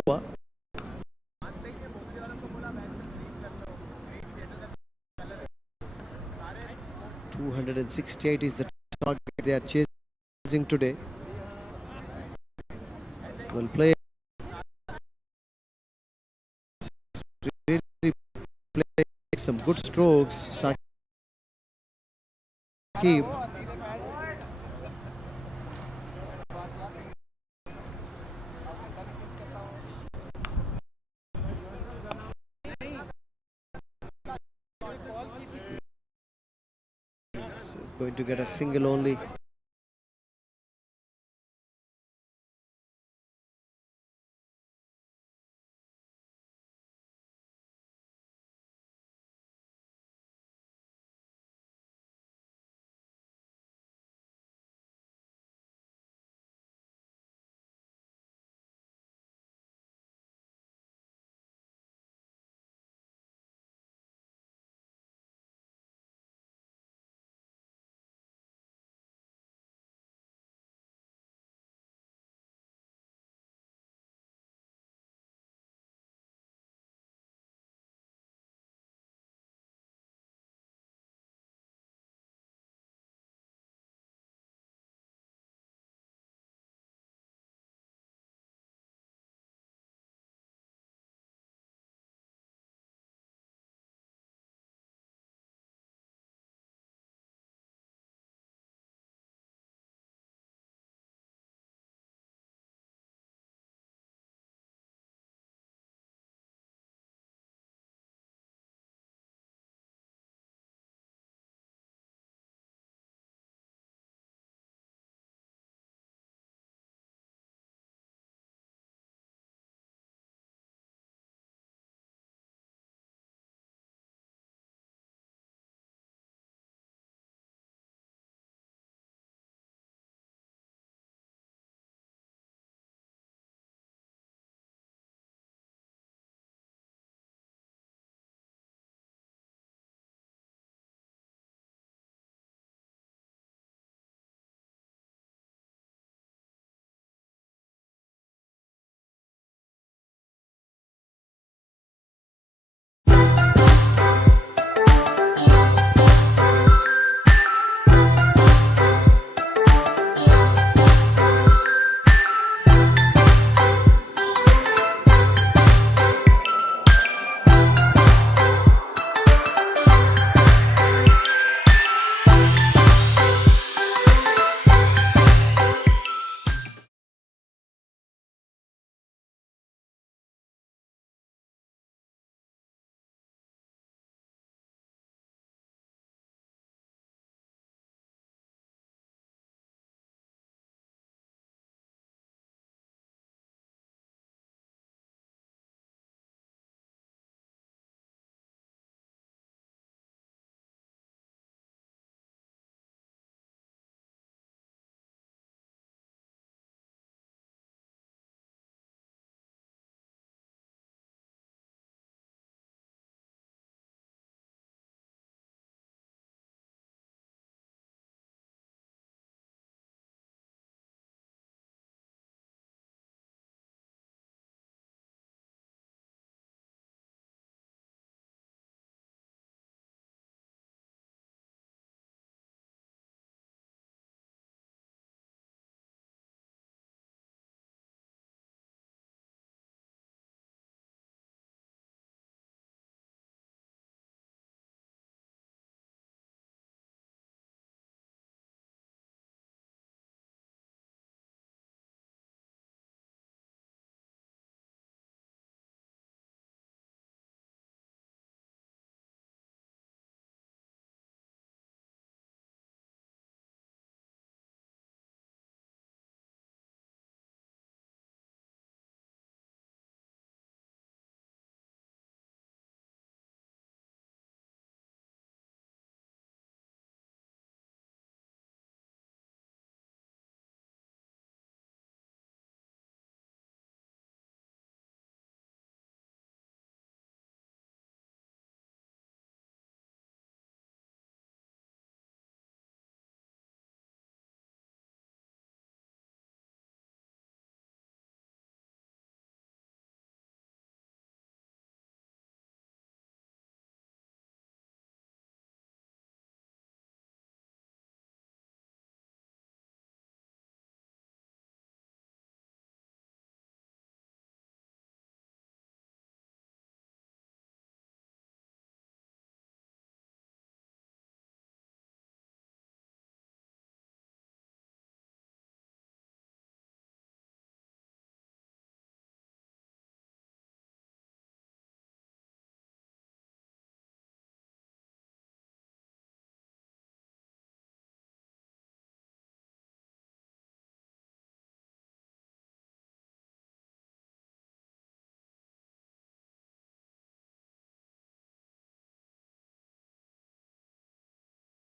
Over. 268 is the target they are chasing today. Will play really play some good strokes. Saqib. Going to get a single only.